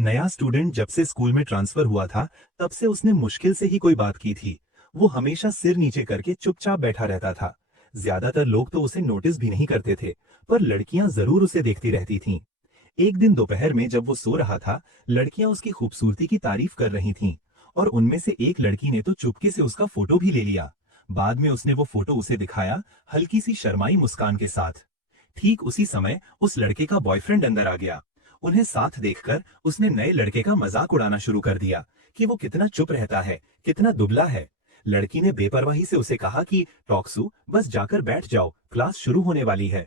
नया स्टूडेंट जब से स्कूल में ट्रांसफर हुआ था, तब से उसने मुश्किल से ही कोई बात की थी। वो हमेशा सिर नीचे करके चुपचाप बैठा रहता था। ज्यादातर लोग तो उसे नोटिस भी नहीं करते थे, पर लड़कियां जरूर उसे देखती रहती थीं। एक दिन दोपहर में जब वो सो रहा था, लड़कियां उसकी खूबसूरती की तारीफ कर रही थीं, और उनमें से एक लड़की ने तो चुपके से उसका फोटो भी ले लिया। बाद में उसने वो फोटो उसे दिखाया, हल्की सी शर्माई मुस्कान के साथ। ठीक उसी समय उस लड़के का बॉयफ्रेंड अंदर आ गया। उन्हें साथ देखकर उसने नए लड़के का मजाक उड़ाना शुरू कर दिया कि वो कितना चुप रहता है, कितना दुबला है। लड़की ने बेपरवाही से उसे कहा कि टॉक्सू, बस जाकर बैठ जाओ, क्लास शुरू होने वाली है।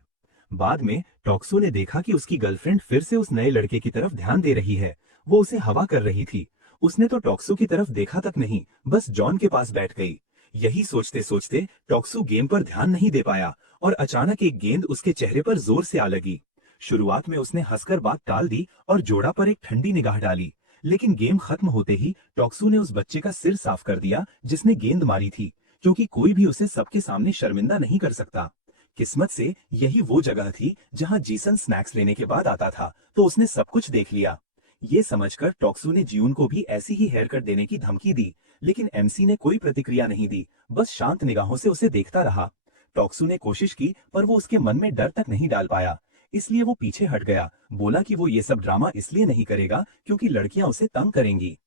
बाद में टॉक्सू ने देखा कि उसकी गर्लफ्रेंड फिर से उस नए लड़के की तरफ ध्यान दे रही है। वो उसे हवा कर रही थी। उसने तो टॉक्सू की तरफ देखा तक नहीं, बस जॉन के पास बैठ गई। यही सोचते सोचते टॉक्सू गेम पर ध्यान नहीं दे पाया, और अचानक एक गेंद उसके चेहरे पर जोर से आ लगी। शुरुआत में उसने हंसकर बात टाल दी और जोड़ा पर एक ठंडी निगाह डाली। लेकिन गेम खत्म होते ही टॉक्सू ने उस बच्चे का सिर साफ कर दिया जिसने गेंद मारी थी, क्योंकि कोई भी उसे सबके सामने शर्मिंदा नहीं कर सकता। किस्मत से यही वो जगह थी जहां जीसन स्नैक्स लेने के बाद आता था, तो उसने सब कुछ देख लिया। ये समझकर टॉक्सू ने जियून को भी ऐसी ही हेयर कट देने की धमकी दी, लेकिन एमसी ने कोई प्रतिक्रिया नहीं दी, बस शांत निगाहों से उसे देखता रहा। टॉक्सू ने कोशिश की, पर वो उसके मन में डर तक नहीं डाल पाया। इसलिए वो पीछे हट गया, बोला कि वो ये सब ड्रामा इसलिए नहीं करेगा क्योंकि लड़कियां उसे तंग करेंगी।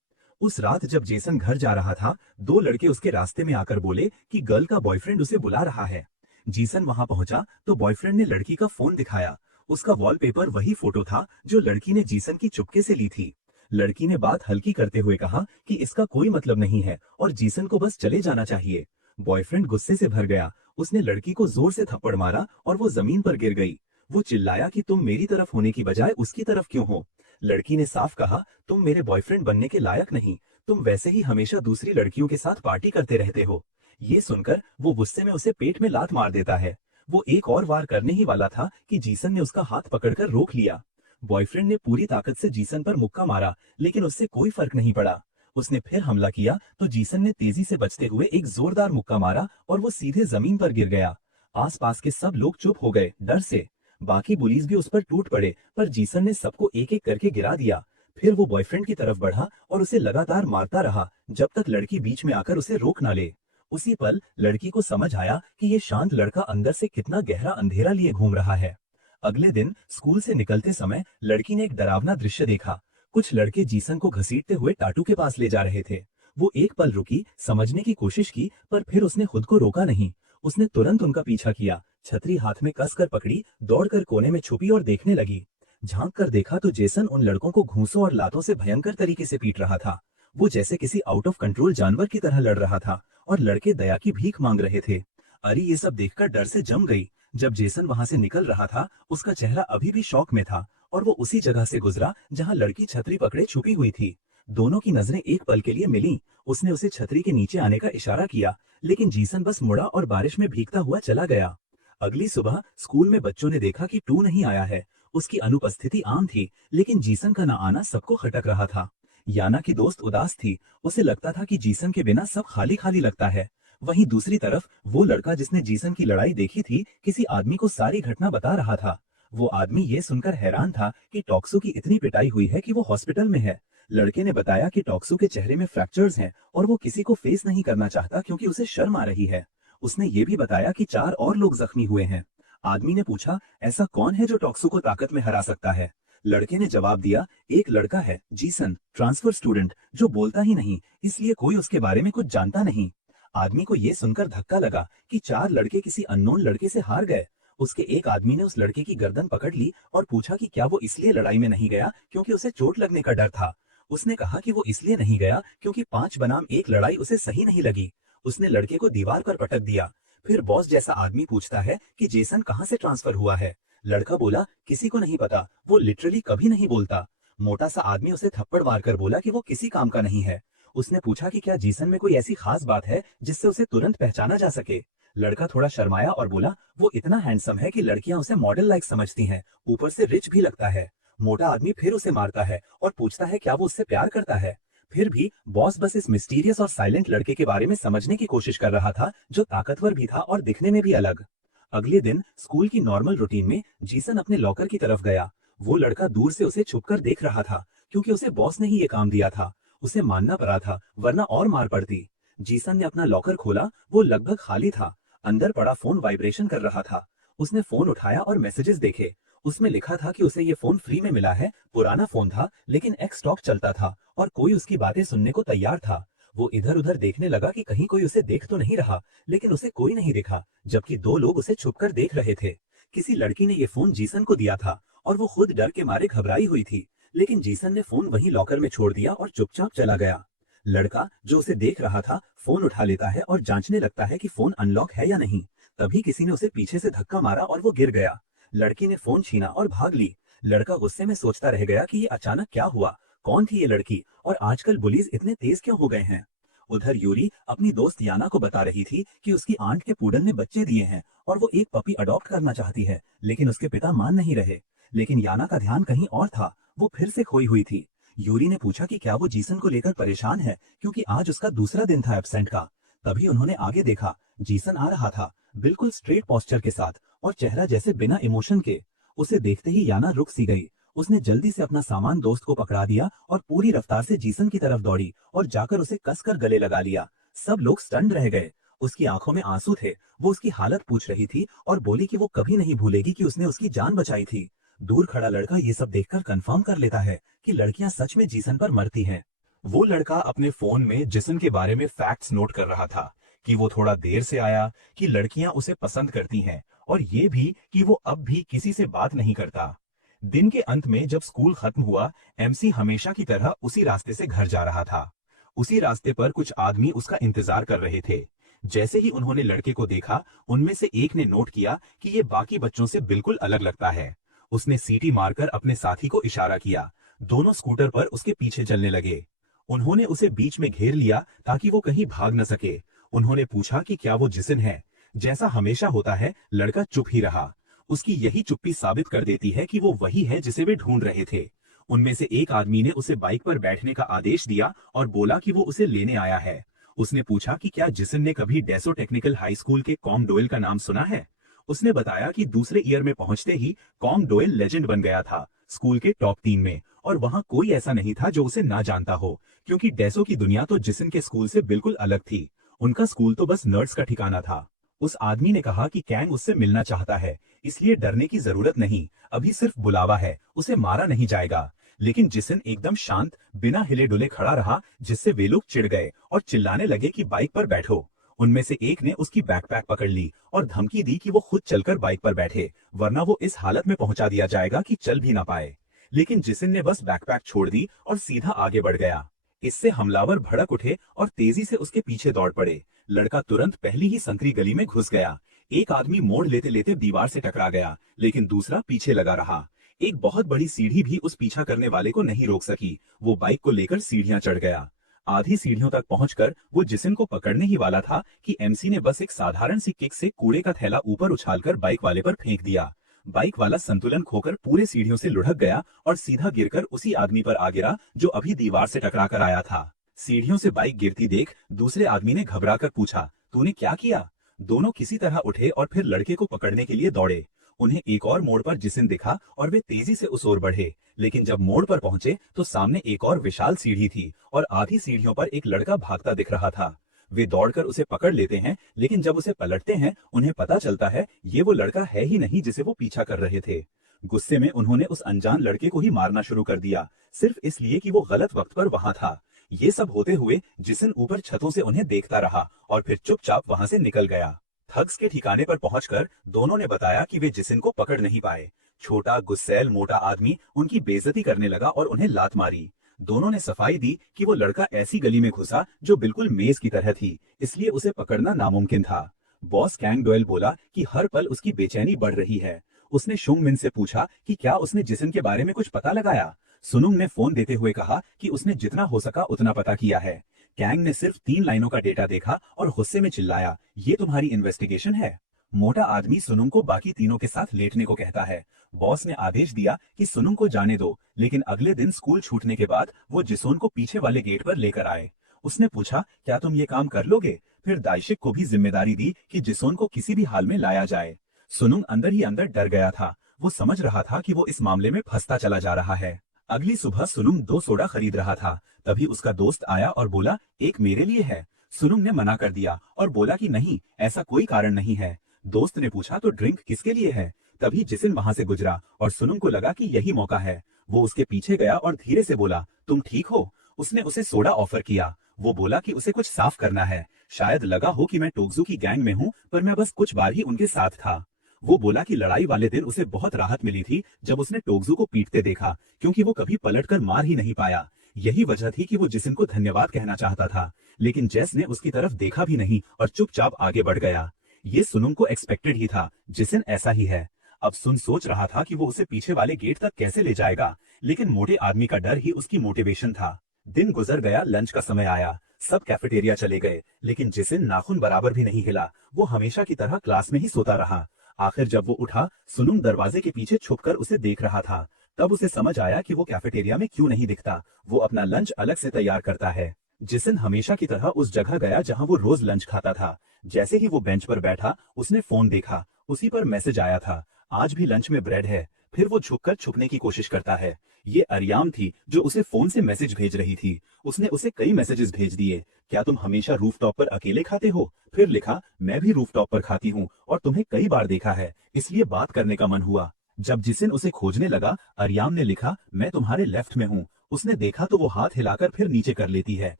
उस रात जब जेसन घर जा रहा था, दो लड़के उसके रास्ते में आकर बोले कि गर्ल का बॉयफ्रेंड उसे बुला रहा है। जीसन वहां पहुंचा तो बॉयफ्रेंड ने लड़की का फोन दिखाया। उसका वॉलपेपर वही फोटो था जो लड़की ने जीसन की चुपके से ली थी। लड़की ने बात हल्की करते हुए कहा कि इसका कोई मतलब नहीं है और जीसन को बस चले जाना चाहिए। बॉयफ्रेंड गुस्से से भर गया। उसने लड़की को जोर से थप्पड़ मारा और वो जमीन पर गिर गई। वो चिल्लाया कि तुम मेरी तरफ होने की बजाय उसकी तरफ क्यों हो। लड़की ने साफ कहा, तुम मेरे बॉयफ्रेंड बनने के लायक नहीं, तुम वैसे ही हमेशा दूसरी लड़कियों के साथ पार्टी करते रहते हो। ये सुनकर वो गुस्से में उसे पेट में लात मार देता है। वो एक और वार करने ही वाला था कि जीसन ने उसका हाथ पकड़कर रोक लिया। बॉयफ्रेंड ने पूरी ताकत से जीसन पर मुक्का मारा, लेकिन उससे कोई फर्क नहीं पड़ा। उसने फिर हमला किया तो जीसन ने तेजी से बचते हुए एक जोरदार मुक्का मारा और वो सीधे जमीन पर गिर गया। आसपास के सब लोग चुप हो गए डर से। बाकी पुलिस भी उस पर टूट पड़े, पर जीसन ने सबको एक एक करके गिरा दिया। फिर वो बॉयफ्रेंड की तरफ बढ़ा और उसे लगातार मारता रहा जब तक लड़की बीच में आकर उसे रोक ना ले। उसी पल लड़की को समझ आया कि ये शांत लड़का अंदर से कितना गहरा अंधेरा लिए घूम रहा है। अगले दिन स्कूल से निकलते समय लड़की ने एक डरावना दृश्य देखा। कुछ लड़के जीसन को घसीटते हुए टाटू के पास ले जा रहे थे। वो एक पल रुकी, समझने की कोशिश की, पर फिर उसने खुद को रोका नहीं। उसने तुरंत उनका पीछा किया, छतरी हाथ में कसकर पकड़ी, दौड़कर कोने में छुपी और देखने लगी। झांक कर देखा तो जेसन उन लड़कों को घूंसों और लातों से भयंकर तरीके से पीट रहा था। वो जैसे किसी आउट ऑफ कंट्रोल जानवर की तरह लड़ रहा था, और लड़के दया की भीख मांग रहे थे। अरे ये सब देखकर डर से जम गई। जब जेसन वहां से निकल रहा था, उसका चेहरा अभी भी शौक में था, और वो उसी जगह से गुजरा जहां लड़की छतरी पकड़े छुपी हुई थी। दोनों की नजरें एक पल के लिए मिली। उसने उसे छतरी के नीचे आने का इशारा किया, लेकिन जीसन बस मुड़ा और बारिश में भीगता हुआ चला गया। अगली सुबह स्कूल में बच्चों ने देखा कि टू नहीं आया है। उसकी अनुपस्थिति आम थी, लेकिन जीसन का न आना सबको खटक रहा था। याना की दोस्त उदास थी। उसे लगता था कि जीसन के बिना सब खाली खाली लगता है। वहीं दूसरी तरफ वो लड़का जिसने जीसन की लड़ाई देखी थी, किसी आदमी को सारी घटना बता रहा था। वो आदमी ये सुनकर हैरान था कि टॉक्सू की इतनी पिटाई हुई है कि वो हॉस्पिटल में है। लड़के ने बताया कि टॉक्सू के चेहरे में फ्रैक्चर्स हैं और वो किसी को फेस नहीं करना चाहता क्योंकि उसे शर्म आ रही है। उसने ये भी बताया कि 4 और लोग जख्मी हुए हैं। आदमी ने पूछा, ऐसा कौन है जो टॉक्सू को ताकत में हरा सकता है? लड़के ने जवाब दिया, एक लड़का है, जीसन, ट्रांसफर स्टूडेंट, जो बोलता ही नहीं, इसलिए कोई उसके बारे में कुछ जानता नहीं। आदमी को यह सुनकर धक्का लगा कि 4 लड़के किसी अननोन लड़के से हार गए। उसके एक आदमी ने उस लड़के की गर्दन पकड़ ली और पूछा कि क्या वो इसलिए लड़ाई में नहीं गया क्योंकि उसे चोट लगने का डर था। उसने कहा कि वो इसलिए नहीं गया क्योंकि 5 बनाम 1 लड़ाई उसे सही नहीं लगी। उसने लड़के को दीवार पर पटक दिया। फिर बॉस जैसा आदमी पूछता है कि जेसन कहाँ से ट्रांसफर हुआ है। लड़का बोला, किसी को नहीं पता, वो लिटरली कभी नहीं बोलता। मोटा सा आदमी उसे थप्पड़ मारकर बोला कि वो किसी काम का नहीं है। उसने पूछा कि क्या जीसन में कोई ऐसी खास बात है जिससे उसे तुरंत पहचाना जा सके। लड़का थोड़ा शर्माया और बोला, वो इतना हैंडसम है कि लड़कियां उसे मॉडल लाइक समझती हैं, ऊपर से रिच भी लगता है। मोटा आदमी फिर उसे मारता है और पूछता है क्या वो उससे प्यार करता है। फिर भी बॉस बस इस मिस्टीरियस और साइलेंट लड़के के बारे में समझने की कोशिश कर रहा था, जो ताकतवर भी था और दिखने में भी अलग। अगले दिन स्कूल की नॉर्मल रूटीन में जीसन अपने लॉकर की तरफ गया। वो लड़का दूर से उसे छुपकर देख रहा था। क्योंकि उसे बॉस ने ही ये काम दिया था। उसे मानना पड़ा था, वरना और मार पड़ती। जीसन ने अपना लॉकर खोला, वो लगभग खाली था। अंदर पड़ा फोन वाइब्रेशन कर रहा था। उसने फोन उठाया और मैसेजेस देखे। उसमें लिखा था कि उसे ये फोन फ्री में मिला है, पुराना फोन था लेकिन एक्स स्टॉक चलता था और कोई उसकी बातें सुनने को तैयार था। वो इधर उधर देखने लगा कि कहीं कोई उसे देख तो नहीं रहा, लेकिन उसे कोई नहीं दिखा, जबकि दो लोग उसे छुपकर देख रहे थे। किसी लड़की ने ये फोन जीसन को दिया था और वो खुद डर के मारे घबराई हुई थी, लेकिन जीसन ने फोन वहीं लॉकर में छोड़ दिया और चुपचाप चला गया। लड़का जो उसे देख रहा था फोन उठा लेता है और जांचने लगता है कि फोन अनलॉक है या नहीं। तभी किसी ने उसे पीछे से धक्का मारा और वो गिर गया। लड़की ने फोन छीना और भाग ली। लड़का गुस्से में सोचता रह गया कि ये अचानक क्या हुआ, कौन थी ये लड़की और आजकल बुलीज इतने तेज क्यों हो गए हैं। उधर यूरी अपनी दोस्त याना को बता रही थी कि उसकी आंट के पूडल ने बच्चे दिए हैं और वो एक पपी अडॉप्ट करना चाहती है, लेकिन उसके पिता मान नहीं रहे। लेकिन याना का ध्यान कहीं और था, वो फिर से खोई हुई थी। यूरी ने पूछा कि क्या वो जीसन को लेकर परेशान है, क्योंकि आज उसका दूसरा दिन था एब्सेंट का। तभी उन्होंने आगे देखा, जीसन आ रहा था, बिल्कुल स्ट्रेट पोस्चर के साथ और चेहरा जैसे बिना इमोशन के। उसे देखते ही याना रुक सी गई। उसने जल्दी से अपना सामान दोस्त को पकड़ा दिया और पूरी रफ्तार से जीसन की तरफ दौड़ी और जाकर उसे कसकर गले लगा लिया। सब लोग स्टन्ड रह गए। उसकी आंखों में आंसू थे। वो उसकी हालत पूछ रही थी और बोली कि वो कभी नहीं भूलेगी कि उसने उसकी जान बचाई थी। दूर खड़ा लड़का ये सब देखकर कंफर्म कर लेता है कि लड़कियां सच में जीसन पर मरती हैं। वो लड़का अपने फोन में जिसन के बारे में फैक्ट्स नोट कर रहा था, कि वो थोड़ा देर से आया, कि लड़कियां उसे पसंद करती हैं और ये भी कि वो अब भी किसी से बात नहीं करता। दिन के अंत में जब स्कूल खत्म हुआ, एमसी हमेशा की तरह उसी रास्ते से घर जा रहा था। उसी रास्ते पर कुछ आदमी उसका इंतजार कर रहे थे। जैसे ही उन्होंने लड़के को देखा, उनमें से एक ने नोट किया कि ये बाकी बच्चों से बिल्कुल अलग लगता है। उसने सीटी मारकर अपने साथी को इशारा किया। दोनों स्कूटर पर उसके पीछे चलने लगे। उन्होंने उसे बीच में घेर लिया ताकि वो कहीं भाग न सके। उन्होंने पूछा कि क्या वो जिसन है। जैसा हमेशा होता है, लड़का चुप ही रहा। उसकी यही चुप्पी साबित कर देती है कि वो वही है जिसे वे ढूंढ रहे थे। उनमें से एक आदमी ने उसे बाइक पर बैठने का आदेश दिया और बोला कि वो उसे लेने आया है। उसने पूछा कि क्या जिसन ने कभी डेसो टेक्निकल हाई स्कूल के कॉम डोयल का नाम सुना है। उसने बताया कि दूसरे ईयर में पहुंचते ही कॉम डोयल लेजेंड बन गया था, स्कूल के टॉप 3 में, और वहां कोई ऐसा नहीं था जो उसे ना जानता हो, क्योंकि डेसो की दुनिया तो जिसन के स्कूल से बिल्कुल अलग थी। उनका स्कूल तो बस नर्ड्स का ठिकाना था। उस आदमी ने कहा कि कैंग उससे मिलना चाहता है, इसलिए डरने की जरूरत नहीं, अभी सिर्फ बुलावा है, उसे मारा नहीं जाएगा। लेकिन जिसन एकदम शांत, बिना हिले डुले खड़ा रहा, जिससे वे लोग चिढ़ गए और चिल्लाने लगे कि बाइक पर बैठो। उनमें से एक ने उसकी बैकपैक पकड़ ली और धमकी दी कि वो खुद चलकर बाइक पर बैठे, वरना वो इस हालत में पहुंचा दिया जाएगा कि चल भी ना पाए। लेकिन जिसन ने बस बैकपैक छोड़ दी और सीधा आगे बढ़ गया। इससे हमलावर भड़क उठे और तेजी से उसके पीछे दौड़ पड़े। लड़का तुरंत पहली ही संकरी गली में घुस गया। एक आदमी मोड़ लेते लेते दीवार से टकरा गया, लेकिन दूसरा पीछे लगा रहा। एक बहुत बड़ी सीढ़ी भी उस पीछा करने वाले को नहीं रोक सकी। वो बाइक को लेकर सीढ़ियां चढ़ गया। आधी सीढ़ियों तक पहुंचकर वो जिसन को पकड़ने ही वाला था कि एमसी ने बस एक साधारण सी किक से कूड़े का थैला ऊपर उछालकर बाइक वाले पर फेंक दिया। बाइक वाला संतुलन खोकर पूरे सीढ़ियों से लुढ़क गया और सीधा गिरकर उसी आदमी पर आ गिरा जो अभी दीवार से टकरा कर आया था। सीढ़ियों से बाइक गिरती देख दूसरे आदमी ने घबराकर पूछा, तूने क्या किया? दोनों किसी तरह उठे और फिर लड़के को पकड़ने के लिए दौड़े। उन्हें एक और मोड़ पर जिसन दिखा और वे तेजी से उस ओर बढ़े, लेकिन जब मोड़ पर पहुंचे तो सामने एक और विशाल सीढ़ी थी और आधी सीढ़ियों पर एक लड़का भागता दिख रहा था। वे दौड़कर उसे पकड़ लेते हैं, लेकिन जब उसे पलटते हैं उन्हें पता चलता है ये वो लड़का है ही नहीं जिसे वो पीछा कर रहे थे। गुस्से में उन्होंने उस अनजान लड़के को ही मारना शुरू कर दिया, सिर्फ इसलिए कि वो गलत वक्त पर वहां था। ये सब होते हुए जिसन ऊपर छतों से उन्हें देखता रहा और फिर चुपचाप वहां से निकल गया। थग्स के ठिकाने पर पहुंचकर दोनों ने बताया कि वे जिसन को पकड़ नहीं पाए। छोटा गुस्सैल मोटा आदमी उनकी बेइज्जती करने लगा और उन्हें लात मारी। दोनों ने सफाई दी कि वो लड़का ऐसी गली में घुसा जो बिल्कुल मेज की तरह थी, इसलिए उसे पकड़ना नामुमकिन था। बॉस कैंग डोयल बोला कि हर पल उसकी बेचैनी बढ़ रही है। उसने शुंग मिन से पूछा कि क्या उसने जिसन के बारे में कुछ पता लगाया। सुनुंग ने फोन देते हुए कहा कि उसने जितना हो सका उतना पता किया है। कैंग ने सिर्फ 3 लाइनों का डेटा देखा और गुस्से में चिल्लाया, ये तुम्हारी इन्वेस्टिगेशन है? मोटा आदमी सुनुंग को बाकी तीनों के साथ लेटने को कहता है। बॉस ने आदेश दिया कि सुनुंग को जाने दो, लेकिन अगले दिन स्कूल छूटने के बाद वो जिसोन को पीछे वाले गेट पर लेकर आए। उसने पूछा, क्या तुम ये काम कर लोगे? फिर दाइशिक को भी जिम्मेदारी दी कि जिसोन को किसी भी हाल में लाया जाए। सुनुंग अंदर ही अंदर डर गया था। वो समझ रहा था कि वो इस मामले में फंसता चला जा रहा है। अगली सुबह सुनुम 2 सोडा खरीद रहा था। तभी उसका दोस्त आया और बोला, एक मेरे लिए है। सुनुम ने मना कर दिया और बोला कि नहीं, ऐसा कोई कारण नहीं है। दोस्त ने पूछा, तो ड्रिंक किसके लिए है? तभी जिसिन वहां से गुजरा और सुनुम को लगा कि यही मौका है। वो उसके पीछे गया और धीरे से बोला, तुम ठीक हो? उसने उसे सोडा ऑफर किया। वो बोला कि उसे कुछ साफ करना है। शायद लगा हो कि मैं टोक्जू की गैंग में हूँ, पर मैं बस कुछ बार ही उनके साथ था। वो बोला कि लड़ाई वाले दिन उसे बहुत राहत मिली थी जब उसने टोक्जू को पीटते देखा, क्योंकि वो कभी पलटकर मार ही नहीं पाया। यही वजह थी कि वो जिसिन को धन्यवाद कहना चाहता था, लेकिन जेस ने उसकी तरफ देखा भी नहीं और चुपचाप आगे बढ़ गया। ये सुनुम को एक्सपेक्टेड ही था, जिसिन ऐसा ही है। अब सुन सोच रहा था कि वो उसे पीछे वाले गेट तक कैसे ले जाएगा, लेकिन मोटे आदमी का डर ही उसकी मोटिवेशन था। दिन गुजर गया, लंच का समय आया। सब कैफेटेरिया चले गए, लेकिन जिसिन नाखून बराबर भी नहीं हिला। वो हमेशा की तरह क्लास में ही सोता रहा। आखिर जब वो उठा, सुनुम दरवाजे के पीछे छुपकर उसे देख रहा था। तब उसे समझ आया कि वो कैफेटेरिया में क्यों नहीं दिखता। वो अपना लंच अलग से तैयार करता है। जिसिन हमेशा की तरह उस जगह गया जहां वो रोज लंच खाता था। जैसे ही वो बेंच पर बैठा, उसने फोन देखा। उसी पर मैसेज आया था, आज भी लंच में ब्रेड है। फिर वो झुककर छुपने की कोशिश करता है। ये अरियाम थी जो उसे फोन से मैसेज भेज रही थी। उसने उसे कई मैसेजेस भेज दिए। क्या तुम हमेशा रूफटॉप पर अकेले खाते हो? फिर लिखा, मैं भी रूफटॉप पर खाती हूँ और तुम्हें कई बार देखा है, इसलिए बात करने का मन हुआ। जब जिसिन उसे खोजने लगा, अरियाम ने लिखा, मैं तुम्हारे लेफ्ट में हूँ। उसने देखा तो वो हाथ हिलाकर फिर नीचे कर लेती है।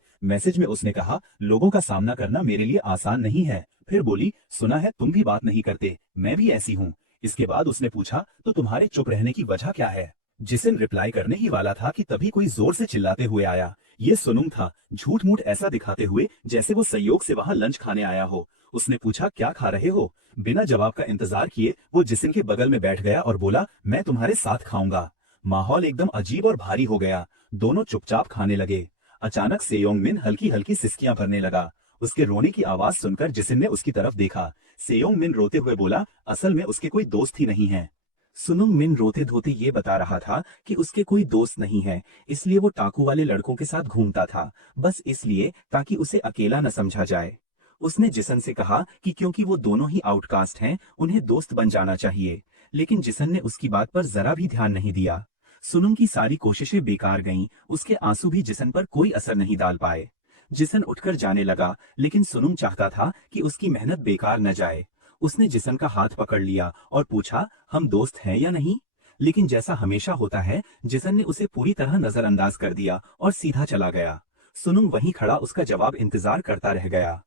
मैसेज में उसने कहा, लोगों का सामना करना मेरे लिए आसान नहीं है। फिर बोली, सुना है तुम भी बात नहीं करते, मैं भी ऐसी हूँ। इसके बाद उसने पूछा, तो तुम्हारे चुप रहने की वजह क्या है? जिसिन रिप्लाई करने ही वाला था कि तभी कोई जोर से चिल्लाते हुए आया। ये सुनुम था, झूठ मूठ ऐसा दिखाते हुए जैसे वो संयोग से वहां लंच खाने आया हो। उसने पूछा, क्या खा रहे हो? बिना जवाब का इंतजार किए वो जिसिन के बगल में बैठ गया और बोला, मैं तुम्हारे साथ खाऊंगा। माहौल एकदम अजीब और भारी हो गया। दोनों चुपचाप खाने लगे। अचानक सेयोंग मिन हल्की हल्की सिसकियां भरने लगा। उसके रोने की आवाज सुनकर जिसिन ने उसकी तरफ देखा। सेयोंग मिन रोते हुए बोला, असल में उसके कोई दोस्त ही नहीं है। सुनुंग मिन रोते धोते ये बता रहा था कि उसके कोई दोस्त नहीं है, इसलिए वो टाकू वाले लड़कों के साथ घूमता था, बस इसलिए ताकि उसे अकेला न समझा जाए। उसने जिसन से कहा कि क्योंकि वो दोनों ही आउटकास्ट हैं, उन्हें दोस्त बन जाना चाहिए, लेकिन जिसन ने उसकी बात पर जरा भी ध्यान नहीं दिया। सुनुंग की सारी कोशिशें बेकार गईं, उसके आंसू भी जिसन पर कोई असर नहीं डाल पाए। जिसन उठकर जाने लगा, लेकिन सुनुंग चाहता था कि उसकी मेहनत बेकार न जाए। उसने जिसन का हाथ पकड़ लिया और पूछा, हम दोस्त हैं या नहीं? लेकिन जैसा हमेशा होता है, जिसन ने उसे पूरी तरह नजरअंदाज कर दिया और सीधा चला गया। सुनुंग वहीं खड़ा उसका जवाब इंतजार करता रह गया।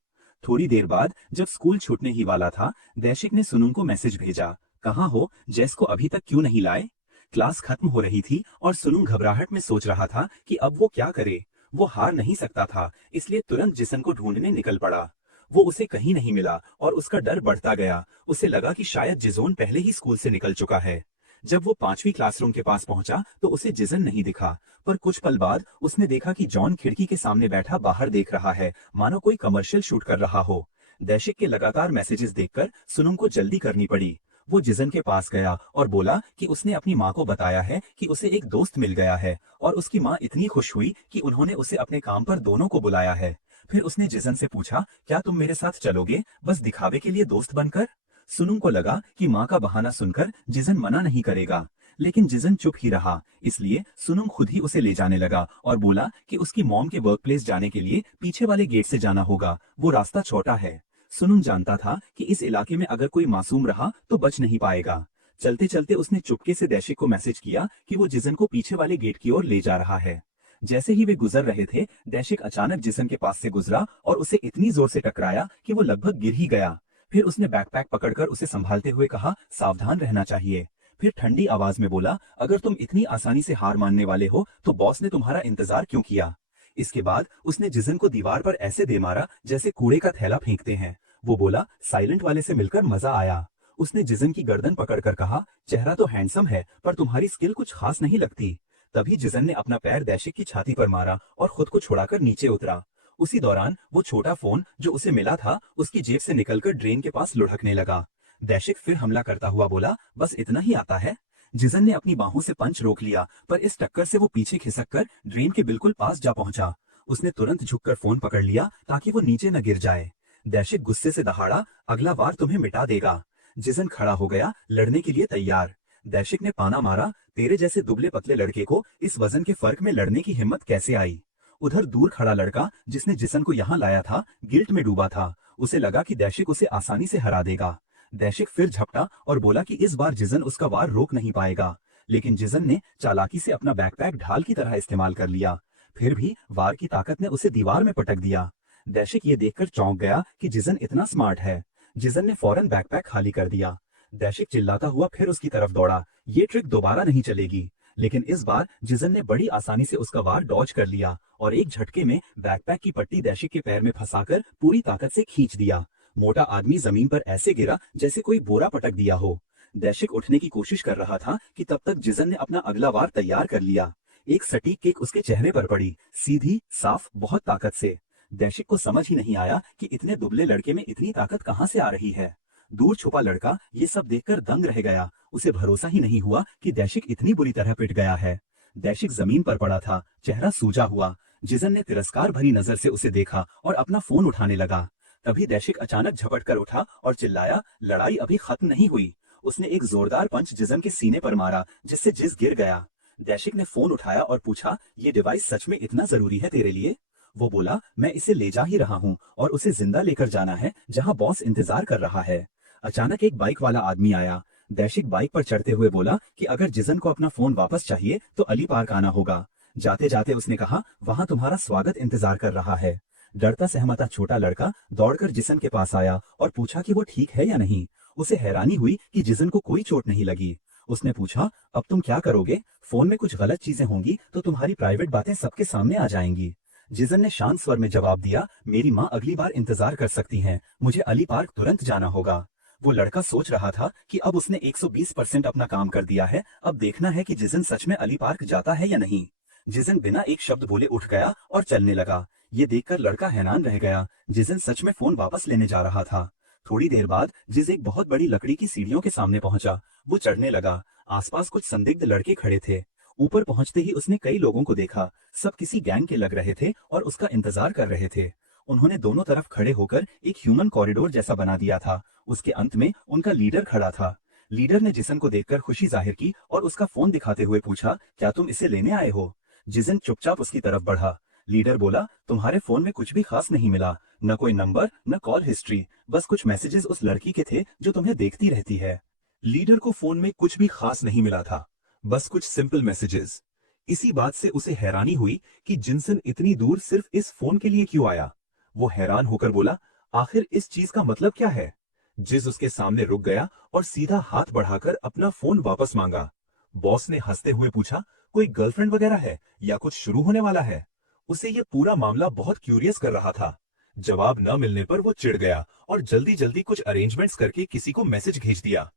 थोड़ी देर बाद जब स्कूल छूटने ही वाला था, दैशिक ने सुनुंग को मैसेज भेजा, कहाँ हो, जेस को अभी तक क्यों नहीं लाए? क्लास खत्म हो रही थी और सुनुंग घबराहट में सोच रहा था कि अब वो क्या करे। वो हार नहीं सकता था, इसलिए तुरंत जिसन को ढूंढने निकल पड़ा। वो उसे कहीं नहीं मिला और उसका डर बढ़ता गया। उसे लगा कि शायद जिजोन पहले ही स्कूल से निकल चुका है। जब वो 5वीं क्लासरूम के पास पहुंचा तो उसे जिजन नहीं दिखा, पर कुछ पल बाद उसने देखा कि जॉन खिड़की के सामने बैठा बाहर देख रहा है, मानो कोई कमर्शियल शूट कर रहा हो। दैशिक के लगातार मैसेजेस देखकर सुनुंग को जल्दी करनी पड़ी। वो जिजन के पास गया और बोला कि उसने अपनी माँ को बताया है कि उसे एक दोस्त मिल गया है, और उसकी माँ इतनी खुश हुई कि उन्होंने उसे अपने काम पर दोनों को बुलाया है। फिर उसने जिजन से पूछा, क्या तुम मेरे साथ चलोगे, बस दिखावे के लिए दोस्त बनकर? सुनुंग को लगा कि माँ का बहाना सुनकर जिजन मना नहीं करेगा, लेकिन जिजन चुप ही रहा। इसलिए सुनुंग खुद ही उसे ले जाने लगा और बोला कि उसकी मॉम के वर्क प्लेस जाने के लिए पीछे वाले गेट से जाना होगा, वो रास्ता छोटा है। सुनुंग जानता था कि इस इलाके में अगर कोई मासूम रहा तो बच नहीं पाएगा। चलते चलते उसने चुपके से दैशिक को मैसेज किया कि वो जिजन को पीछे वाले गेट की ओर ले जा रहा है। जैसे ही वे गुजर रहे थे, दैशिक अचानक जिसन के पास से गुजरा और उसे इतनी जोर से टकराया कि वो लगभग गिर ही गया। फिर उसने बैकपैक पकड़कर उसे संभालते हुए कहा, सावधान रहना चाहिए। फिर ठंडी आवाज में बोला, अगर तुम इतनी आसानी से हार मानने वाले हो तो बॉस ने तुम्हारा इंतजार क्यों किया? इसके बाद उसने जिसन को दीवार पर ऐसे दे मारा जैसे कूड़े का थैला फेंकते हैं। वो बोला, साइलेंट वाले से मिलकर मजा आया। उसने जिसन की गर्दन पकड़कर कहा, चेहरा तो हैंडसम है, पर तुम्हारी स्किल कुछ खास नहीं लगती। तभी जिसन ने अपना पैर दैशिक की छाती पर मारा और खुद को छुड़ाकर नीचे उतरा। उसी दौरान वो छोटा फोन जो उसे मिला था उसकी जेब से निकलकर ड्रेन के पास लुढ़कने लगा। दैशिक फिर हमला करता हुआ बोला, बस इतना ही आता है? जिसन ने अपनी बाहों से पंच रोक लिया, पर इस टक्कर से वो पीछे खिसक कर ड्रेन के बिल्कुल पास जा पहुंचा। उसने तुरंत झुककर फोन पकड़ लिया ताकि वो नीचे न गिर जाए। दैशिक गुस्से से दहाड़ा, अगला वार तुम्हें मिटा देगा। जिसन खड़ा हो गया, लड़ने के लिए तैयार। दैशिक ने पाना मारा, तेरे जैसे दुबले पतले लड़के को इस वजन के फर्क में लड़ने की हिम्मत कैसे आई। उधर दूर खड़ा लड़का जिसने जिसन को यहाँ लाया था गिल्ट में डूबा था। उसे लगा कि दैशिक उसे आसानी से हरा देगा। दैशिक फिर झपटा और बोला कि इस बार जिसन उसका वार रोक नहीं पाएगा, लेकिन जिसन ने चालाकी से अपना बैकपैक ढाल की तरह इस्तेमाल कर लिया। फिर भी वार की ताकत ने उसे दीवार में पटक दिया। दैशिक ये देखकर चौंक गया कि जिसन इतना स्मार्ट है। जिसन ने फौरन बैकपैक खाली कर दिया। दैशिक चिल्लाता हुआ फिर उसकी तरफ दौड़ा, ये ट्रिक दोबारा नहीं चलेगी। लेकिन इस बार जिसन ने बड़ी आसानी से उसका वार डॉज कर लिया और एक झटके में बैकपैक की पट्टी दैशिक के पैर में फंसाकर पूरी ताकत से खींच दिया। मोटा आदमी जमीन पर ऐसे गिरा जैसे कोई बोरा पटक दिया हो। दैशिक उठने की कोशिश कर रहा था कि तब तक जिसन ने अपना अगला वार तैयार कर लिया। एक सटीक किक उसके चेहरे पर पड़ी, सीधी, साफ, बहुत ताकत से। दैशिक को समझ ही नहीं आया कि इतने दुबले लड़के में इतनी ताकत कहां से आ रही है। दूर छुपा लड़का ये सब देखकर दंग रह गया। उसे भरोसा ही नहीं हुआ कि दैशिक इतनी बुरी तरह पिट गया है। दैशिक जमीन पर पड़ा था, चेहरा सूजा हुआ। जिसन ने तिरस्कार भरी नजर से उसे देखा और अपना फोन उठाने लगा। तभी दैशिक अचानक झपट कर उठा और चिल्लाया, लड़ाई अभी खत्म नहीं हुई। उसने एक जोरदार पंच जिसन के सीने पर मारा जिससे जिस गिर गया। दैशिक ने फोन उठाया और पूछा, ये डिवाइस सच में इतना जरूरी है तेरे लिए? वो बोला, मैं इसे ले जा ही रहा हूँ और उसे जिंदा लेकर जाना है जहाँ बॉस इंतजार कर रहा है। अचानक एक बाइक वाला आदमी आया। दैशिक बाइक पर चढ़ते हुए बोला कि अगर जिसन को अपना फोन वापस चाहिए तो अली पार्क आना होगा। जाते जाते उसने कहा, वहां तुम्हारा स्वागत इंतजार कर रहा है। डरता सहमता छोटा लड़का दौड़कर जिसन के पास आया और पूछा कि वो ठीक है या नहीं। उसे हैरानी हुई कि जिसन को कोई चोट नहीं लगी। उसने पूछा, अब तुम क्या करोगे? फोन में कुछ गलत चीजें होंगी तो तुम्हारी प्राइवेट बातें सबके सामने आ जाएंगी। जिसन ने शांत स्वर में जवाब दिया, मेरी माँ अगली बार इंतजार कर सकती हैं, मुझे अली पार्क तुरंत जाना होगा। वो लड़का सोच रहा था कि अब उसने 120% अपना काम कर दिया है, अब देखना है कि जिसन सच में अली पार्क जाता है या नहीं। जिसन बिना एक शब्द बोले उठ गया और चलने लगा। ये देखकर लड़का हैरान रह गया, जिसन सच में फोन वापस लेने जा रहा था। थोड़ी देर बाद जिस एक बहुत बड़ी लकड़ी की सीढ़ियों के सामने पहुंचा। वो चढ़ने लगा। आसपास कुछ संदिग्ध लड़के खड़े थे। ऊपर पहुंचते ही उसने कई लोगों को देखा। सब किसी गैंग के लग रहे थे और उसका इंतजार कर रहे थे। उन्होंने दोनों तरफ खड़े होकर एक ह्यूमन कॉरिडोर जैसा बना दिया था। उसके अंत में उनका लीडर खड़ा था। लीडर ने जिसन को देखकर खुशी जाहिर की और उसका फोन दिखाते हुए पूछा, क्या तुम इसे लेने आए हो? जिसन चुपचाप उसकी तरफ बढ़ा। लीडर बोला, तुम्हारे फोन में कुछ भी खास नहीं मिला, न कोई नंबर न कॉल हिस्ट्री, बस कुछ मैसेजेस उस लड़की के थे जो तुम्हें देखती रहती है। लीडर को फोन में कुछ भी खास नहीं मिला था, बस कुछ सिंपल मैसेजेस। इसी बात से उसे हैरानी हुई कि जिनसन इतनी दूर सिर्फ इस फोन के लिए क्यों आया। वो हैरान होकर बोला, आखिर इस चीज का मतलब क्या है? जिस उसके सामने रुक गया और सीधा हाथ बढ़ाकर अपना फोन वापस मांगा। बॉस ने हंसते हुए पूछा, कोई गर्लफ्रेंड वगैरह है या कुछ शुरू होने वाला है? उसे ये पूरा मामला बहुत क्यूरियस कर रहा था। जवाब न मिलने पर वो चिढ़ गया और जल्दी जल्दी कुछ अरेंजमेंट्स करके किसी को मैसेज भेज दिया।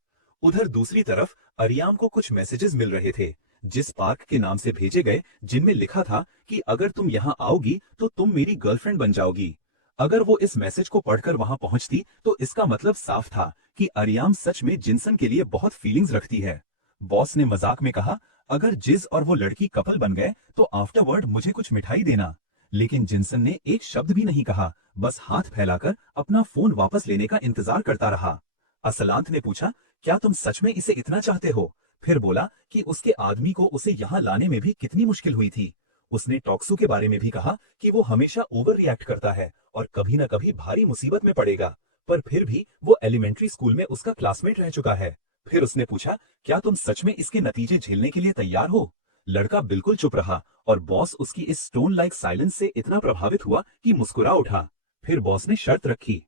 उधर दूसरी तरफ अरियाम को कुछ मैसेजेस मिल रहे थे, जिस पार्क के नाम से भेजे गए, जिनमें लिखा था कि अगर तुम यहाँ आओगी तो तुम मेरी गर्लफ्रेंड बन जाओगी। अगर वो इस मैसेज को पढ़कर वहां पहुंचती तो इसका मतलब साफ था कि अरियाम सच में जिनसन के लिए बहुत फीलिंग्स रखती है। बॉस ने मजाक में कहा, अगर जिस और वो लड़की कपल बन गए तो आफ्टरवर्ड मुझे कुछ मिठाई देना। लेकिन जिनसन ने एक शब्द भी नहीं कहा, बस हाथ फैलाकर अपना फोन वापस लेने का इंतजार करता रहा। असलांत ने पूछा, क्या तुम सच में इसे इतना चाहते हो? फिर बोला कि उसके आदमी को उसे यहाँ लाने में भी कितनी मुश्किल हुई थी। उसने टॉक्सू के बारे में भी कहा कि वो हमेशा ओवर रिएक्ट करता है और कभी न कभी भारी मुसीबत में पड़ेगा, पर फिर भी वो एलिमेंट्री स्कूल में उसका क्लासमेट रह चुका है। फिर उसने पूछा, क्या तुम सच में इसके नतीजे झेलने के लिए तैयार हो? लड़का बिल्कुल चुप रहा और बॉस उसकी इस स्टोन लाइक साइलेंस से इतना प्रभावित हुआ कि मुस्कुरा उठा। फिर बॉस ने शर्त रखी,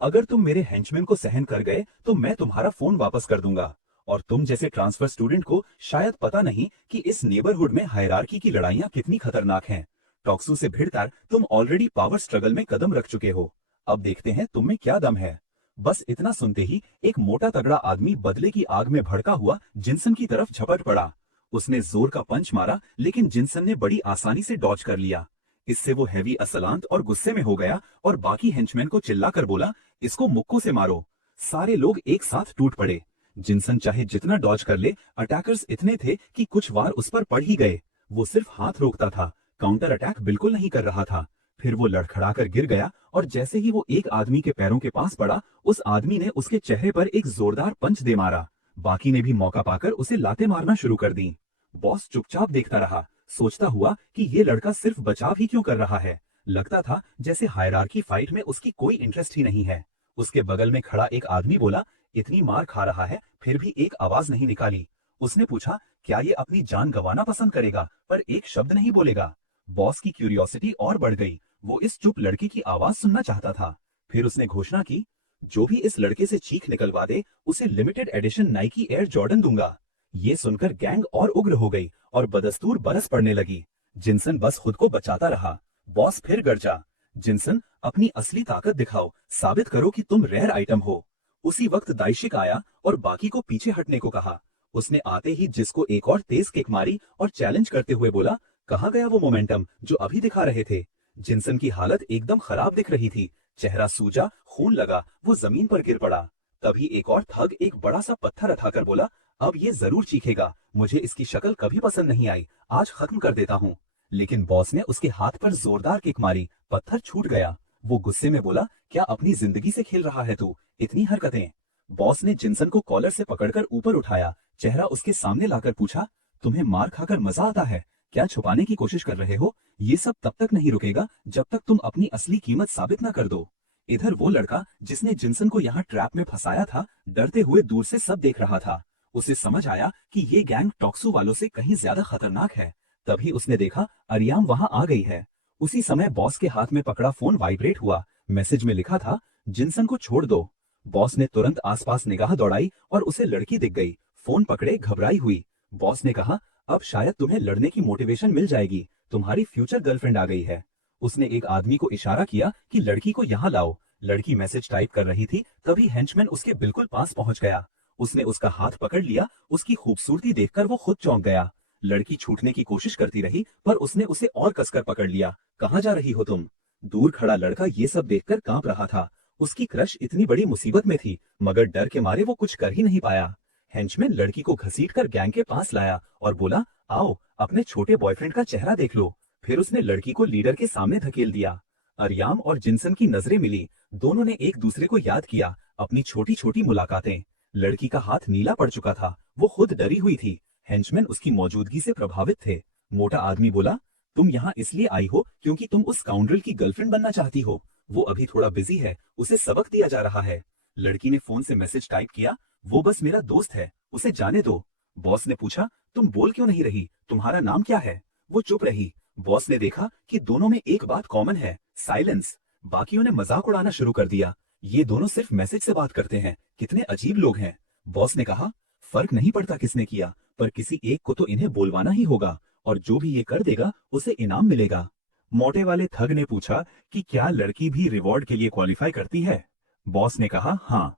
अगर तुम मेरे हेंचमैन को सहन कर गए तो मैं तुम्हारा फोन वापस कर दूंगा। और तुम जैसे ट्रांसफर स्टूडेंट को शायद पता नहीं कि इस नेबरहुड में हायरार्की की लड़ाइयां कितनी खतरनाक हैं। टॉक्सू से भिड़कर तुम ऑलरेडी पावर स्ट्रगल में कदम रख चुके हो। अब देखते हैं तुम में क्या दम है। बस इतना सुनते ही एक मोटा तगड़ा आदमी बदले की आग में भड़का हुआ जिनसन की तरफ झपट पड़ा। उसने जोर का पंच मारा, लेकिन जिनसन ने बड़ी आसानी से डॉज कर लिया। इससे वो हैवी असलांत और गुस्से में हो गया और बाकी हेंचमैन को चिल्लाकर बोला, इसको मुक्कों से मारो। सारे लोग एक साथ टूट पड़े। जिनसन चाहे जितना डॉज कर ले, अटैकर्स इतने थे कि कुछ वार उस पर पड़ ही गए। वो सिर्फ हाथ रोकता था, काउंटर अटैक बिल्कुल नहीं कर रहा था। फिर वो लड़खड़ाकर गिर गया और जैसे ही वो एक आदमी के पैरों के पास पड़ा, उस आदमी ने उसके चेहरे पर एक जोरदार पंच दे मारा। बाकी ने भी मौका पाकर उसे लाते मारना शुरू कर दी। बॉस चुपचाप देखता रहा, सोचता हुआ कि ये लड़का सिर्फ बचाव ही क्यों कर रहा है। लगता था जैसे हायरार्की फाइट में उसकी कोई इंटरेस्ट ही नहीं है। उसके बगल में खड़ा एक आदमी बोला, इतनी मार खा रहा है फिर भी एक आवाज नहीं निकाली। उसने पूछा, क्या ये अपनी जान गंवाना पसंद करेगा, पर एक शब्द नहीं बोलेगा। बॉस की क्यूरियोसिटी और बढ़ गई, वो इस चुप लड़के की आवाज सुनना चाहता था। फिर उसने घोषणा की, जो भी इस लड़के से चीख निकलवा दे उसे limited edition Nike air Jordan दूंगा। ये सुनकर गैंग और उग्र हो गई और बदस्तूर बरस पड़ने लगी। जिनसन बस खुद को बचाता रहा। बॉस फिर गरजा, जिनसन अपनी असली ताकत दिखाओ, साबित करो कि तुम रेयर आइटम हो। उसी वक्त दाइशिक आया और बाकी को पीछे हटने को कहा। उसने आते ही जिसको एक और तेज किक मारी और चैलेंज करते हुए बोला, कहाँ गया वो मोमेंटम जो अभी दिखा रहे थे। जिनसन की हालत एकदम खराब दिख रही थी, चेहरा सूजा, खून लगा, वो जमीन पर गिर पड़ा। तभी एक और थग एक बड़ा सा पत्थर उठाकर बोला, अब ये जरूर चीखेगा, मुझे इसकी शक्ल कभी पसंद नहीं आई, आज खत्म कर देता हूँ। लेकिन बॉस ने उसके हाथ पर जोरदार किक मारी, पत्थर छूट गया। वो गुस्से में बोला, क्या अपनी जिंदगी से खेल रहा है तू, इतनी हरकतें। बॉस ने जिनसन को कॉलर से पकड़कर ऊपर उठाया, चेहरा उसके सामने लाकर पूछा, तुम्हें मार खाकर मजा आता है, क्या छुपाने की कोशिश कर रहे हो? ये सब तब तक नहीं रुकेगा जब तक तुम अपनी असली कीमत साबित न कर दो। इधर वो लड़का जिसने जिनसन को यहाँ ट्रैप में फंसाया था, डरते हुए दूर से सब देख रहा था। उसे समझ आया कि ये गैंग टॉक्सू वालों से कहीं ज्यादा खतरनाक है। तभी उसने देखा अरियाम वहां आ गई है। उसी समय बॉस के हाथ में पकड़ा फोन वाइब्रेट हुआ। मैसेज में लिखा था, जिनसन को छोड़ दो। बॉस ने तुरंत आसपास निगाह दौड़ाई और उसे लड़की दिख गई। फोन पकड़े घबराई हुई। बॉस ने कहा, अब शायद तुम्हें लड़ने की मोटिवेशन मिल जाएगी, तुम्हारी फ्यूचर गर्लफ्रेंड आ गई है। उसने एक आदमी को इशारा किया कि लड़की को यहाँ लाओ। लड़की मैसेज टाइप कर रही थी, तभी हेंचमैन उसके बिल्कुल पास पहुंच गया। उसने उसका हाथ पकड़ लिया। उसकी खूबसूरती देखकर वो खुद चौंक गया। लड़की छूटने की कोशिश करती रही, पर उसने उसे और कसकर पकड़ लिया। कहाँ जा रही हो तुम? दूर खड़ा लड़का ये सब देखकर कांप रहा था। उसकी क्रश इतनी बड़ी मुसीबत में थी, मगर डर के मारे वो कुछ कर ही नहीं पाया। हेंचमैन लड़की को घसीटकर गैंग के पास लाया और बोला, आओ अपने छोटे बॉयफ्रेंड का चेहरा देख लो। फिर उसने लड़की को लीडर के सामने धकेल दिया। अरियाम और जिनसन की नजरें मिली। दोनों ने एक दूसरे को याद किया, अपनी छोटी छोटी मुलाकातें। लड़की का हाथ नीला पड़ चुका था, वो खुद डरी हुई थी। हेंचमैन उसकी मौजूदगी से प्रभावित थे। मोटा आदमी बोला, तुम यहाँ इसलिए आई हो क्योंकि तुम उस स्काउंड्रल की गर्लफ्रेंड बनना चाहती हो। वो अभी थोड़ा बिजी है, उसे सबक दिया जा रहा है। लड़की ने फोन से मैसेज टाइप किया, वो बस मेरा दोस्त है, उसे जाने दो। बॉस ने पूछा, तुम बोल क्यों नहीं रही, तुम्हारा नाम क्या है? वो चुप रही। बॉस ने देखा कि दोनों में एक बात कॉमन है, साइलेंस। बाकियों ने मजाक उड़ाना शुरू कर दिया, ये दोनों सिर्फ मैसेज से बात करते हैं, कितने अजीब लोग हैं। बॉस ने कहा, फर्क नहीं पड़ता किसने किया, पर किसी एक को तो इन्हें बोलवाना ही होगा, और जो भी ये कर देगा उसे इनाम मिलेगा। मोटे वाले थग ने पूछा कि क्या लड़की भी रिवॉर्ड के लिए क्वालिफाई करती है? बॉस ने कहा, हाँ।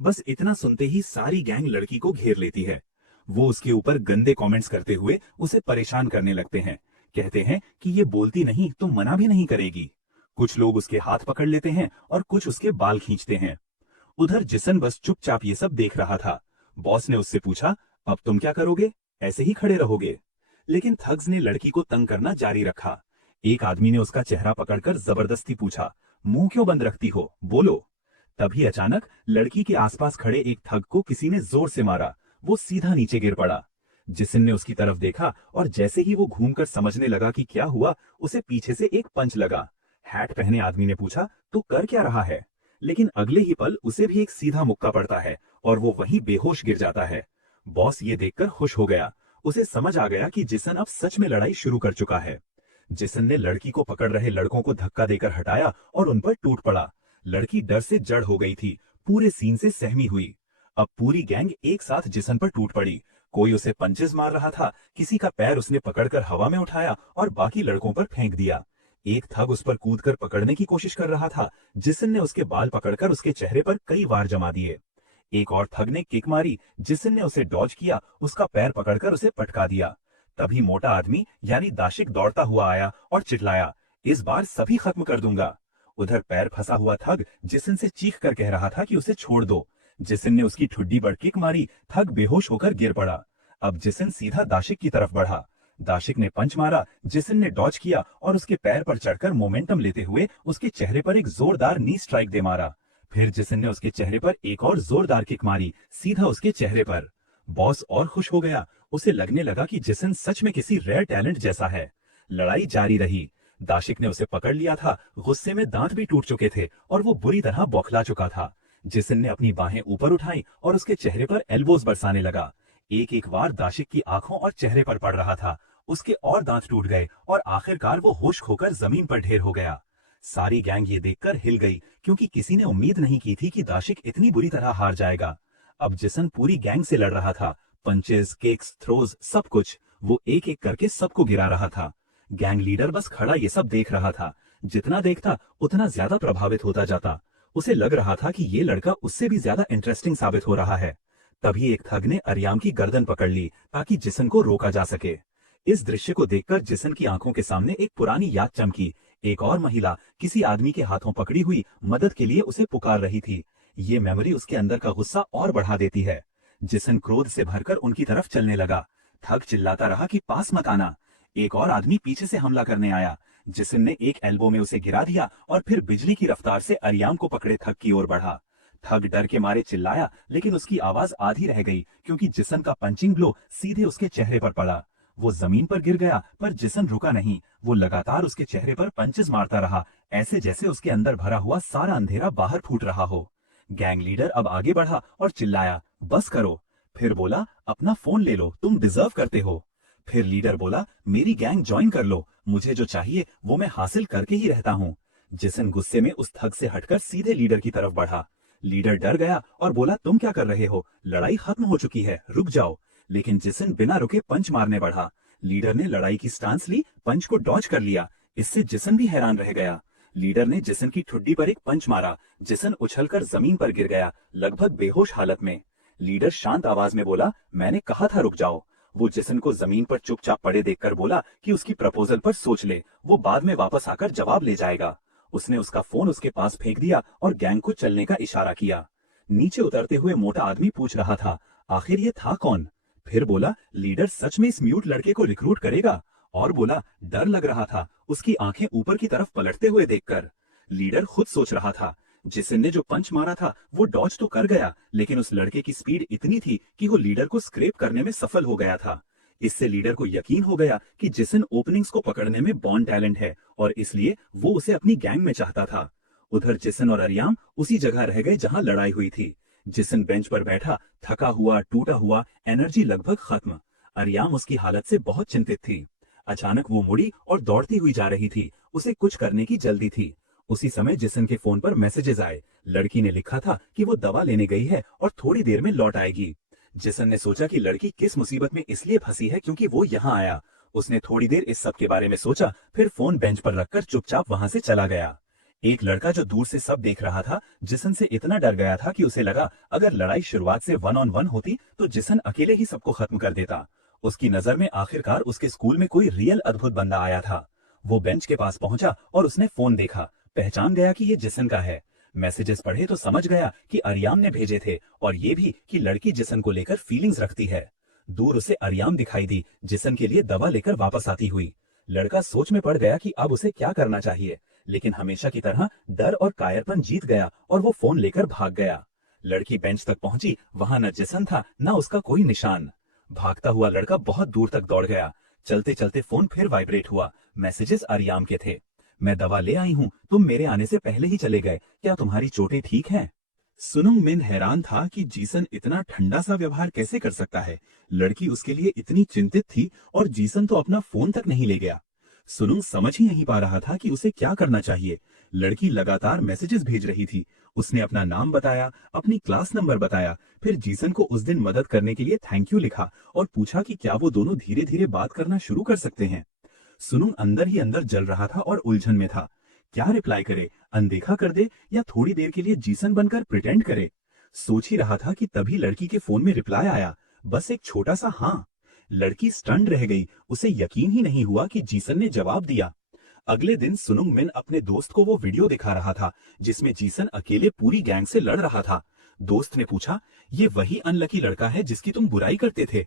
बस इतना सुनते ही सारी गैंग लड़की को घेर लेती है। वो उसके ऊपर गंदे कमेंट्स करते हुए उसे परेशान करने लगते हैं। कहते हैं कि ये बोलती नहीं तो मना भी नहीं करेगी। कुछ लोग उसके हाथ पकड़ लेते हैं और कुछ उसके बाल खींचते हैं। उधर जिसन बस चुपचाप ये सब देख रहा था। बॉस ने उससे पूछा, अब तुम क्या करोगे? ऐसे ही खड़े रहोगे? लेकिन थग्स ने लड़की को तंग करना जारी रखा। एक आदमी ने उसका चेहरा पकड़कर जबरदस्ती पूछा, मुंह क्यों बंद रखती हो, बोलो। तभी अचानक लड़की के आसपास खड़े एक थग को किसी ने जोर से मारा। वो सीधा नीचे गिर पड़ा। जिसन ने उसकी तरफ देखा और जैसे ही वो घूमकर समझने लगा कि क्या हुआ, उसे पीछे से एक पंच लगा। हैट पहने आदमी ने पूछा, तू कर क्या रहा है? लेकिन अगले ही पल उसे भी एक सीधा मुक्का पड़ता है और वो वहीं बेहोश गिर जाता है। बॉस ये देखकर खुश हो गया। उसे समझ आ गया कि जिसन अब सच में लड़ाई शुरू कर चुका है। जिसन ने लड़की को पकड़ रहे लड़कों को धक्का देकर हटाया और उन पर टूट पड़ा। लड़की डर से जड़ हो गई थी, पूरे सीन से सहमी हुई। अब पूरी गैंग एक साथ जिसन पर टूट पड़ी। कोई उसे पंचेस मार रहा था, किसी का पैर उसने पकड़कर हवा में उठाया और बाकी लड़कों पर फेंक दिया। एक थग उस पर कूदकर पकड़ने की कोशिश कर रहा था। जिसन ने उसके बाल पकड़कर उसके चेहरे पर कई बार जमा दिए। एक और थग ने किक मारी। जिसन ने उसे डॉज किया, उसका पैर पकड़कर उसे पटका दिया। तभी मोटा आदमी यानी दाशिक दौड़ता हुआ आया और चिल्लाया, इस बार सभी खत्म कर दूंगा। उधर पैर फंसा हुआ थग जिसन से चीख कर कह रहा था कि उसे छोड़ दो। जिसन ने उसकी ठुड्डी पर किक मारी। थग बेहोश होकर गिर पड़ा। अब जिसन सीधा दाशिक की तरफ बढ़ा। दाशिक ने पंच मारा। जिसन ने डॉज किया और उसके पैर पर चढ़कर मोमेंटम लेते हुए उसके चेहरे पर एक जोरदार नी स्ट्राइक दे मारा। फिर जिसन ने उसके चेहरे पर एक और जोरदार किक मारी, सीधा उसके चेहरे पर। बॉस और खुश हो गया। उसे लगने लगा कि जिसन सच में किसी रेयर टैलेंट जैसा है। लड़ाई जारी रही। दाशिक ने उसे पकड़ लिया था। गुस्से में दांत भी टूट चुके थे और वो बुरी तरह बौखला चुका था। जिसन ने अपनी बाहें ऊपर उठाई और उसके चेहरे पर एल्बोज बरसाने लगा। एक एक वार दाशिक की आंखों और चेहरे पर पड़ रहा था। उसके और दांत टूट गए और आखिरकार वो होश खोकर जमीन पर ढेर हो गया। सारी गैंग ये देखकर हिल गई, क्योंकि किसी ने उम्मीद नहीं की थी कि दाशिक इतनी बुरी तरह हार जाएगा। अब जिसन पूरी गैंग से लड़ रहा था। पंचेस, किक्स, थ्रोज, सब कुछ। वो एक एक करके सबको गिरा रहा था। गैंग लीडर बस खड़ा ये सब देख रहा था। जितना देखता उतना ज्यादा प्रभावित होता जाता। उसे लग रहा था कि ये लड़का उससे भी ज्यादा इंटरेस्टिंग साबित हो रहा है। तभी एक थग ने अरियाम की गर्दन पकड़ ली ताकि जिसन को रोका जा सके। इस दृश्य को देखकर जिसन की आंखों के सामने एक पुरानी याद चमकी। एक और महिला किसी आदमी के हाथों पकड़ी हुई मदद के लिए उसे पुकार रही थी। ये मेमोरी उसके अंदर का गुस्सा और बढ़ा देती है। जिसन क्रोध से भरकर उनकी तरफ चलने लगा। थग चिल्लाता रहा कि पास मत आना। एक और आदमी पीछे से हमला करने आया। जिसन ने एक एल्बो में उसे गिरा दिया और फिर बिजली की रफ्तार से अरियाम को पकड़े थग की ओर बढ़ा। थग डर के मारे चिल्लाया, लेकिन उसकी आवाज आधी रह गई, क्योंकि जिसन का पंचिंग ब्लो सीधे उसके चेहरे पर पड़ा। वो जमीन पर गिर गया, पर जिसन रुका नहीं। वो लगातार उसके चेहरे पर पंचेस मारता रहा, ऐसे जैसे उसके अंदर भरा हुआ सारा अंधेरा बाहर फूट रहा हो। गैंग लीडर अब आगे बढ़ा और चिल्लाया, बस करो। फिर बोला, अपना फोन ले लो, तुम डिजर्व करते हो। फिर लीडर बोला, मेरी गैंग ज्वाइन कर लो, मुझे जो चाहिए वो मैं हासिल करके ही रहता हूँ। जिसन गुस्से में उस थग से हटकर सीधे लीडर की तरफ बढ़ा। लीडर डर गया और बोला, तुम क्या कर रहे हो, लड़ाई खत्म हो चुकी है, रुक जाओ। लेकिन जिसन बिना रुके पंच मारने बढ़ा। लीडर ने लड़ाई की स्टांस ली, पंच को डॉज कर लिया। इससे जिसन भी हैरान रह गया। लीडर ने जिसन की ठुड्डी पर एक पंच मारा। जिसन उछलकर जमीन पर गिर गया, लगभग बेहोश हालत में। लीडर शांत आवाज में बोला, मैंने कहा था रुक जाओ। वो जिसन को जमीन पर चुपचाप पड़े देखकर बोला कि उसकी प्रपोजल पर सोच ले, वो बाद में वापस आकर जवाब ले जाएगा। उसने उसका फोन उसके पास फेंक दिया और गैंग को चलने का इशारा किया। नीचे उतरते हुए मोटा आदमी पूछ रहा था, आखिर ये था कौन? फिर बोला, लीडर सच में इस म्यूट लड़के को रिक्रूट करेगा? और बोला, डर लग रहा था उसकी आंखें ऊपर की तरफ पलटते हुए देखकर। लीडर खुद सोच रहा था, जिसन ने जो पंच मारा था वो डॉज तो कर गया, लेकिन उस लड़के की स्पीड इतनी थी कि वो लीडर को स्क्रैप करने में सफल हो गया था। इससे लीडर को यकीन हो गया कि जिसन ओपनिंग्स को पकड़ने में बॉर्न टैलेंट है, और इसलिए वो उसे अपनी गैंग में चाहता था। उधर जिसन और अरियाम उसी जगह रह गए जहां लड़ाई हुई थी। जिसन बेंच पर बैठा, थका हुआ, टूटा हुआ, एनर्जी लगभग खत्म। अरियाम उसकी हालत से बहुत चिंतित थी। अचानक वो मुड़ी और दौड़ती हुई जा रही थी। उसे कुछ करने की जल्दी थी। उसी समय जिसन के फोन पर मैसेजेस आए। लड़की ने लिखा था कि वो दवा लेने गई है और थोड़ी देर में लौट आएगी। जिसन ने सोचा कि लड़की किस मुसीबत में इसलिए फंसी है क्योंकि वो यहाँ आया। उसने थोड़ी देर इस सब के बारे में सोचा, फिर फोन बेंच पर रखकर चुपचाप वहां से चला गया। एक लड़का जो दूर से सब देख रहा था, जिसन से इतना डर गया था कि उसे लगा अगर लड़ाई शुरुआत से 1-on-1 होती तो जिसन अकेले ही सबको खत्म कर देता। उसकी नजर में आखिरकार उसके स्कूल में कोई रियल अद्भुत बंदा आया था। वो बेंच के पास पहुंचा और उसने फोन देखा। पहचान गया कि ये जिसन का है। मैसेजेस पढ़े तो समझ गया कि अरियाम ने भेजे थे, और ये भी कि लड़की जिसन को लेकर फीलिंग्स रखती है। दूर उसे अरियाम दिखाई दी, जिसन के लिए दवा लेकर वापस आती हुई। लड़का सोच में पड़ गया कि अब उसे क्या करना चाहिए, लेकिन हमेशा की तरह डर और कायरपन जीत गया और वो फोन लेकर भाग गया। लड़की बेंच तक पहुंची, वहां न जिसन था न उसका कोई निशान। भागता हुआ लड़का बहुत दूर तक दौड़ गया। चलते चलते फोन फिर वाइब्रेट हुआ। मैसेजेस अरियाम के थे। मैं दवा ले आई हूँ, तुम मेरे आने से पहले ही चले गए, क्या तुम्हारी चोटें ठीक हैं? सुनुंग मिन हैरान था कि जीसन इतना ठंडा सा व्यवहार कैसे कर सकता है। लड़की उसके लिए इतनी चिंतित थी और जीसन तो अपना फोन तक नहीं ले गया। सुनुंग समझ ही नहीं पा रहा था कि उसे क्या करना चाहिए। लड़की लगातार मैसेजेस भेज रही थी। उसने अपना नाम बताया, अपनी क्लास नंबर बताया, फिर जीसन को उस दिन मदद करने के लिए थैंक यू लिखा और पूछा कि क्या वो दोनों धीरे धीरे बात करना शुरू कर सकते हैं। सुनुंग अंदर ही अंदर जल रहा था और उलझन में था। क्या रिप्लाई करे, अनदेखा कर दे या थोड़ी देर के लिए जीसन बनकर प्रिटेंड करे। सोच ही रहा था कि तभी लड़की के फोन में रिप्लाई आया, बस एक छोटा सा हाँ। लड़की स्टन्ड रह गई। उसे यकीन ही नहीं हुआ कि जीसन ने जवाब दिया। अगले दिन सुनुंग मिन अपने दोस्त को वो वीडियो दिखा रहा था जिसमें जीसन अकेले पूरी गैंग से लड़ रहा था। दोस्त ने पूछा, ये वही अनलकी लड़का है जिसकी तुम बुराई करते थे?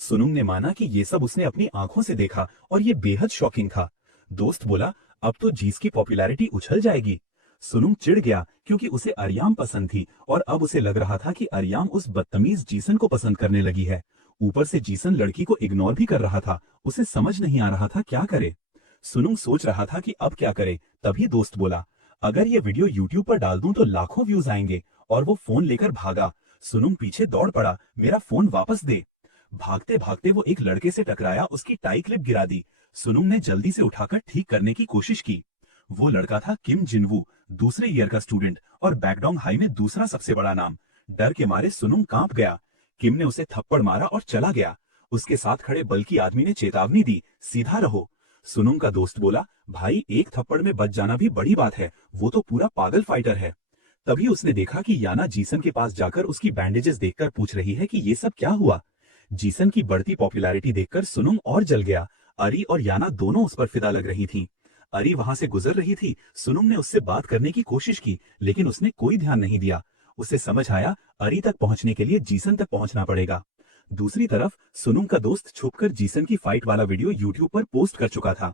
सुनुंग ने माना कि ये सब उसने अपनी आंखों से देखा और ये बेहद शॉकिंग था। दोस्त बोला, अब तो जीस की पॉपुलैरिटी उछल जाएगी। सुनुंग चिढ़ गया क्योंकि उसे अर्याम पसंद थी और अब उसे लग रहा था कि अर्याम उस बदतमीज जीसन को पसंद करने लगी है। ऊपर से जीसन लड़की को इग्नोर भी कर रहा था। उसे समझ नहीं आ रहा था क्या करे। सुनुंग सोच रहा था कि अब क्या करे, तभी दोस्त बोला, अगर ये वीडियो यूट्यूब पर डाल दूं तो लाखों व्यूज आएंगे। और वो फोन लेकर भागा। सुनुंग पीछे दौड़ पड़ा, मेरा फोन वापस दे। भागते भागते वो एक लड़के से टकराया, उसकी टाई क्लिप गिरा दी। सुनुंग ने जल्दी से उठाकर ठीक करने की कोशिश की। वो लड़का था किम जिनवू, दूसरे ईयर का स्टूडेंट और बैकडोंग हाई में दूसरा सबसे बड़ा नाम। डर के मारे सुनुंग कांप गया। किम ने उसे थप्पड़ मारा और चला गया। उसके साथ खड़े बल्कि आदमी ने चेतावनी दी, सीधा रहो। सुनुंग का दोस्त बोला, भाई एक थप्पड़ में बच जाना भी बड़ी बात है, वो तो पूरा पागल फाइटर है। तभी उसने देखा कि याना जीसन के पास जाकर उसकी बैंडेजेस देखकर पूछ रही है कि ये सब क्या हुआ। जीसन की बढ़ती पॉपुलैरिटी देखकर सुनुंग और जल गया। अरी और याना दोनों उस पर फिदा लग रही थीं। अरी वहां से गुजर रही थी। सुनुंग ने उससे बात करने की कोशिश की, लेकिन उसने कोई ध्यान नहीं दिया। उसे समझ आया अरी तक पहुंचने के लिए जीसन तक पहुंचना पड़ेगा। दूसरी तरफ सुनुंग का दोस्त छुपकर जीसन की फाइट वाला वीडियो यूट्यूब पर पोस्ट कर चुका था।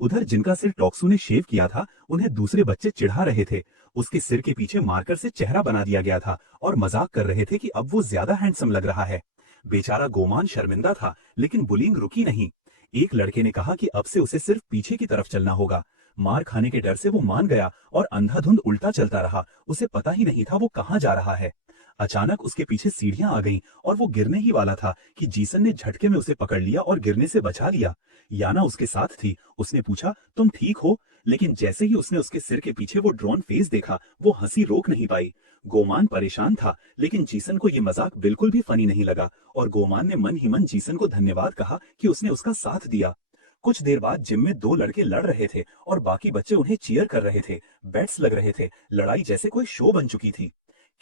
उधर जिनका सिर टॉक्सू ने शेव किया था, उन्हें दूसरे बच्चे चिढ़ा रहे थे। उसके सिर के पीछे मार्कर से चेहरा बना दिया गया था और मजाक कर रहे थे कि अब वो ज्यादा हैंडसम लग रहा है। बेचारा गोमान शर्मिंदा था, लेकिन बुलिंग रुकी नहीं। एक लड़के ने कहा कि अब से उसे सिर्फ पीछे की तरफ चलना होगा। मार खाने के डर से वो मान गया और अंधाधुंध उल्टा चलता रहा। उसे पता ही नहीं था वो कहाँ जा रहा है। अचानक उसके पीछे सीढ़ियां आ गईं और वो गिरने ही वाला था कि जीसन ने झटके में उसे पकड़ लिया और गिरने से बचा लिया। याना उसके साथ थी। उसने पूछा, तुम ठीक हो? लेकिन जैसे ही उसने उसके सिर के पीछे वो ड्रोन फेस देखा, वो हंसी रोक नहीं पाई। गोमान परेशान था, लेकिन जीसन को ये मजाक बिल्कुल भी फनी नहीं लगा और गोमान ने मन ही मन जीसन को धन्यवाद कहा कि उसने उसका साथ दिया। कुछ देर बाद जिम में दो लड़के लड़ रहे थे और बाकी बच्चे उन्हें चीयर कर रहे थे। बेट्स लग रहे थे। लड़ाई जैसे कोई शो बन चुकी थी।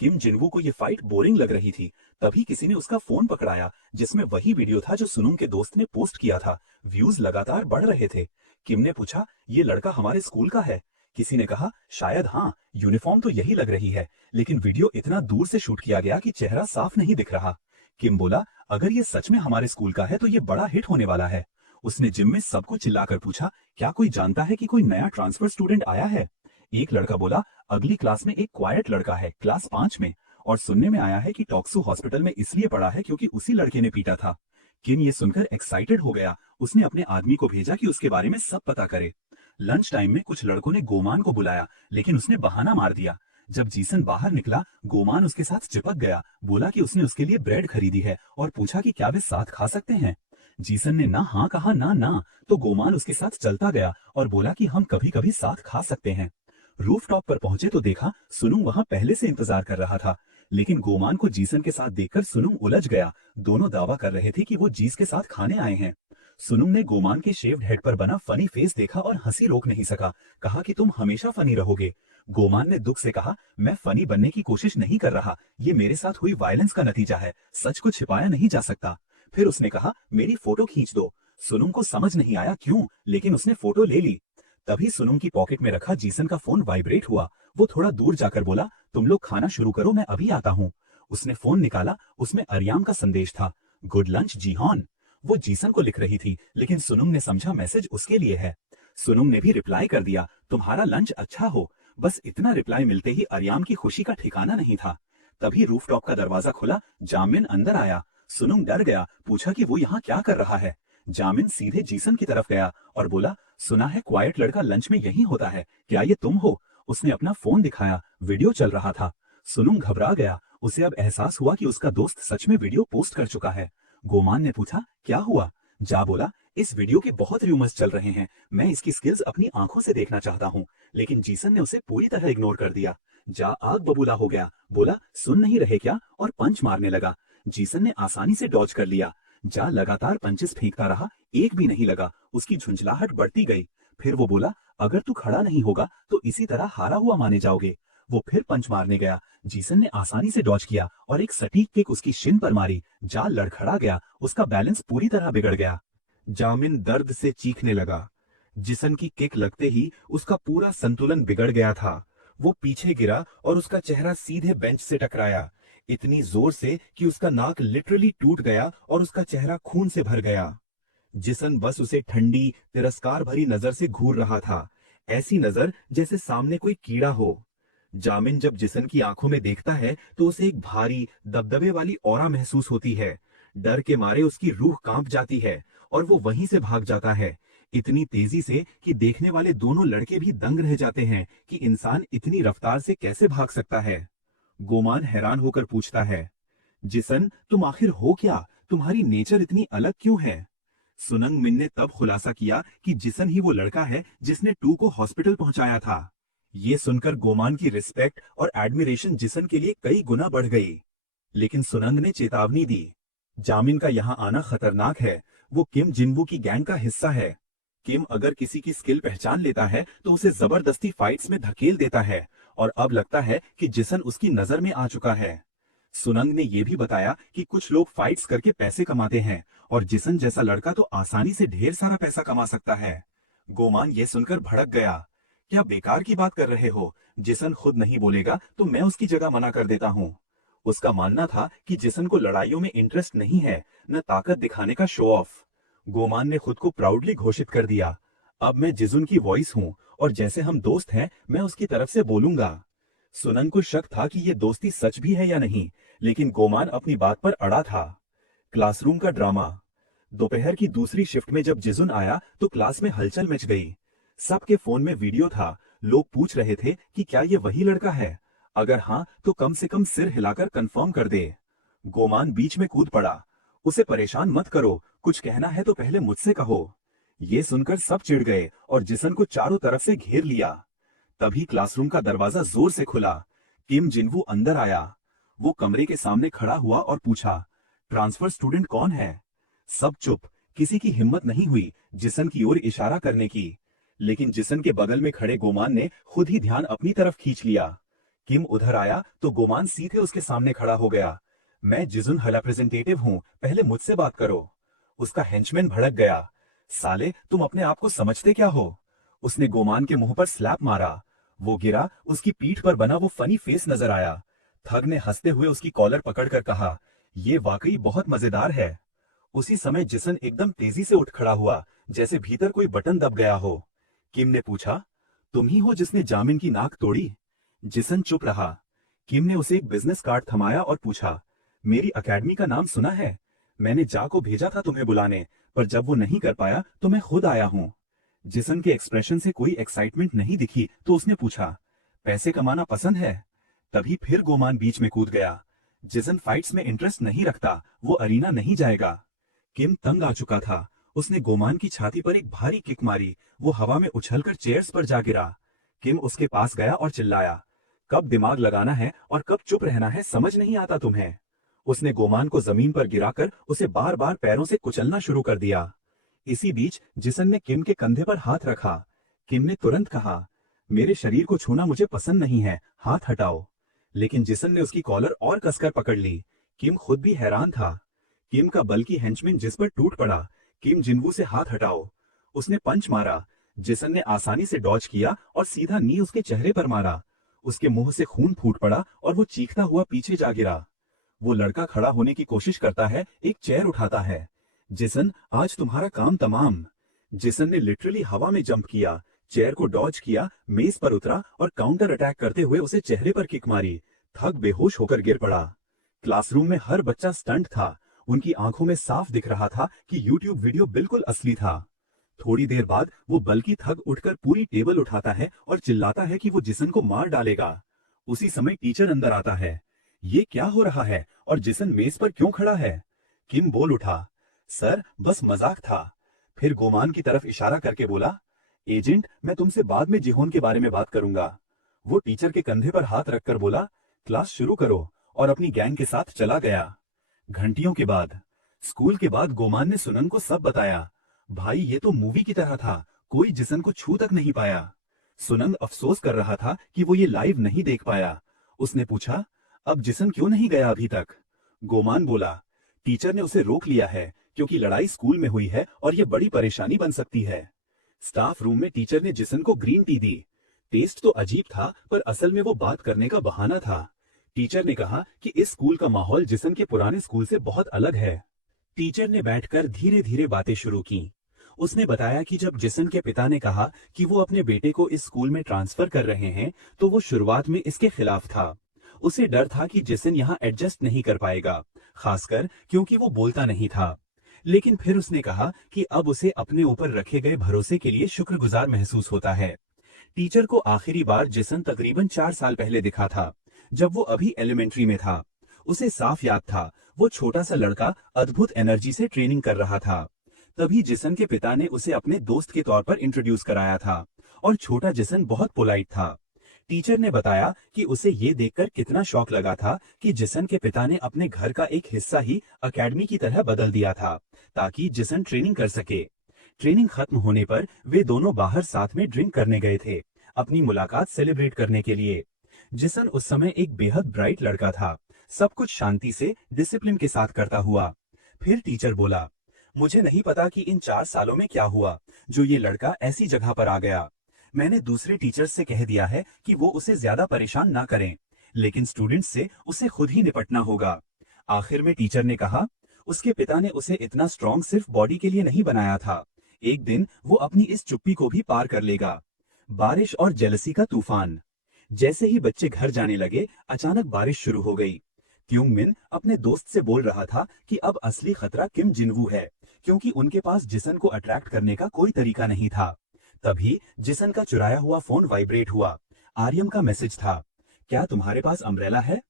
किम जिनवू को ये फाइट बोरिंग लग रही थी। तभी किसी ने उसका फोन पकड़ाया, जिसमें वही वीडियो था जो सुनुंग के दोस्त ने पोस्ट किया था। व्यूज लगातार बढ़ रहे थे। किम ने पूछा, ये लड़का हमारे स्कूल का है? किसी ने कहा, शायद हाँ, यूनिफॉर्म तो यही लग रही है, लेकिन वीडियो इतना दूर से शूट किया गया कि चेहरा साफ नहीं दिख रहा। किम बोला, अगर ये सच में हमारे स्कूल का है तो ये बड़ा हिट होने वाला है। उसने जिम में सबको चिल्लाकर पूछा, क्या कोई जानता है कि कोई नया ट्रांसफर स्टूडेंट आया है? एक लड़का बोला, अगली क्लास में एक क्वाइट लड़का है, क्लास 5 में, और सुनने में आया है कि टॉक्सू हॉस्पिटल में इसलिए पड़ा है क्योंकि उसी लड़के ने पीटा था। किम ये सुनकर एक्साइटेड हो गया। उसने अपने आदमी को भेजा कि उसके बारे में सब पता करे। लंच टाइम में कुछ लड़कों ने गोमान को बुलाया, लेकिन उसने बहाना मार दिया। जब जीसन बाहर निकला, गोमान उसके साथ चिपक गया। बोला कि उसने उसके लिए ब्रेड खरीदी है और पूछा कि क्या वे साथ खा सकते हैं। जीसन ने ना हाँ कहा ना ना, तो गोमान उसके साथ चलता गया और बोला कि हम कभी कभी साथ खा सकते हैं। रूफटॉप पर पहुंचे तो देखा सुनुंग वहां पहले से इंतजार कर रहा था, लेकिन गोमान को जीसन के साथ देखकर सुनुंग उलझ गया। दोनों दावा कर रहे थे कि वो जीस के साथ खाने आए हैं। सुनुंग ने गोमान के शेव्ड हेड पर बना फनी फेस देखा और हंसी रोक नहीं सका। कहा कि तुम हमेशा फनी रहोगे। गोमान ने दुख से कहा, मैं फनी बनने की कोशिश नहीं कर रहा, ये मेरे साथ हुई वायलेंस का नतीजा है, सच को छिपाया नहीं जा सकता। फिर उसने कहा, मेरी फोटो खींच दो। सुनुंग को समझ नहीं आया क्यों, लेकिन उसने फोटो ले ली। तभी सुनुंग की पॉकेट में रखा जीसन का फोन वाइब्रेट हुआ। वो थोड़ा दूर जाकर बोला, तुम लोग खाना शुरू करो, मैं अभी आता हूँ। उसने फोन निकाला, उसमें अर्याम का संदेश था, गुड लंच जीहॉन। वो जीसन को लिख रही थी, लेकिन सुनुंग ने समझा मैसेज उसके लिए है। सुनुंग ने भी रिप्लाई कर दिया, तुम्हारा लंच अच्छा हो। बस इतना रिप्लाई मिलते ही अर्याम की खुशी का ठिकाना नहीं था। तभी रूफटॉप का दरवाजा खुला, जामिन अंदर आया। सुनुंग डर गया, पूछा कि वो यहाँ क्या कर रहा है। जामिन सीधे जीसन की तरफ गया और बोला, सुना है क्वाइट लड़का लंच में यही होता है, क्या ये तुम हो? उसने अपना फोन दिखाया, वीडियो चल रहा था। सुनुंग घबरा गया। उसे अब एहसास हुआ कि उसका दोस्त सच में वीडियो पोस्ट कर चुका है। गोमान ने पूछा, क्या हुआ? जा बोला, इस वीडियो के बहुत रूमर्स चल रहे हैं, मैं इसकी स्किल्स अपनी आंखों से देखना चाहता हूँ। लेकिन जीसन ने उसे पूरी तरह इग्नोर कर दिया। जा आग बबूला हो गया, बोला, सुन नहीं रहे क्या, और पंच मारने लगा। जीसन ने आसानी से डॉज कर लिया। जा लगातार पंचेस फेंकता रहा, एक भी नहीं लगा। उसकी झुंझलाहट बढ़ती गई। फिर वो बोला, अगर तू खड़ा नहीं होगा तो इसी तरह हारा हुआ माने जाओगे। वो फिर पंच मारने गया। जीसन ने आसानी से डॉज किया और एक सटीक किक उसकी शिन पर मारी। जा लड़खड़ा गया, उसका बैलेंस पूरी तरह बिगड़ गया। जामिन दर्द से चीखने लगा। जिसन की किक लगते ही उसका पूरा संतुलन बिगड़ गया था। वो पीछे गिरा और उसका चेहरा सीधे बेंच से टकराया, इतनी जोर से कि उसका नाक लिटरली टूट गया और उसका चेहरा खून से भर गया। जिसन बस उसे ठंडी तिरस्कार भरी नजर से घूर रहा था। ऐसी नजर जैसे सामने कोई कीड़ा हो। जामिन जब जिसन की आंखों में देखता है तो उसे एक भारी दबदबे वाली ऑरा महसूस होती है। डर के मारे उसकी रूह कांप जाती है और वो वहीं से भाग जाता है, इतनी तेजी से कि देखने वाले दोनों लड़के भी दंग रह जाते हैं कि इंसान इतनी रफ्तार से कैसे भाग सकता है। गोमान हैरान होकर पूछता है, जिसन तुम आखिर हो क्या, तुम्हारी नेचर इतनी अलग क्यों है? सुनंग मिन ने तब खुलासा किया कि जिसन ही वो लड़का है जिसने टू को हॉस्पिटल पहुंचाया था। ये सुनकर गोमान की रिस्पेक्ट और एडमिरेशन जिसन के लिए कई गुना बढ़ गई। लेकिन सुनंग ने चेतावनी दी, जामिन का यहाँ आना खतरनाक है, वो किम जिनवू की गैंग का हिस्सा है। किम अगर किसी की स्किल पहचान लेता है तो उसे जबरदस्ती फाइट्स में धकेल देता है और अब लगता है कि जिसन उसकी नजर में आ चुका है। सुनंग ने यह भी बताया कि कुछ लोग फाइट्स करके पैसे कमाते हैं और जिसन जैसा लड़का तो आसानी से ढेर सारा पैसा कमा सकता है। गोमान ये सुनकर भड़क गया, क्या बेकार की बात कर रहे हो? जिसन खुद नहीं बोलेगा तो मैं उसकी जगह मना कर देता हूँ। उसका मानना था कि जिसन को लड़ाइयों में इंटरेस्ट नहीं है, न ताकत दिखाने का शो ऑफ। गोमान ने खुद को प्राउडली घोषित कर दिया, अब मैं जिजुन की वॉइस हूँ और जैसे हम दोस्त हैं मैं उसकी तरफ से बोलूंगा। सुनंग को शक था कि ये दोस्ती सच भी है या नहीं, लेकिन गोमान अपनी बात पर अड़ा था। क्लासरूम का ड्रामा। दोपहर की दूसरी शिफ्ट में जब जिजुन आया तो क्लास में हलचल मच गई। सबके फोन में वीडियो था, लोग पूछ रहे थे कि क्या ये वही लड़का है, अगर हाँ तो कम से कम सिर हिलाकर कंफर्म कर दे। गोमान बीच में कूद पड़ा, उसे परेशान मत करो, कुछ कहना है तो पहले मुझसे कहो। ये सुनकर सब चिढ़ गए और जिसन को चारों तरफ से घेर लिया। तभी क्लासरूम का दरवाजा जोर से खुला। किम जिनवू अंदर आया। वो कमरे के सामने खड़ा हुआ और पूछा, ट्रांसफर स्टूडेंट कौन है? सब चुप, किसी की हिम्मत नहीं हुई जिसन की ओर इशारा करने की। लेकिन जिसन के बगल में खड़े गोमान ने खुद ही ध्यान अपनी तरफ खींच लिया। किम उधर आया तो गोमान सीधे उसके सामने खड़ा हो गया। मैं जिजुन रिप्रेजेंटेटिव हूँ, पहले मुझसे बात करो। उसका हेंचमैन भड़क गया, साले तुम अपने आप को समझते क्या हो? उसने गोमान के मुंह पर स्लैप मारा। वो गिरा, उसकी पीठ पर बना वो फनी फेस नजर आया। थग ने हंसते हुए उसकी कॉलर पकड़कर कहा, ये वाकई बहुत मजेदार है। उसी समय जिसन एकदम तेजी से उठ खड़ा हुआ, जैसे भीतर कोई बटन दब गया हो। किम ने पूछा, तुम ही हो जिसने जामिन की नाक तोड़ी? जिसन चुप रहा। किम ने उसे एक बिजनेस कार्ड थमाया और पूछा, मेरी अकेडमी का नाम सुना है? मैंने जा को भेजा था तुम्हें बुलाने, पर जब वो नहीं कर पाया तो मैं खुद आया हूँ। जिसन के एक्सप्रेशन से कोई एक्साइटमेंट नहीं दिखी तो उसने पूछा, पैसे कमाना पसंद है? तभी फिर गोमान बीच में कूद गया। जिसन फाइट्स में इंटरेस्ट नहीं रखता, वो अरीना नहीं जाएगा। किम तंग आ चुका था, उसने गोमान की छाती पर एक भारी किक मारी, वो हवा में उछलकर चेयर्स पर जा गिरा। किम उसके पास गया और चिल्लाया, कब दिमाग लगाना है और कब चुप रहना है समझ नहीं आता तुम्हें? उसने गोमान को जमीन पर गिराकर उसे बार बार पैरों से कुचलना शुरू कर दिया। इसी बीच जिसन ने किम के कंधे पर हाथ रखा। किम ने तुरंत कहा, मेरे शरीर को छूना मुझे पसंद नहीं है, हाथ हटाओ। लेकिन जिसन ने उसकी कॉलर और कसकर पकड़ ली। किम खुद भी हैरान था। किम का बल्कि हेंचमैन जिस पर टूट पड़ा, किम जिनवू से हाथ हटाओ। उसने पंच मारा। जिसन ने आसानी से डॉज किया और सीधा नी उसके चेहरे पर मारा। उसके मुंह से खून फूट पड़ा और वो चीखता हुआ पीछे जा गिरा। वो लड़का खड़ा होने की कोशिश करता है, एक चेयर उठाता है। जिसन, आज तुम्हारा काम तमाम। जिसन ने लिटरली हवा में जंप किया, चेयर को डॉज किया, मेज पर उतरा और काउंटर अटैक करते हुए उसे चेहरे पर किक मारी। थक बेहोश होकर गिर पड़ा। क्लासरूम में हर बच्चा स्टंट था, उनकी आंखों में साफ दिख रहा था कि यूट्यूब वीडियो बिल्कुल असली था। थोड़ी देर बाद वो बल्कि थक उठकर पूरी टेबल उठाता है और चिल्लाता है कि वो जिसन को मार डालेगा। उसी समय टीचर अंदर आता है। ये क्या हो रहा है और जिसन मेज पर क्यों खड़ा है? किम बोल उठा, सर बस मजाक था। फिर गोमान की तरफ इशारा करके बोला, एजेंट मैं तुमसे बाद में जिहोन के बारे में बात करूंगा। वो टीचर के कंधे पर हाथ रखकर बोला, क्लास शुरू करो, और अपनी गैंग के साथ चला गया। घंटियों के बाद स्कूल के बाद गोमान ने सुनंग को सब बताया। भाई ये तो मूवी की तरह था, कोई जिसन को छू तक नहीं पाया। सुनंग अफसोस कर रहा था कि वो ये लाइव नहीं देख पाया। उसने पूछा, अब जिसन क्यों नहीं गया अभी तक? गोमान बोला, टीचर ने उसे रोक लिया है क्योंकि लड़ाई स्कूल में हुई है और ये बड़ी परेशानी बन सकती है। स्टाफ रूम में टीचर ने जिसन को ग्रीन टी दी। टेस्ट तो अजीब था पर असल में वो बात करने का बहाना था। टीचर ने कहा कि इस स्कूल का माहौल जिसन के पुराने स्कूल से बहुत अलग है। टीचर ने बैठकर धीरे धीरे बातें शुरू की। उसने बताया कि जब जिसन के पिता ने कहा कि वो अपने बेटे को इस स्कूल में ट्रांसफर कर रहे हैं, तो वो शुरुआत में इसके खिलाफ था। उसे डर था कि जिसन यहाँ एडजस्ट नहीं कर पाएगा, खासकर क्योंकि वो बोलता नहीं था। लेकिन फिर उसने कहा कि अब उसे अपने ऊपर रखे गए भरोसे के लिए शुक्रगुजार महसूस होता है। टीचर को आखिरी बार जिसन तकरीबन 4 साल पहले दिखा था, जब वो अभी एलिमेंट्री में था। उसे साफ याद था, वो छोटा सा लड़का अद्भुत एनर्जी से ट्रेनिंग कर रहा था। तभी जिसन के पिता ने उसे अपने दोस्त के तौर पर इंट्रोड्यूस कराया था, और छोटा जिसन बहुत पोलाइट था। टीचर ने बताया कि उसे ये देखकर कितना शौक लगा था कि जिसन के पिता ने अपने घर का एक हिस्सा ही अकेडमी की तरह बदल दिया था, ताकि जिसन ट्रेनिंग कर सके। ट्रेनिंग खत्म होने पर वे दोनों बाहर साथ में ड्रिंक करने गए थे, अपनी मुलाकात सेलिब्रेट करने के लिए। जिसन उस समय एक बेहद ब्राइट लड़का था, सब कुछ शांति से डिसिप्लिन के साथ करता हुआ। फिर टीचर बोला, मुझे नहीं पता कि इन 4 सालों में क्या हुआ जो ये लड़का ऐसी जगह पर आ गया। मैंने दूसरे टीचर्स से कह दिया है कि वो उसे ज्यादा परेशान ना करें, लेकिन स्टूडेंट्स से उसे खुद ही निपटना होगा। आखिर में टीचर ने कहा, उसके पिता ने उसे इतना स्ट्रांग सिर्फ बॉडी के लिए नहीं बनाया था। एक दिन वो अपनी इस चुप्पी को भी पार कर लेगा। बारिश और जेलसी का तूफान। जैसे ही बच्चे घर जाने लगे, अचानक बारिश शुरू हो गई। त्युंग मिन अपने दोस्त से बोल रहा था कि अब असली खतरा किम जिनवू है, क्योंकि उनके पास जिसन को अट्रैक्ट करने का कोई तरीका नहीं था। तभी जिसन का चुराया हुआ फोन वाइब्रेट हुआ। आर्यम का मैसेज था, क्या तुम्हारे पास अम्ब्रेला है?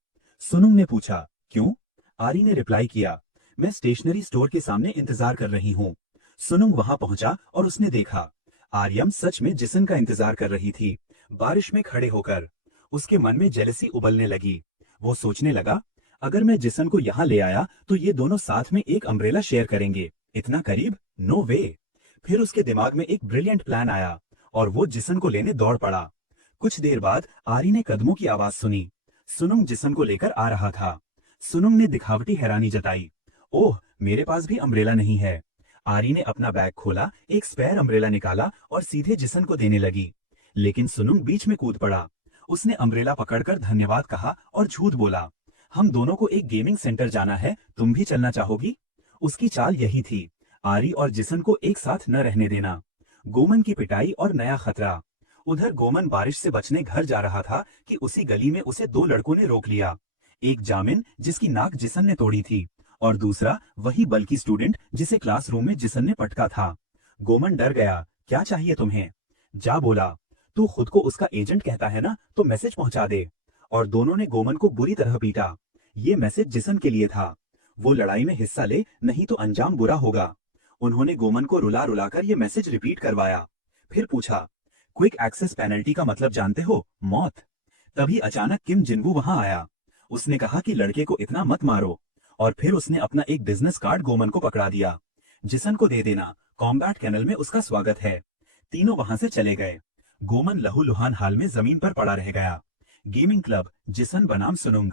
सुनुंग ने पूछा, क्यों? आरी ने रिप्लाई किया, मैं स्टेशनरी स्टोर के सामने इंतजार कर रही हूँ। सुनुंग वहां पहुंचा और उसने देखा, आर्यम सच में जिसन का इंतजार कर रही थी, बारिश में खड़े होकर। उसके मन में जेलसी उबलने लगी। वो सोचने लगा, अगर मैं जिसन को यहाँ ले आया तो ये दोनों साथ में एक अम्ब्रेला शेयर करेंगे। इतना करीब? नो वे। फिर उसके दिमाग में एक ब्रिलियंट प्लान आया और वो जिसन को लेने दौड़ पड़ा। कुछ देर बाद आरी ने कदमों की आवाज सुनी। सुनुंग जिसन को लेकर आ रहा था। सुनुंग ने दिखावटी हैरानी जताई, ओह, मेरे पास भी अम्ब्रेला नहीं है। आरी ने अपना बैग खोला, एक स्पेयर अम्ब्रेला निकाला और सीधे जिसन को देने लगी। लेकिन सुनुंग बीच में कूद पड़ा। उसने अम्ब्रेला पकड़कर धन्यवाद कहा और झूठ बोला, हम दोनों को एक गेमिंग सेंटर जाना है, तुम भी चलना चाहोगी? उसकी चाल यही थी, आरी और जिसन को एक साथ न रहने देना। गोमन की पिटाई और नया खतरा। उधर गोमन बारिश से बचने घर जा रहा था कि उसी गली में उसे दो लड़कों ने रोक लिया। एक जामिन, जिसकी नाक जिसन ने तोड़ी थी, और दूसरा वही बल्कि स्टूडेंट जिसे क्लासरूम में जिसन ने पटका था। गोमन डर गया, क्या चाहिए तुम्हें? जा बोला, तू खुद को उसका एजेंट कहता है ना, तो मैसेज पहुंचा दे। और दोनों ने गोमन को बुरी तरह पीटा। ये मैसेज जिसन के लिए था, वो लड़ाई में हिस्सा ले, नहीं तो अंजाम बुरा होगा। उन्होंने गोमन को रुला रुलाकर ये मैसेज रिपीट करवाया। फिर पूछा, क्विक एक्सेस पेनल्टी का मतलब जानते हो? मौत। तभी अचानक किम जिनवू वहां आया। उसने कहा कि लड़के को इतना मत मारो, और फिर उसने अपना एक बिजनेस कार्ड गोमन को पकड़ा दिया। जिसन को दे देना, कॉम्बैट कैनल में उसका स्वागत है। तीनों वहां से चले गए। गोमन लहूलुहान हाल में जमीन पर पड़ा रह गया। गेमिंग क्लब, जिसन बनाम सुनुंग।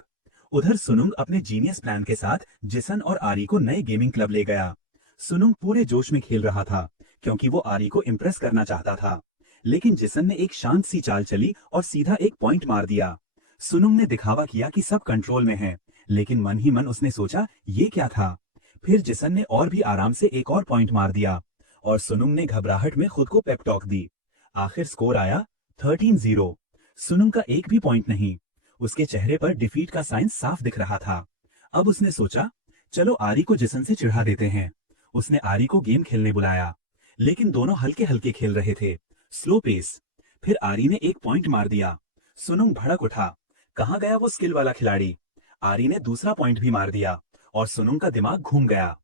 उधर सुनुंग अपने जीनियस प्लान के साथ जिसन और आरी को नए गेमिंग क्लब ले गया। सुनुंग पूरे जोश में खेल रहा था, क्योंकि वो आरी को इम्प्रेस करना चाहता था। लेकिन जिसन ने एक शांत सी चाल चली और सीधा एक पॉइंट मार दिया। सुनुंग ने दिखावा किया कि सब कंट्रोल में है, लेकिन मन ही मन उसने सोचा, ये क्या था? फिर जिसन ने और भी आराम से एक और पॉइंट मार दिया, और सुनुंग ने घबराहट में खुद को पेप टॉक दी। आखिर स्कोर आया 13-0। सुनुंग का एक भी पॉइंट नहीं। उसके चेहरे पर डिफीट का साइन साफ दिख रहा था। अब उसने सोचा, चलो आरी को जिसन से चिढ़ा देते हैं। उसने आरी को गेम खेलने बुलाया, लेकिन दोनों हल्के हल्के खेल रहे थे, स्लो पेस। फिर आरी ने एक पॉइंट मार दिया। सुनुंग भड़क उठा, कहाँ गया वो स्किल वाला खिलाड़ी? आरी ने दूसरा पॉइंट भी मार दिया, और सुनुंग का दिमाग घूम गया।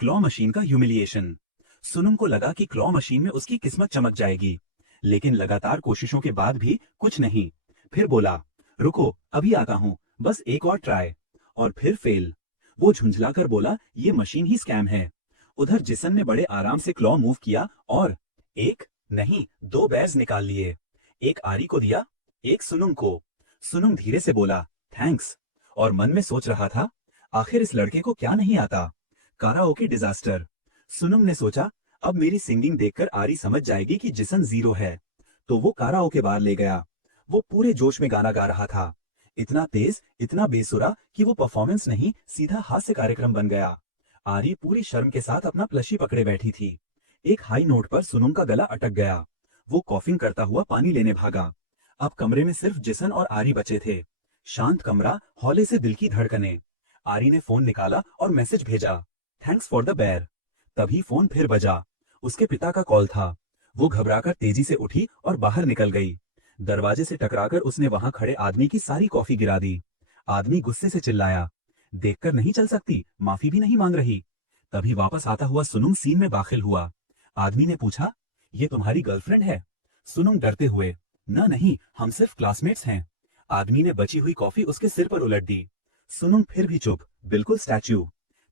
क्लॉ मशीन का ह्यूमिलिएशन। सुनुंग को लगा कि क्लॉ मशीन में उसकी किस्मत चमक जाएगी, लेकिन लगातार कोशिशों के बाद भी कुछ नहीं। फिर बोला, रुको, अभी आता हूँ, बस एक और ट्राई। और फिर फेल। वो झुंझलाकर बोला, ये मशीन ही स्कैम है। उधर जिसन ने बड़े आराम से क्लॉ मूव किया और एक नहीं, दो बेर्स निकाल लिए। एक आरी को दिया, एक सुनुंग को। सुनुंग धीरे से बोला, थैंक्स, और मन में सोच रहा था, आखिर इस लड़के को क्या नहीं आता। Karaoke disaster. सुनुंग ने सोचा, अब मेरी सिंगिंग देखकर आरी समझ जाएगी कि जिसन 0 है। तो वो काराओके बार ले गया। वो पूरे जोश में गाना गा रहा था, इतना तेज, इतना बेसुरा कि वो परफॉर्मेंस नहीं, सीधा हास्य कार्यक्रम बन गया। आरी पूरी शर्म के साथ अपना प्लशी पकड़े बैठी थी। एक हाई नोट पर सुनुंग का गला अटक गया। वो कॉफिंग करता हुआ पानी लेने भागा। अब कमरे में सिर्फ जिसन और आरी बचे थे। शांत कमरा, हौले से दिल की धड़कनें। आरी ने फोन निकाला और मैसेज भेजा, थैंक्स फॉर द बेयर। तभी फोन फिर बजा। उसके पिता का कॉल था। वो घबराकर तेजी से उठी और बाहर निकल गई। दरवाजे से टकराकर उसने वहां खड़े आदमी की सारी कॉफी गिरा दी। आदमी गुस्से से चिल्लाया, देखकर नहीं चल सकती, माफी भी नहीं मांग रही। तभी वापस आता हुआ सुनुंग सीन में दाखिल हुआ। आदमी ने पूछा, ये तुम्हारी गर्लफ्रेंड है? सुनुंग डरते हुए, न नहीं, हम सिर्फ क्लासमेट्स हैं। आदमी ने बची हुई कॉफी उसके सिर पर उलट दी। सुनुंग फिर भी चुप, बिल्कुल स्टैच्यू।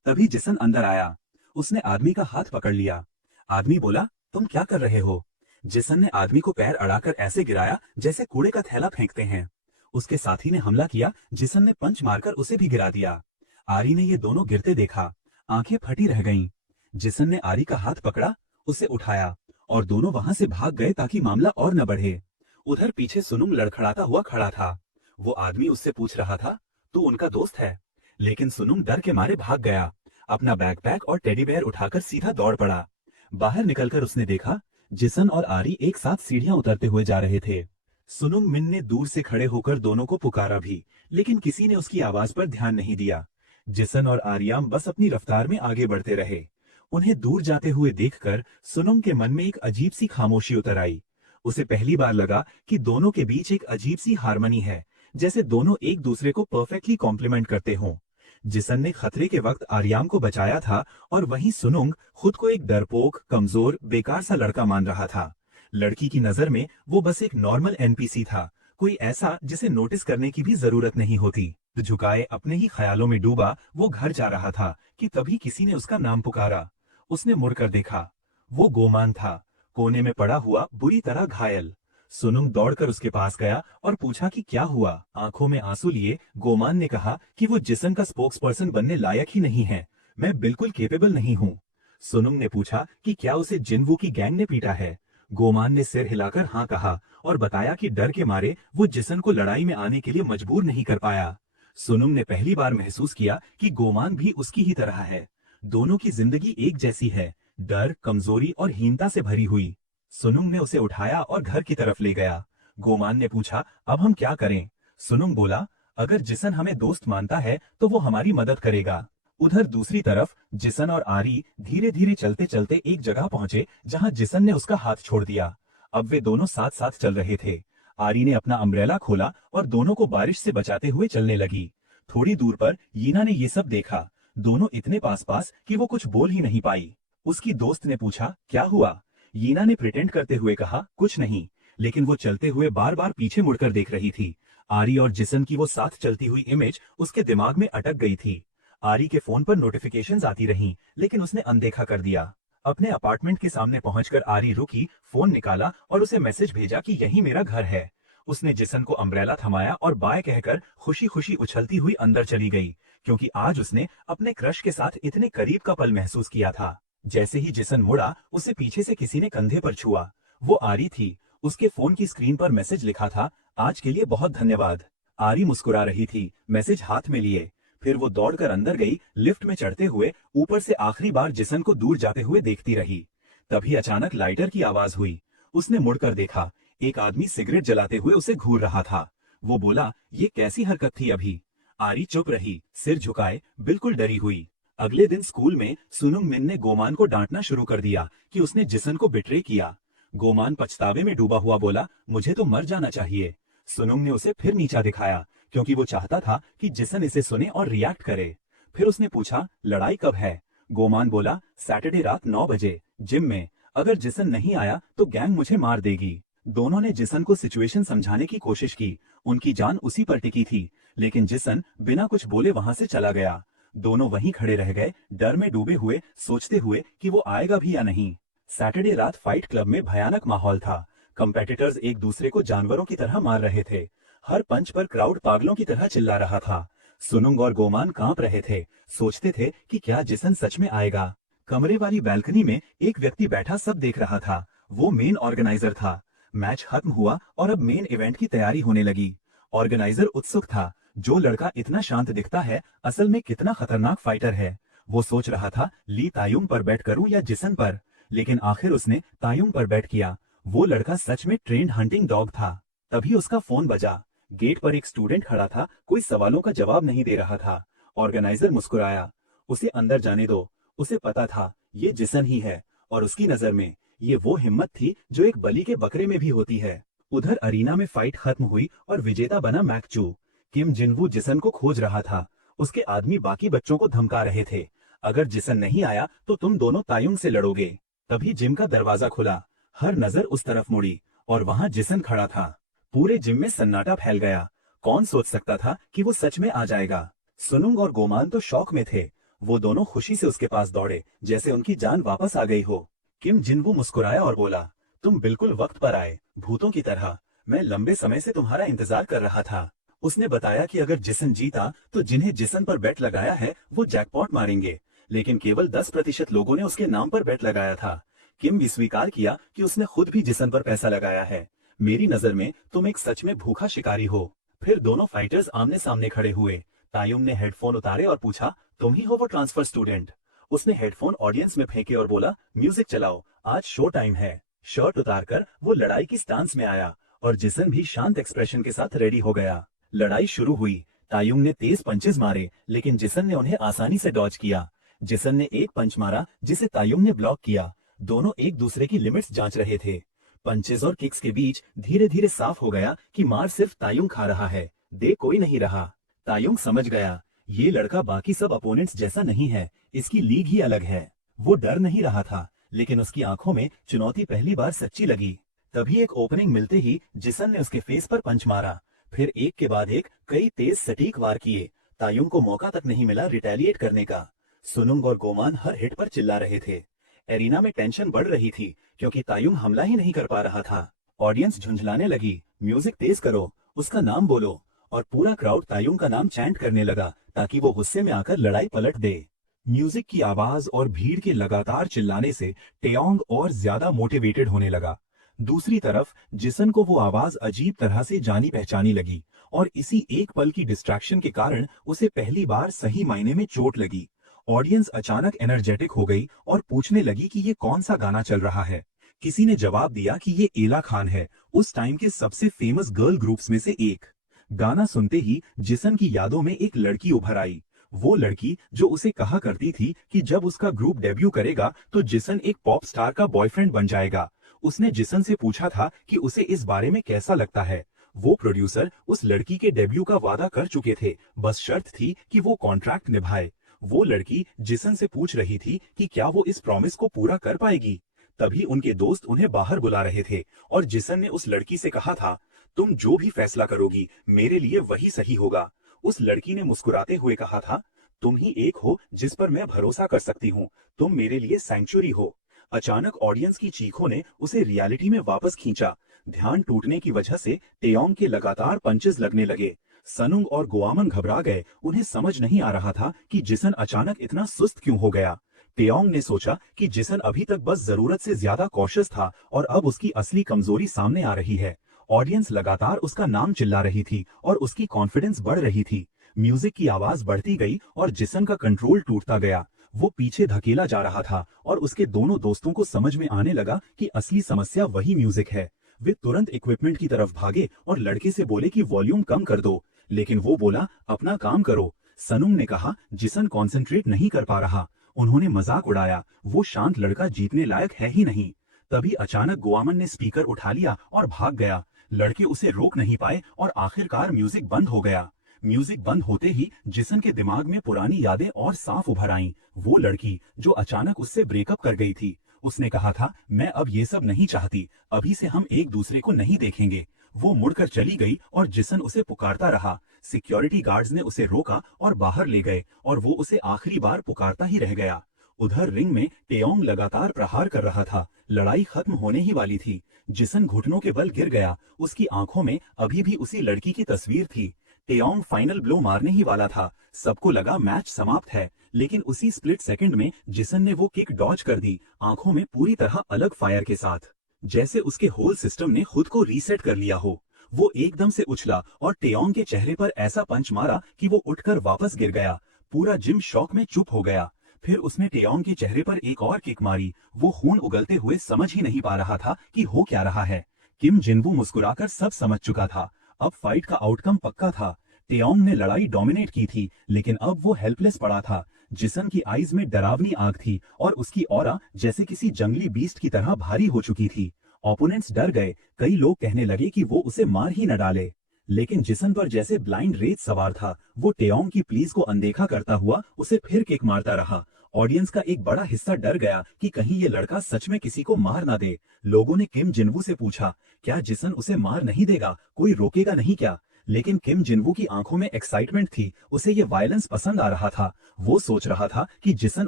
तभी जिसन अंदर आया। उसने आदमी का हाथ पकड़ लिया। आदमी बोला, तुम क्या कर रहे हो? जिसन ने आदमी को पैर अड़ाकर ऐसे गिराया जैसे कूड़े का थैला फेंकते हैं। उसके साथी ने हमला किया। जिसन ने पंच मारकर उसे भी गिरा दिया। आरी ने ये दोनों गिरते देखा। आंखें फटी रह गईं। जिसन ने आरी का हाथ पकड़ा, उसे उठाया और दोनों वहां से भाग गए ताकि मामला और न बढ़े। उधर पीछे सुनुंग लड़खड़ाता हुआ खड़ा था। वो आदमी उससे पूछ रहा था, तू उनका दोस्त है? लेकिन सुनुंग डर के मारे भाग गया। अपना बैकपैक और टेडी बेयर उठाकर सीधा दौड़ पड़ा। बाहर निकलकर उसने देखा, जिसन और आरी एक साथ सीढ़ियां उतरते हुए जा रहे थे। सुनुंग मिन ने दूर से खड़े होकर दोनों को पुकारा भी, लेकिन किसी ने उसकी आवाज पर ध्यान नहीं दिया। जिसन और आर्याम बस अपनी रफ्तार में आगे बढ़ते रहे। उन्हें दूर जाते हुए देखकर सुनुंग के मन में एक अजीब सी खामोशी उतर आई। उसे पहली बार लगा कि दोनों के बीच एक अजीब सी हार्मनी है, जैसे दोनों एक दूसरे को परफेक्टली कॉम्प्लीमेंट करते हों। जिसन ने खतरे के वक्त आर्याम को बचाया था और वहीं सुनुंग खुद को एक डरपोक, कमजोर, बेकार सा लड़का मान रहा था। लड़की की नजर में वो बस एक नॉर्मल एनपीसी था, कोई ऐसा जिसे नोटिस करने की भी जरूरत नहीं होती। झुकाए अपने ही ख्यालों में डूबा वो घर जा रहा था कि तभी किसी ने उसका नाम पुकारा। उसने मुड़कर देखा। वो गोमान था, कोने में पड़ा हुआ, बुरी तरह घायल। सुनुंग दौड़कर उसके पास गया और पूछा कि क्या हुआ। आंखों में आंसू लिए गोमान ने कहा कि वो जिसन का स्पोक्स पर्सन बनने लायक ही नहीं है, मैं बिल्कुल केपेबल नहीं हूँ। सुनुंग ने पूछा कि क्या उसे जिनवू की गैंग ने पीटा है। गोमान ने सिर हिलाकर हाँ कहा और बताया कि डर के मारे वो जिसन को लड़ाई में आने के लिए मजबूर नहीं कर पाया। सुनुंग ने पहली बार महसूस किया कि गोमान भी उसकी ही तरह है। दोनों की जिंदगी एक जैसी है, डर, कमजोरी और हीनता से भरी हुई। सुनुंग ने उसे उठाया और घर की तरफ ले गया। गोमान ने पूछा, अब हम क्या करें? सुनुंग बोला, अगर जिसन हमें दोस्त मानता है तो वो हमारी मदद करेगा। उधर दूसरी तरफ जिसन और आरी धीरे धीरे चलते चलते एक जगह पहुंचे जहां जिसन ने उसका हाथ छोड़ दिया। अब वे दोनों साथ साथ चल रहे थे। आरी ने अपना अम्ब्रेला खोला और दोनों को बारिश से बचाते हुए चलने लगी। थोड़ी दूर पर यीना ने ये सब देखा। दोनों इतने पास पास कि वो कुछ बोल ही नहीं पाई। उसकी दोस्त ने पूछा, क्या हुआ? यीना ने प्रिटेंड करते हुए कहा, कुछ नहीं, लेकिन वो चलते हुए बार बार पीछे मुड़कर देख रही थी। आरी और जिसन की वो साथ चलती हुई इमेज उसके दिमाग में अटक गई थी। आरी के फोन पर नोटिफिकेशंस आती रहीं, लेकिन उसने अनदेखा कर दिया। अपने अपार्टमेंट के सामने पहुंचकर आरी रुकी, फोन निकाला और उसे मैसेज भेजा कि यही मेरा घर है। उसने जिसन को अम्ब्रेला थमाया और बाय कहकर खुशी खुशी उछलती हुई अंदर चली गई, क्योंकि आज उसने अपने क्रश के साथ इतने करीब का पल महसूस किया था। जैसे ही जिसन मुड़ा, उसे पीछे से किसी ने कंधे पर छुआ। वो आरी थी। उसके फोन की स्क्रीन पर मैसेज लिखा था, आज के लिए बहुत धन्यवाद। आरी मुस्कुरा रही थी, मैसेज हाथ में लिए। फिर वो दौड़कर अंदर गई, लिफ्ट में चढ़ते हुए ऊपर से आखिरी बार जिसन को दूर जाते हुए देखती रही। तभी अचानक लाइटर की आवाज हुई। उसने मुड़कर देखा, एक आदमी सिगरेट जलाते हुए उसे घूर रहा था। वो बोला, ये कैसी हरकत थी अभी? आरी चुप रही, सिर झुकाए, बिल्कुल डरी हुई। अगले दिन स्कूल में सुनुंग मिन ने गोमान को डांटना शुरू कर दिया कि उसने जिसन को बिट्रे किया। गोमान पछतावे में डूबा हुआ बोला, मुझे तो मर जाना चाहिए। सुनुंग ने उसे फिर नीचा दिखाया, क्योंकि वो चाहता था कि जिसन इसे सुने और रिएक्ट करे। फिर उसने पूछा, लड़ाई कब है? गोमान बोला, सैटरडे रात 9 बजे, जिम में। अगर जिसन नहीं आया तो गैंग मुझे मार देगी। दोनों ने जिसन को सिचुएशन समझाने की कोशिश की। उनकी जान उसी पर टिकी थी, लेकिन जिसन बिना कुछ बोले वहां से चला गया। दोनों वहीं खड़े रह गए, डर में डूबे हुए, सोचते हुए कि वो आएगा भी या नहीं। सैटरडे रात फाइट क्लब में भयानक माहौल था। कंपेटिटर्स एक दूसरे को जानवरों की तरह मार रहे थे। हर पंच पर क्राउड पागलों की तरह चिल्ला रहा था। सुनुंग और गोमान कांप रहे थे, सोचते थे कि क्या जिसन सच में आएगा। कमरे वाली बैल्कनी में एक व्यक्ति बैठा सब देख रहा था। वो मेन ऑर्गेनाइजर था। मैच खत्म हुआ और अब मेन इवेंट की तैयारी होने लगी। ऑर्गेनाइजर उत्सुक था, जो लड़का इतना शांत दिखता है असल में कितना खतरनाक फाइटर है। वो सोच रहा था, ली तायुंग पर बेट करूं या जिसन पर। लेकिन आखिर उसने तायुंग पर बेट किया। वो लड़का सच में ट्रेंड हंटिंग डॉग था। तभी उसका फोन बजा। गेट पर एक स्टूडेंट खड़ा था, कोई सवालों का जवाब नहीं दे रहा था। ऑर्गेनाइजर मुस्कुराया। उसे अंदर जाने दो। उसे पता था ये जिसन ही है, और उसकी नजर में ये वो हिम्मत थी जो एक बलि के बकरे में भी होती है। उधर अरीना में फाइट खत्म हुई और विजेता बना मैकचू। किम जिनवू जिसन को खोज रहा था। उसके आदमी बाकी बच्चों को धमका रहे थे, अगर जिसन नहीं आया तो तुम दोनों तायुंग से लड़ोगे। तभी जिम का दरवाजा खुला। हर नजर उस तरफ मुड़ी और वहां जिसन खड़ा था। पूरे जिम में सन्नाटा फैल गया। कौन सोच सकता था कि वो सच में आ जाएगा। सुनुंग और गोमान तो शौक में थे। वो दोनों खुशी से उसके पास दौड़े, जैसे उनकी जान वापस आ गई हो। किम जिनवू मुस्कुराया और बोला, तुम बिल्कुल वक्त पर आए, भूतों की तरह। मैं लंबे समय से तुम्हारा इंतजार कर रहा था। उसने बताया कि अगर जिसन जीता तो जिन्हें जिसन पर बेट लगाया है वो जैकपॉट मारेंगे, लेकिन केवल 10% लोगों ने उसके नाम पर बेट लगाया था। किम भी स्वीकार किया कि उसने खुद भी जिसन पर पैसा लगाया है। मेरी नजर में तुम एक सच में भूखा शिकारी हो। फिर दोनों फाइटर्स आमने सामने खड़े हुए। तायुम ने हेडफोन उतारे और पूछा, तुम ही हो वो ट्रांसफर स्टूडेंट? उसने हेडफोन ऑडियंस में फेंके और बोला, म्यूजिक चलाओ, आज शो टाइम है। शर्ट उतारकर वो लड़ाई की स्टांस में आया और जिसन भी शांत एक्सप्रेशन के साथ रेडी हो गया। लड़ाई शुरू हुई। तायुंग ने तेज पंचेस मारे, लेकिन जिसन ने उन्हें आसानी से डॉज किया। जिसन ने एक पंच मारा जिसे तायुंग ने ब्लॉक किया। दोनों एक दूसरे की लिमिट्स जांच रहे थे। पंचेस और किक्स के बीच धीरे धीरे साफ हो गया कि मार सिर्फ तायुंग खा रहा है, दे कोई नहीं रहा। तायुंग समझ गया, ये लड़का बाकी सब अपोनेंट्स जैसा नहीं है, इसकी लीग ही अलग है। वो डर नहीं रहा था, लेकिन उसकी आंखों में चुनौती पहली बार सच्ची लगी। तभी एक ओपनिंग मिलते ही जिसन ने उसके फेस पर पंच मारा। फिर एक के बाद एक कई तेज सटीक वार किए। तायुंग को मौका तक नहीं मिला रिटेलिएट करने का। सुनुंग और गोमान हर हिट पर चिल्ला रहे थे। एरिना में टेंशन बढ़ रही थी, क्योंकि तायुंग हमला ही नहीं कर पा रहा था। ऑडियंस झुंझलाने लगी, म्यूजिक तेज करो, उसका नाम बोलो, और पूरा क्राउड तायुंग का नाम चैंट करने लगा ताकि वो गुस्से में आकर लड़ाई पलट दे। म्यूजिक की आवाज और भीड़ के लगातार चिल्लाने से टेओंग और ज्यादा मोटिवेटेड होने लगा। दूसरी तरफ जिसन को वो आवाज अजीब तरह से जानी पहचानी लगी, और इसी एक पल की डिस्ट्रैक्शन के कारण उसे पहली बार सही मायने में चोट लगी। ऑडियंस अचानक एनर्जेटिक हो गई और पूछने लगी कि ये कौन सा गाना चल रहा है। किसी ने जवाब दिया कि ये एला खान है, उस टाइम के सबसे फेमस गर्ल ग्रुप्स में से एक। गाना सुनते ही जिसन की यादों में एक लड़की उभर आई। वो लड़की जो उसे कहा करती थी कि जब उसका ग्रुप डेब्यू करेगा तो जिसन एक पॉप स्टार का बॉयफ्रेंड बन जाएगा। उसने जिसन से पूछा था कि उसे इस बारे में कैसा लगता है। वो प्रोड्यूसर उस लड़की के डेब्यू का वादा कर चुके थे, बस शर्त थी कि वो कॉन्ट्रैक्ट निभाए। वो लड़की जिसन से पूछ रही थी कि क्या वो इस प्रॉमिस को पूरा कर पाएगी। तभी उनके दोस्त उन्हें बाहर बुला रहे थे और जिसन ने उस लड़की से कहा था, तुम जो भी फैसला करोगी मेरे लिए वही सही होगा। उस लड़की ने मुस्कुराते हुए कहा था, तुम ही एक हो जिस पर मैं भरोसा कर सकती हूँ, तुम मेरे लिए सैंक्चुरी हो। अचानक ऑडियंस की चीखों ने उसे रियलिटी में वापस खींचा। ध्यान टूटने की वजह से टेओंग के लगातार पंचेस लगने लगे। सनुंग और गोआमन घबरा गए, उन्हें समझ नहीं आ रहा था कि जिसन अचानक इतना सुस्त क्यों हो गया। टेओंग ने सोचा कि जिसन अभी तक बस जरूरत से ज्यादा कॉशियस था और अब उसकी असली कमजोरी सामने आ रही है। ऑडियंस लगातार उसका नाम चिल्ला रही थी और उसकी कॉन्फिडेंस बढ़ रही थी। म्यूजिक की आवाज बढ़ती गई और जिसन का कंट्रोल टूटता गया। वो पीछे धकेला जा रहा था और उसके दोनों दोस्तों को समझ में आने लगा कि असली समस्या वही म्यूजिक है। वे तुरंत इक्विपमेंट की तरफ भागे और लड़के से बोले कि वॉल्यूम कम कर दो, लेकिन वो बोला, अपना काम करो। सनुंग ने कहा, जिसन कॉन्सेंट्रेट नहीं कर पा रहा। उन्होंने मजाक उड़ाया, वो शांत लड़का जीतने लायक है ही नहीं। तभी अचानक गोआमन ने स्पीकर उठा लिया और भाग गया। लड़के उसे रोक नहीं पाए और आखिरकार म्यूजिक बंद हो गया। म्यूजिक बंद होते ही जिसन के दिमाग में पुरानी यादें और साफ उभर आईं। वो लड़की जो अचानक उससे ब्रेकअप कर गई थी, उसने कहा था, मैं अब ये सब नहीं चाहती, अभी से हम एक दूसरे को नहीं देखेंगे। वो मुड़कर चली गई और जिसन उसे पुकारता रहा। सिक्योरिटी गार्ड्स ने उसे रोका और बाहर ले गए और वो उसे आखिरी बार पुकारता ही रह गया। उधर रिंग में टेओंग लगातार प्रहार कर रहा था। लड़ाई खत्म होने ही वाली थी। जिसन घुटनों के बल गिर गया। उसकी आंखों में अभी भी उसी लड़की की तस्वीर थी। टेओंग फाइनल ब्लो मारने ही वाला था। सबको लगा मैच समाप्त है, लेकिन उसी स्प्लिट सेकंड में जिसन ने वो किक डॉज कर दी, आंखों में पूरी तरह अलग फायर के साथ, जैसे उसके होल सिस्टम ने खुद को रीसेट कर लिया हो। वो एकदम से उछला और टेओंग के चेहरे पर ऐसा पंच मारा कि वो उठकर वापस गिर गया। पूरा जिम शॉक में चुप हो गया। फिर उसने टेयोंग के चेहरे पर एक और किक मारी। वो खून उगलते हुए समझ ही नहीं पा रहा था कि हो क्या रहा है। किम जिनवू मुस्कुराकर सब समझ चुका था। अब फाइट का आउटकम पक्का था। टेयोंग ने लड़ाई डोमिनेट की थी, लेकिन अब वो हेल्पलेस पड़ा था। जिसन की आईज में डरावनी आग थी और उसकी ऑरा जैसे किसी जंगली बीस्ट की तरह भारी हो चुकी थी। ओपोनेंट्स डर गए। कई लोग कहने लगे कि वो उसे मार ही न डाले, लेकिन जिसन पर जैसे ब्लाइंड रेत सवार था। वो टेयोंग की प्लीज को अनदेखा करता हुआ उसे फिर किक मारता रहा। ऑडियंस का एक बड़ा हिस्सा डर गया कि कहीं ये लड़का सच में किसी को मार ना दे। लोगों ने किम जिनवू से पूछा, क्या जिसन उसे मार नहीं देगा, कोई रोकेगा नहीं क्या? लेकिन किम जिनवू की आंखों में एक्साइटमेंट थी। उसे ये वायलेंस पसंद आ रहा था। वो सोच रहा था कि जिसन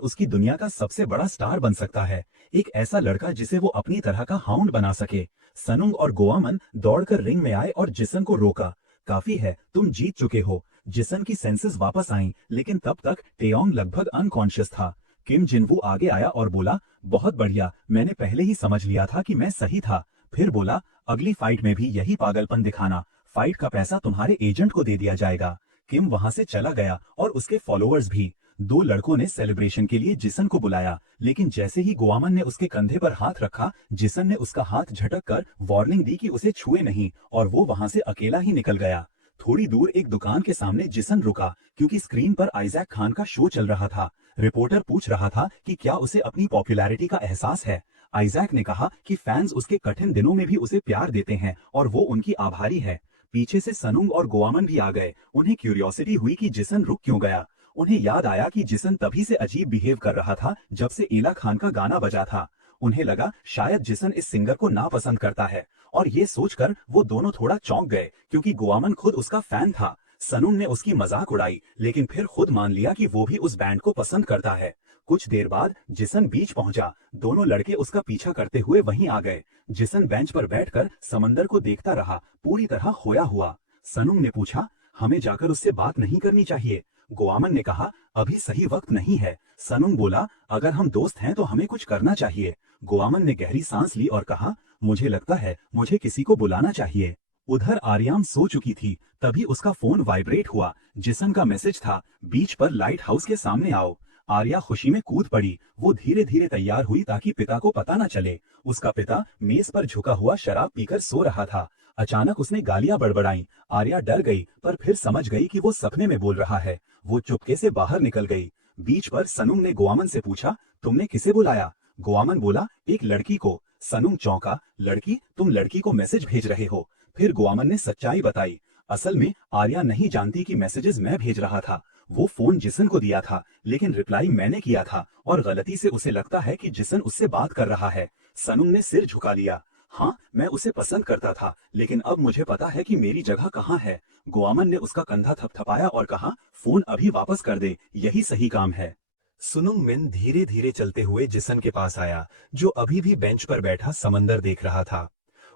उसकी दुनिया का सबसे बड़ा स्टार बन सकता है, एक ऐसा लड़का जिसे वो अपनी तरह का हाउंड बना सके। सनुंग और गोवामन दौड़कर रिंग में आए और जिसन को रोका। काफी है, तुम जीत चुके हो। जिसन की सेंसेस वापस आईं, लेकिन तब तक टेयोंग लगभग अनकॉन्शियस था। किम जिनवू आगे आया और बोला, बहुत बढ़िया, मैंने पहले ही समझ लिया था कि मैं सही था। फिर बोला, अगली फाइट में भी यही पागलपन दिखाना। फाइट का पैसा तुम्हारे एजेंट को दे दिया जाएगा। किम वहां से चला गया और उसके फॉलोअर्स भी। दो लड़कों ने सेलिब्रेशन के लिए जिसन को बुलाया, लेकिन जैसे ही गोवामन ने उसके कंधे पर हाथ रखा, जिसन ने उसका हाथ झटक कर वार्निंग दी कि उसे छुए नहीं, और वो वहां से अकेला ही निकल गया। थोड़ी दूर एक दुकान के सामने जिसन रुका, क्योंकि स्क्रीन पर आइजैक खान का शो चल रहा था। रिपोर्टर पूछ रहा था कि क्या उसे अपनी पॉपुलैरिटी का एहसास है। आइजैक ने कहा कि फैंस उसके कठिन दिनों में भी उसे प्यार देते हैं और वो उनकी आभारी है। पीछे से सनुंग और गोवामन भी आ गए। उन्हें क्यूरियोसिटी हुई कि जिसन रुक क्यों गया। उन्हें याद आया कि जिसन तभी से अजीब बिहेव कर रहा था जब से एला खान का गाना बजा था। उन्हें लगा शायद जिसन इस सिंगर को नापसंद करता है, और ये सोचकर वो दोनों थोड़ा चौंक गए, क्योंकि गोवामन खुद उसका फैन था। सनुंग ने उसकी मजाक उड़ाई, लेकिन फिर खुद मान लिया कि वो भी उस बैंड को पसंद करता है। कुछ देर बाद जिसन बीच पहुंचा। दोनों लड़के उसका पीछा करते हुए वहीं आ गए। जिसन बेंच पर बैठकर समंदर को देखता रहा, पूरी तरह खोया हुआ। सनुंग ने पूछा, हमें जाकर उससे बात नहीं करनी चाहिए? गोवामन ने कहा, अभी सही वक्त नहीं है। सनुंग बोला, अगर हम दोस्त हैं तो हमें कुछ करना चाहिए। गोवामन ने गहरी सांस ली और कहा, मुझे लगता है मुझे किसी को बुलाना चाहिए। उधर आर्याम सो चुकी थी। तभी उसका फोन वाइब्रेट हुआ। जिसन का मैसेज था, बीच पर लाइट हाउस के सामने आओ। आर्या खुशी में कूद पड़ी। वो धीरे धीरे तैयार हुई ताकि पिता को पता न चले। उसका पिता मेज पर झुका हुआ शराब पीकर सो रहा था। अचानक उसने गालियां बड़बड़ाई। आर्या डर गई, पर फिर समझ गई कि वो सपने में बोल रहा है। वो चुपके से बाहर निकल गई। बीच पर सनुंग ने गोवामन से पूछा, तुमने किसे बुलाया? गोवामन बोला, एक लड़की को। सनुंग चौंका, लड़की? तुम लड़की को मैसेज भेज रहे हो? फिर गोवामन ने सच्चाई बताई। असल में आर्या नहीं जानती कि मैसेजेस मैं भेज रहा था। वो फोन जिसन को दिया था, लेकिन रिप्लाई मैंने किया था, और गलती से उसे लगता है कि जिसन उससे बात कर रहा है। सनुंग ने सिर झुका लिया। हाँ, मैं उसे पसंद करता था, लेकिन अब मुझे पता है कि मेरी जगह कहाँ है। गोवामन ने उसका कंधा थपथपाया और कहा, फोन अभी वापस कर दे, यही सही काम है। सुनुंग मिन धीरे धीरे चलते हुए जिसन के पास आया, जो अभी भी बेंच पर बैठा समंदर देख रहा था।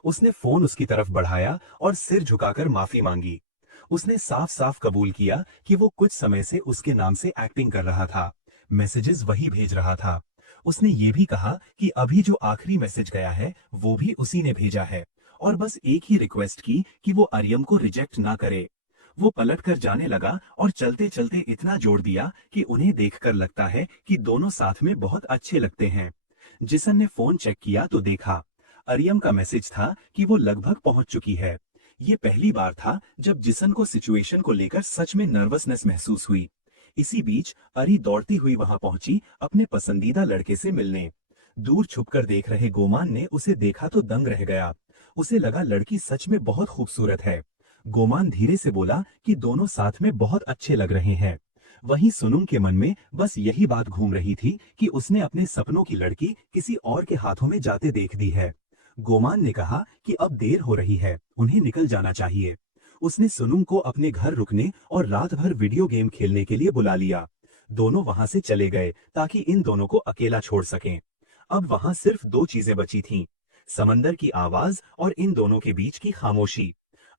उसने फोन उसकी तरफ बढ़ाया और सिर झुकाकर माफी मांगी। उसने साफ साफ कबूल किया कि वो कुछ समय से उसके नाम से एक्टिंग कर रहा था, मैसेजेस वही भेज रहा था। उसने ये भी कहा कि अभी जो आखिरी मैसेज गया है वो भी उसी ने भेजा है, और बस एक ही रिक्वेस्ट की कि वो आर्यम को रिजेक्ट ना करे। वो पलट कर जाने लगा और चलते चलते इतना जोड़ दिया कि उन्हें देखकर लगता है कि दोनों साथ में बहुत अच्छे लगते हैं। जिसन ने फोन चेक किया तो देखा आर्यम का मैसेज था कि वो लगभग पहुंच चुकी है। ये पहली बार था जब जिसन को सिचुएशन को लेकर सच में नर्वसनेस महसूस हुई। इसी बीच अरी दौड़ती हुई वहां पहुंची अपने पसंदीदा लड़के से मिलने। दूर छुपकर देख रहे गोमान ने उसे देखा तो दंग रह गया। उसे लगा लड़की सच में बहुत खूबसूरत है। गोमान धीरे से बोला कि दोनों साथ में बहुत अच्छे लग रहे हैं। वहीं सुनुंग के मन में बस यही बात घूम रही थी कि उसने अपने सपनों की लड़की किसी और के हाथों में जाते देख दी है। गोमान ने कहा कि अब देर हो रही है, उन्हें निकल जाना चाहिए। उसने सुनुंग को अपने घर रुकने और रात भर वीडियो गेम खेलने के लिए बुला लिया। दोनों वहां से चले गए ताकि इन दोनों को अकेला छोड़ सकें। अब वहां सिर्फ दो चीजें बची थीं, समंदर की आवाज और इन दोनों के बीच की खामोशी।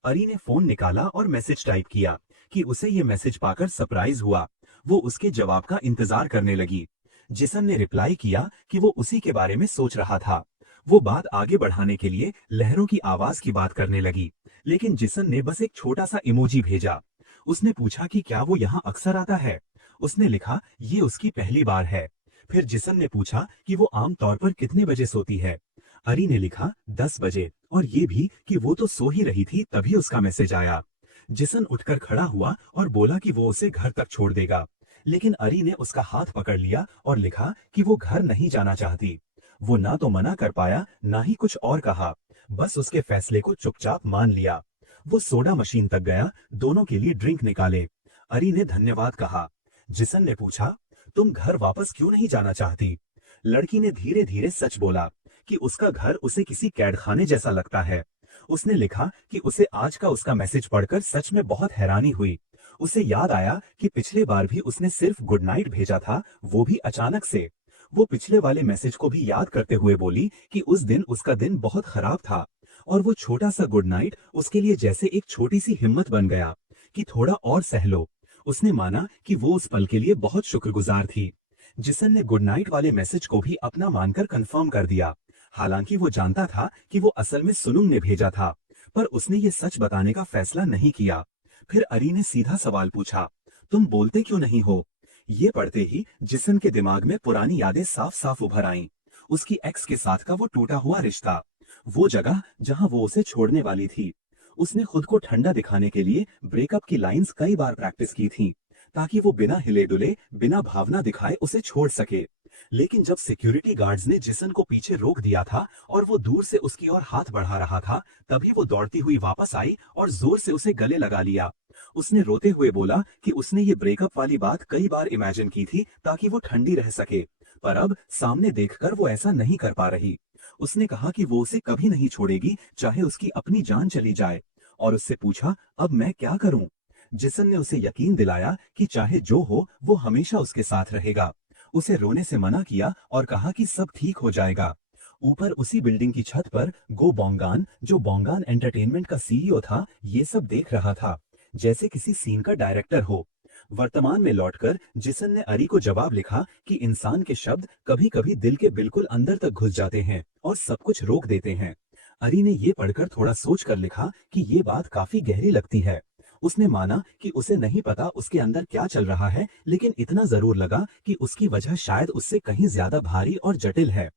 अरी ने फोन निकाला और मैसेज टाइप किया कि उसे ये मैसेज पाकर सरप्राइज हुआ। वो उसके जवाब का इंतजार करने लगी। जिसन ने रिप्लाई किया कि वो उसी के बारे में सोच रहा था। वो बात आगे बढ़ाने के लिए लहरों की आवाज की बात करने लगी, लेकिन जिसन ने बस एक छोटा सा इमोजी भेजा। उसने पूछा कि क्या वो यहाँ अक्सर आता है। उसने लिखा, ये उसकी पहली बार है। फिर जिसन ने पूछा कि वो आम तौर पर कितने बजे सोती है। अरी ने लिखा 10 बजे, और ये भी कि वो तो सो ही रही थी तभी उसका मैसेज आया। जिसन उठकर खड़ा हुआ और बोला कि वो उसे घर तक छोड़ देगा, लेकिन अरी ने उसका हाथ पकड़ लिया और लिखा कि वो घर नहीं जाना चाहती। वो ना तो मना कर पाया, ना ही कुछ और कहा, बस उसके फैसले को चुपचाप मान लिया। वो सोडा मशीन तक गया, दोनों के लिए ड्रिंक निकाले। अरी ने धन्यवाद कहा। जिसन ने पूछा, तुम घर वापस क्यों नहीं जाना चाहती? लड़की ने धीरे धीरे सच बोला कि उसका घर उसे किसी कैदखाने जैसा लगता है। उसने लिखा कि उसे आज का उसका मैसेज पढ़कर सच में बहुत हैरानी हुई। उसे याद आया कि पिछले बार भी उसने सिर्फ गुड नाइट भेजा था, वो भी अचानक से। वो पिछले वाले मैसेज को भी याद करते हुए बोली कि उस दिन उसका दिन बहुत खराब था, और वो छोटा सा गुड नाइट उसके लिए जैसे एक छोटी सी हिम्मत बन गया कि थोड़ा और सह लो। उसने माना कि वो उस पल के लिए बहुत शुक्रगुजार थी। जिसन ने गुड नाइट वाले मैसेज को भी अपना मानकर कंफर्म कर दिया। हालांकि वो जानता था कि वो असल में सुनुंग ने भेजा था, पर उसने ये सच बताने का फैसला नहीं किया। फिर अरी ने सीधा सवाल पूछा, तुम बोलते क्यों नहीं हो? ये पढ़ते ही जिसन के दिमाग में पुरानी यादें साफ साफ उभर आईं। उसकी एक्स के साथ का वो टूटा हुआ रिश्ता, वो जगह जहां वो उसे छोड़ने वाली थी। उसने खुद को ठंडा दिखाने के लिए ब्रेकअप की लाइंस कई बार प्रैक्टिस की थी, ताकि वो बिना हिले डुले, बिना भावना दिखाए उसे छोड़ सके। लेकिन जब सिक्योरिटी गार्ड्स ने जिसन को पीछे रोक दिया था और वो दूर से उसकी ओर हाथ बढ़ा रहा था, तभी वो दौड़ती हुई वापस आई और जोर से उसे गले लगा लिया। उसने रोते हुए बोला कि उसने ये ब्रेकअप वाली बात कई बार इमेजिन की थी ताकि वो ठंडी रह सके, पर अब सामने देखकर वो ऐसा नहीं कर पा रही। उसने कहा कि वो उसे कभी नहीं छोड़ेगी, चाहे उसकी अपनी जान चली जाए, और उससे पूछा, अब मैं क्या करूं? जिसन ने उसे यकीन दिलाया कि चाहे जो हो वो हमेशा उसके साथ रहेगा। उसे रोने से मना किया और कहा कि सब ठीक हो जाएगा। ऊपर उसी बिल्डिंग की छत पर गो बोंगान, जो बोंगान एंटरटेनमेंट का सीईओ था, ये सब देख रहा था, जैसे किसी सीन का डायरेक्टर हो। वर्तमान में लौटकर जिसन ने अरी को जवाब लिखा कि इंसान के शब्द कभी कभी दिल के बिल्कुल अंदर तक घुस जाते हैं और सब कुछ रोक देते हैं। अरी ने ये पढ़कर थोड़ा सोच कर लिखा कि ये बात काफी गहरी लगती है। उसने माना कि उसे नहीं पता उसके अंदर क्या चल रहा है, लेकिन इतना जरूर लगा कि उसकी वजह शायद उससे कहीं ज्यादा भारी और जटिल है।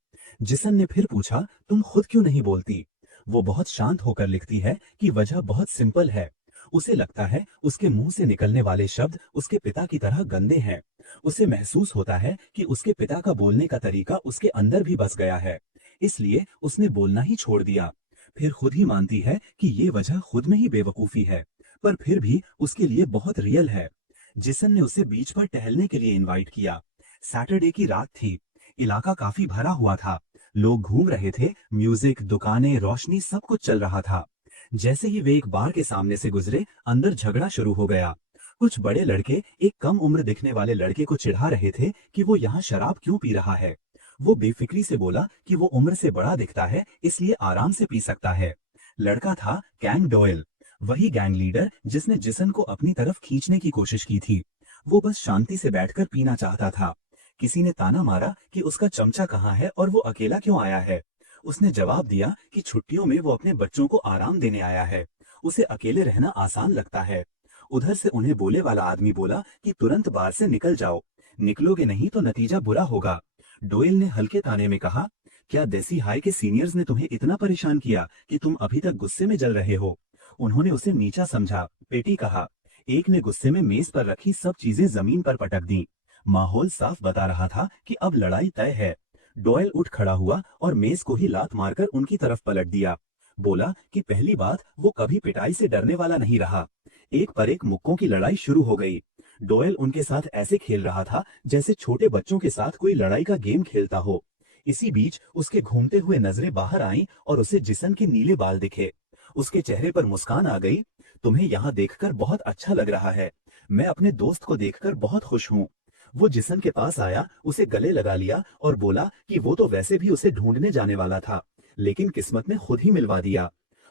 जिसन ने फिर पूछा, तुम खुद क्यों नहीं बोलती? वो बहुत शांत होकर लिखती है कि वजह बहुत सिंपल है। उसे लगता है उसके मुंह से निकलने वाले शब्द उसके पिता की तरह गंदे हैं। उसे महसूस होता है कि उसके पिता का बोलने का तरीका उसके अंदर भी बस गया है, इसलिए उसने बोलना ही छोड़ दिया। फिर खुद ही मानती है कि ये वजह खुद में ही बेवकूफी है, पर फिर भी उसके लिए बहुत रियल है। जिसन ने उसे बीच पर टहलने के लिए इनवाइट किया। सैटरडे की रात थी, इलाका काफी भरा हुआ था, लोग घूम रहे थे, म्यूजिक, दुकानें, रोशनी, सब कुछ चल रहा था। जैसे ही वे एक बार के सामने से गुजरे, अंदर झगड़ा शुरू हो गया। कुछ बड़े लड़के एक कम उम्र दिखने वाले लड़के को चिढ़ा रहे थे कि वो यहाँ शराब क्यों पी रहा है। वो बेफिक्री से बोला कि वो उम्र से बड़ा दिखता है, इसलिए आराम से पी सकता है। लड़का था कैंग डोयल, वही गैंग लीडर जिसने जिसन को अपनी तरफ खींचने की कोशिश की थी। वो बस शांति से बैठकर पीना चाहता था। किसी ने ताना मारा कि उसका चमचा कहाँ है और वो अकेला क्यों आया है। उसने जवाब दिया कि छुट्टियों में वो अपने बच्चों को आराम देने आया है, उसे अकेले रहना आसान लगता है। उधर से उन्हें बोले वाला आदमी बोला कि तुरंत बार से निकल जाओ, निकलोगे नहीं तो नतीजा बुरा होगा। डोयल ने हल्के ताने में कहा, क्या देसी हाई के सीनियर्स ने तुम्हें इतना परेशान किया कि तुम अभी तक गुस्से में जल रहे हो? उन्होंने उसे नीचा समझा, पेटी कहा। एक ने गुस्से में मेज पर रखी सब चीजें जमीन पर पटक दी। माहौल साफ बता रहा था कि अब लड़ाई तय है। डोयल उठ खड़ा हुआ और मेज को ही लात मारकर उनकी तरफ पलट दिया। बोला कि पहली बात, वो कभी पिटाई से डरने वाला नहीं रहा। एक पर एक मुक्कों की लड़ाई शुरू हो गई। डोयल उनके साथ ऐसे खेल रहा था जैसे छोटे बच्चों के साथ कोई लड़ाई का गेम खेलता हो। इसी बीच उसके घूमते हुए नजरें बाहर आईं और उसे जिसन के नीले बाल दिखे। उसके चेहरे पर मुस्कान आ गई। तुम्हें यहाँ देखकर बहुत अच्छा लग रहा है। मैं अपने दोस्त को देखकर बहुत खुश हूँ। वो जिसन के पास आया, उसे गले लगा लिया और बोला कि वो तो वैसे भी उसे ढूंढने जाने वाला था, लेकिन किस्मत ने खुद ही मिलवा दिया।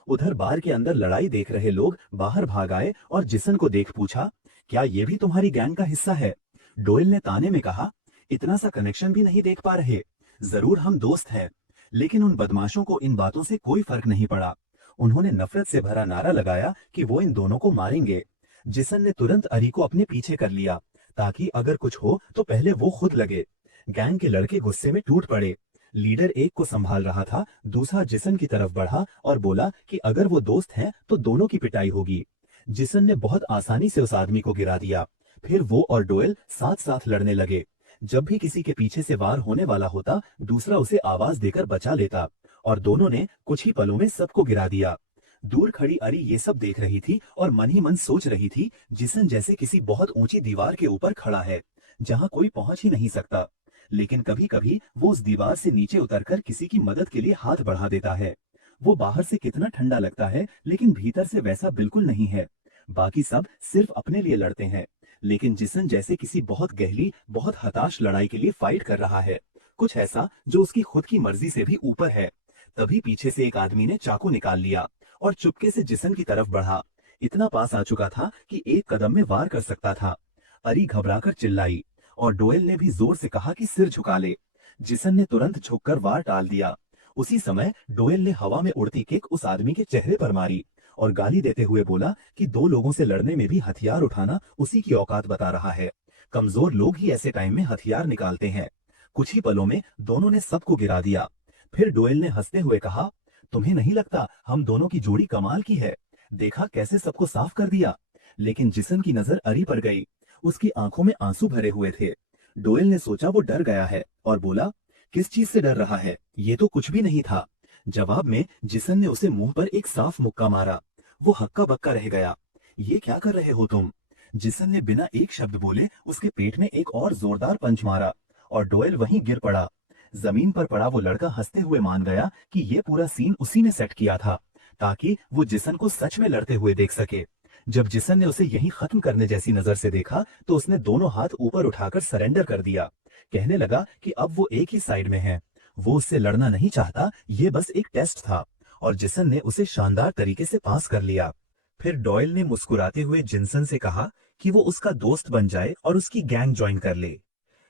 उधर बार के अंदर लड़ाई देख रहे लोग बाहर भाग आए और जिसन को देख पूछा, क्या ये भी तुम्हारी गैंग का हिस्सा है? डोयल ने ताने में कहा, इतना सा कनेक्शन भी नहीं देख पा रहे? जरूर हम दोस्त हैं। लेकिन उन बदमाशों को इन बातों से कोई फर्क नहीं पड़ा। उन्होंने नफरत से भरा नारा लगाया कि वो इन दोनों को मारेंगे। जिसन ने तुरंत अरी को अपने पीछे कर लिया, ताकि अगर कुछ हो तो पहले वो खुद लगे। गैंग के लड़के गुस्से में टूट पड़े। लीडर एक को संभाल रहा था, दूसरा जिसन की तरफ बढ़ा और बोला कि अगर वो दोस्त हैं तो दोनों की पिटाई होगी। जिसन ने बहुत आसानी से उस आदमी को गिरा दिया। फिर वो और डोयल साथ साथ लड़ने लगे। जब भी किसी के पीछे से वार होने वाला होता, दूसरा उसे आवाज देकर बचा लेता और दोनों ने कुछ ही पलों में सबको गिरा दिया। दूर खड़ी अरी ये सब देख रही थी और मन ही मन सोच रही थी, जिसन जैसे किसी बहुत ऊंची दीवार के ऊपर खड़ा है, जहां कोई पहुंच ही नहीं सकता। लेकिन कभी कभी वो उस दीवार से नीचे उतरकर किसी की मदद के लिए हाथ बढ़ा देता है। वो बाहर से कितना ठंडा लगता है, लेकिन भीतर से वैसा बिल्कुल नहीं है। बाकी सब सिर्फ अपने लिए लड़ते हैं, लेकिन जिसन जैसे किसी बहुत गहरी, बहुत हताश लड़ाई के लिए फाइट कर रहा है, कुछ ऐसा जो उसकी खुद की मर्जी से भी ऊपर है। तभी पीछे से एक आदमी ने चाकू निकाल लिया और चुपके से जिसन की तरफ बढ़ा। इतना पास आ चुका था कि एक कदम में वार कर सकता था। अरी घबराकर चिल्लाई और डोयल ने भी जोर से कहा कि सिर झुका ले। जिसन ने तुरंत झुककर वार टाल दिया। उसी समय डोयल ने हवा में उड़ती किक उस आदमी के चेहरे पर मारी और गाली देते हुए बोला कि दो लोगों से लड़ने में भी हथियार उठाना उसी की औकात बता रहा है। कमजोर लोग ही ऐसे टाइम में हथियार निकालते हैं। कुछ ही पलों में दोनों ने सबको गिरा दिया। फिर डोयल ने हंसते हुए कहा, तुम्हें नहीं लगता हम दोनों की जोड़ी कमाल की है? देखा कैसे सबको साफ कर दिया। लेकिन जिसन की नजर अरी पर गई। उसकी आंखों में आंसू भरे हुए थे। डोयल ने सोचा वो डर गया है और बोला, किस चीज से डर रहा है? ये तो कुछ भी नहीं था। जवाब में जिसन ने उसे मुंह पर एक साफ मुक्का मारा। वो हक्का बक्का रह गया। ये क्या कर रहे हो तुम? जिसन ने बिना एक शब्द बोले उसके पेट में एक और जोरदार पंच मारा और डोयल वहीं गिर पड़ा। जमीन पर पड़ा वो लड़का हंसते हुए मान गया कि ये पूरा सीन उसी ने सेट किया था, ताकि वो जिसन को सच में लड़ते हुए देख सके। जब जिसन ने उसे यहीं खत्म करने जैसी नजर से देखा तो उसने दोनों हाथ ऊपर उठाकर सरेंडर कर दिया। कहने लगा कि अब वो एक ही साइड में है। वो उससे लड़ना नहीं चाहता, ये बस एक टेस्ट था। और जिसन ने उसे शानदार तरीके से पास कर लिया। फिर डॉयल ने मुस्कुराते हुए जिनसन से कहा कि वो उसका दोस्त बन जाए और उसकी गैंग ज्वाइन कर ले।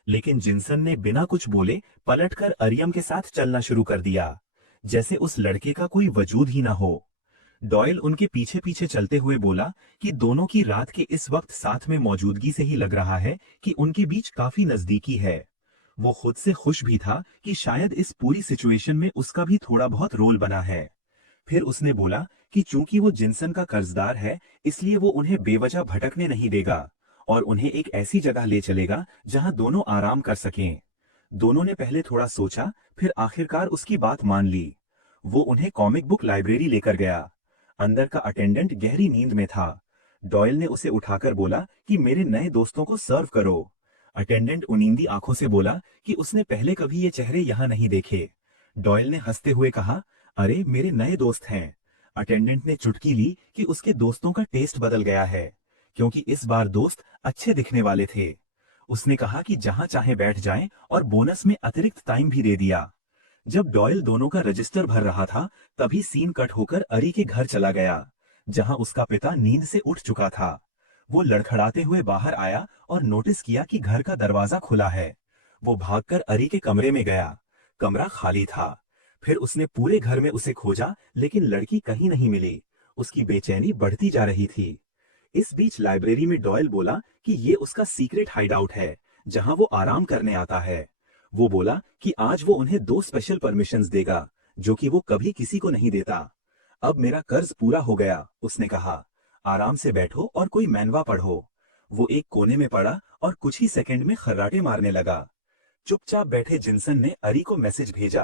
लेकिन जिनसन ने बिना कुछ बोले पलटकर अरियम के साथ चलना शुरू कर दिया, जैसे उस लड़के का कोई वजूद ही ना हो। डॉयल उनके पीछे पीछे चलते हुए बोला कि दोनों की रात के इस वक्त साथ में मौजूदगी से ही लग रहा है कि उनके बीच काफी नजदीकी है। वो खुद से खुश भी था कि शायद इस पूरी सिचुएशन में उसका भी थोड़ा बहुत रोल बना है। फिर उसने बोला कि चूंकि वो जिनसन का कर्जदार है, इसलिए वो उन्हें बेवजह भटकने नहीं देगा और उन्हें एक ऐसी जगह ले चलेगा जहां दोनों आराम कर सकें। दोनों ने पहले थोड़ा सोचा, फिर आखिरकार उसकी बात मान ली। वो उन्हें कॉमिक बुक लाइब्रेरी लेकर गया। अंदर का अटेंडेंट गहरी नींद में था। डॉयल ने उसे उठाकर बोला कि मेरे नए दोस्तों को सर्व करो। अटेंडेंट उनींदी आंखों से बोला कि उसने पहले कभी ये चेहरे यहाँ नहीं देखे। डॉयल ने हंसते हुए कहा, अरे मेरे नए दोस्त हैं। अटेंडेंट ने चुटकी ली कि उसके दोस्तों का टेस्ट बदल गया है, क्योंकि इस बार दोस्त अच्छे दिखने वाले थे। उसने कहा कि जहां चाहे बैठ जाएं और बोनस में अतिरिक्त टाइम भी दे दिया। जब डॉयल दोनों का रजिस्टर भर रहा था, तभी सीन कट होकर अरी के घर चला गया, जहां उसका पिता नींद से उठ चुका था। वो लड़खड़ाते हुए बाहर आया और नोटिस किया कि घर का दरवाजा खुला है। वो भागकर अरी के कमरे में गया। कमरा खाली था। फिर उसने पूरे घर में उसे खोजा, लेकिन लड़की कहीं नहीं मिली। उसकी बेचैनी बढ़ती जा रही थी। इस बीच लाइब्रेरी में डॉयल बोला कि ये उसका सीक्रेट हाइडआउट है, जहां वो आराम करने आता है। वो बोला कि आज वो उन्हें 2 स्पेशल परमिशंस देगा, जो कि वो कभी किसी को नहीं देता। अब मेरा कर्ज पूरा हो गया, उसने कहा। आराम से बैठो और कोई मैनवा पढ़ो। वो एक कोने में पड़ा और कुछ ही सेकंड में खर्राटे मारने लगा। चुपचाप बैठे जिनसन ने अरी को मैसेज भेजा,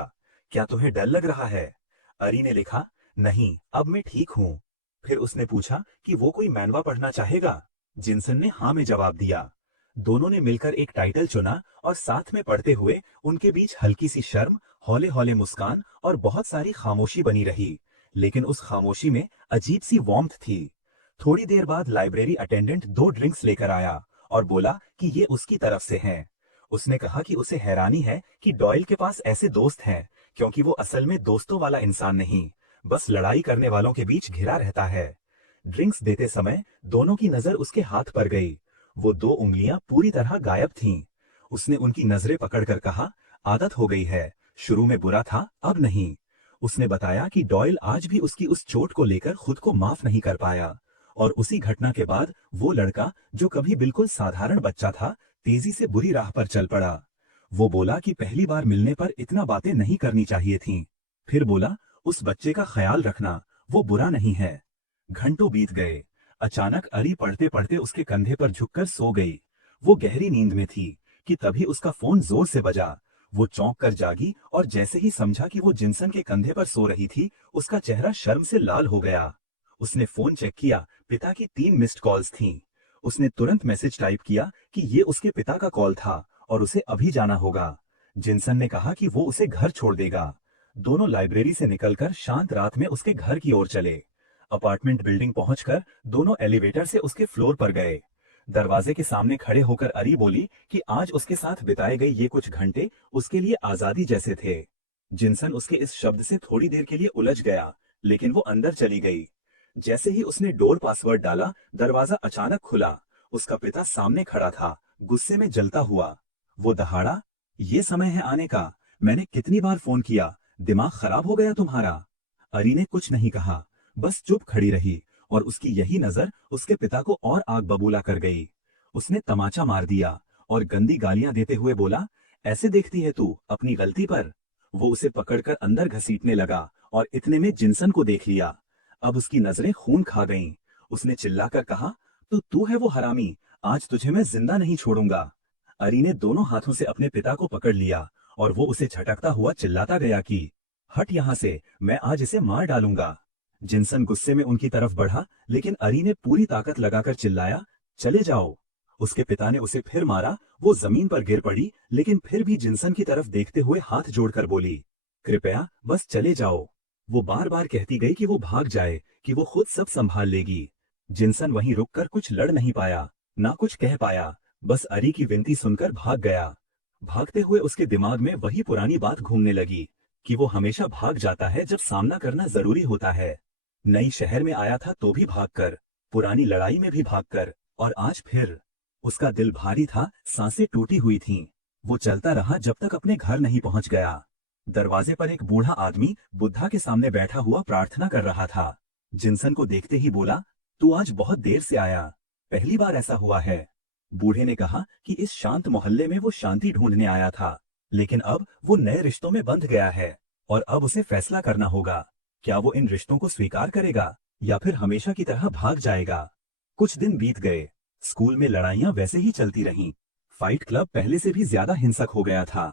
क्या तुम्हें डर लग रहा है? अरी ने लिखा, नहीं, अब मैं ठीक हूँ। फिर उसने पूछा कि वो कोई मैनवा पढ़ना चाहेगा। जिनसन ने हाँ में जवाब दिया। दोनों ने मिलकर एक टाइटल चुना और साथ में पढ़ते हुए उनके बीच हल्की सी शर्म, हौले हौले मुस्कान और बहुत सारी खामोशी बनी रही। लेकिन उस खामोशी में अजीब सी वार्मथ थी। थोड़ी देर बाद लाइब्रेरी अटेंडेंट 2 ड्रिंक्स लेकर आया और बोला कि ये उसकी तरफ से हैं। उसने कहा कि उसे हैरानी है कि डॉयल के पास ऐसे दोस्त हैं, क्योंकि वो असल में दोस्तों वाला इंसान नहीं, बस लड़ाई करने वालों के बीच घिरा रहता है। ड्रिंक्स देते समय दोनों की नजर उसके हाथ पर गई। वो 2 उंगलियां पूरी तरह गायब थीं। उसने उनकी नजरें पकड़कर कहा, आदत हो गई है, शुरू में बुरा था, अब नहीं। उसने बताया कि डॉयल आज भी उसकी उस चोट को लेकर खुद को माफ नहीं कर पाया और उसी घटना के बाद वो लड़का जो कभी बिल्कुल साधारण बच्चा था, तेजी से बुरी राह पर चल पड़ा। वो बोला कि पहली बार मिलने पर इतना बातें नहीं करनी चाहिए थीं। फिर बोला, उस बच्चे का ख्याल रखना, वो बुरा नहीं है। घंटों बीत गए। अचानक अरी पढ़ते पढ़ते उसके कंधे पर झुककर सो गई। वो गहरी नींद में थी कि तभी उसका फोन जोर से बजा। वो चौंक कर जागी और जैसे ही समझा कि वो जिनसन के कंधे पर सो रही थी, उसका चेहरा शर्म से लाल हो गया। उसने फोन चेक किया, पिता की 3 मिस्ड कॉल्स थीं। उसने तुरंत मैसेज टाइप किया कि ये उसके पिता का कॉल था और उसे अभी जाना होगा। जिनसन ने कहा कि वो उसे घर छोड़ देगा। दोनों लाइब्रेरी से निकलकर शांत रात में उसके घर की ओर चले। अपार्टमेंट बिल्डिंग पहुंचकर दोनों एलिवेटर से उसके फ्लोर पर गए। दरवाजे के सामने खड़े होकर अरी बोली कि आज उसके साथ बिताए गए ये कुछ घंटे उसके लिए आजादी जैसे थे। जिनसन उसके इस शब्द से थोड़ी देर के लिए उलझ गया, लेकिन वो अंदर चली गई। जैसे ही उसने डोर पासवर्ड डाला, दरवाजा अचानक खुला। उसका पिता सामने खड़ा था, गुस्से में जलता हुआ। वो दहाड़ा, ये समय है आने का, मैंने कितनी बार फोन किया, दिमाग खराब हो गया तुम्हारा। अरी ने कुछ नहीं कहा, बस चुप खड़ी रही और उसकी यही नजर उसके पिता को और आग बबूला कर गई। उसने तमाचा मार दिया और गंदी गालियां देते हुए बोला, ऐसे देखती है तू अपनी गलती पर। वो उसे पकड़कर अंदर घसीटने लगा और इतने में जिनसन को देख लिया। अब उसकी नजरें खून खा गईं। उसने चिल्लाकर कहा, तो तू है वो हरामी, आज तुझे मैं जिंदा नहीं छोड़ूंगा। अरी ने दोनों हाथों से अपने पिता को पकड़ लिया और वो उसे झटकता हुआ चिल्लाता गया कि हट यहाँ से, मैं आज इसे मार डालूंगा। जिनसन गुस्से में उनकी तरफ बढ़ा, लेकिन अरी ने पूरी ताकत लगाकर चिल्लाया, चले जाओ। उसके पिता ने उसे फिर मारा। वो जमीन पर गिर पड़ी, लेकिन फिर भी जिनसन की तरफ देखते हुए हाथ जोड़कर बोली, कृपया बस चले जाओ। वो बार बार कहती गई कि वो भाग जाए, कि वो खुद सब संभाल लेगी। जिनसन वहीं रुककर कुछ लड़ नहीं पाया, ना कुछ कह पाया, बस अरी की विनती सुनकर भाग गया। भागते हुए उसके दिमाग में वही पुरानी बात घूमने लगी कि वो हमेशा भाग जाता है जब सामना करना जरूरी होता है। नई शहर में आया था तो भी भागकर, पुरानी लड़ाई में भी भागकर, और आज फिर। उसका दिल भारी था, सांसें टूटी हुई थीं। वो चलता रहा जब तक अपने घर नहीं पहुंच गया। दरवाजे पर एक बूढ़ा आदमी बुद्धा के सामने बैठा हुआ प्रार्थना कर रहा था। जिनसन को देखते ही बोला, तू आज बहुत देर से आया, पहली बार ऐसा हुआ है। बूढ़े ने कहा कि इस शांत मोहल्ले में वो शांति ढूंढने आया था, लेकिन अब वो नए रिश्तों में बंध गया है और अब उसे फैसला करना होगा, क्या वो इन रिश्तों को स्वीकार करेगा या फिर हमेशा की तरह भाग जाएगा। कुछ दिन बीत गए। स्कूल में लड़ाइयां वैसे ही चलती रहीं। फाइट क्लब पहले से भी ज्यादा हिंसक हो गया था।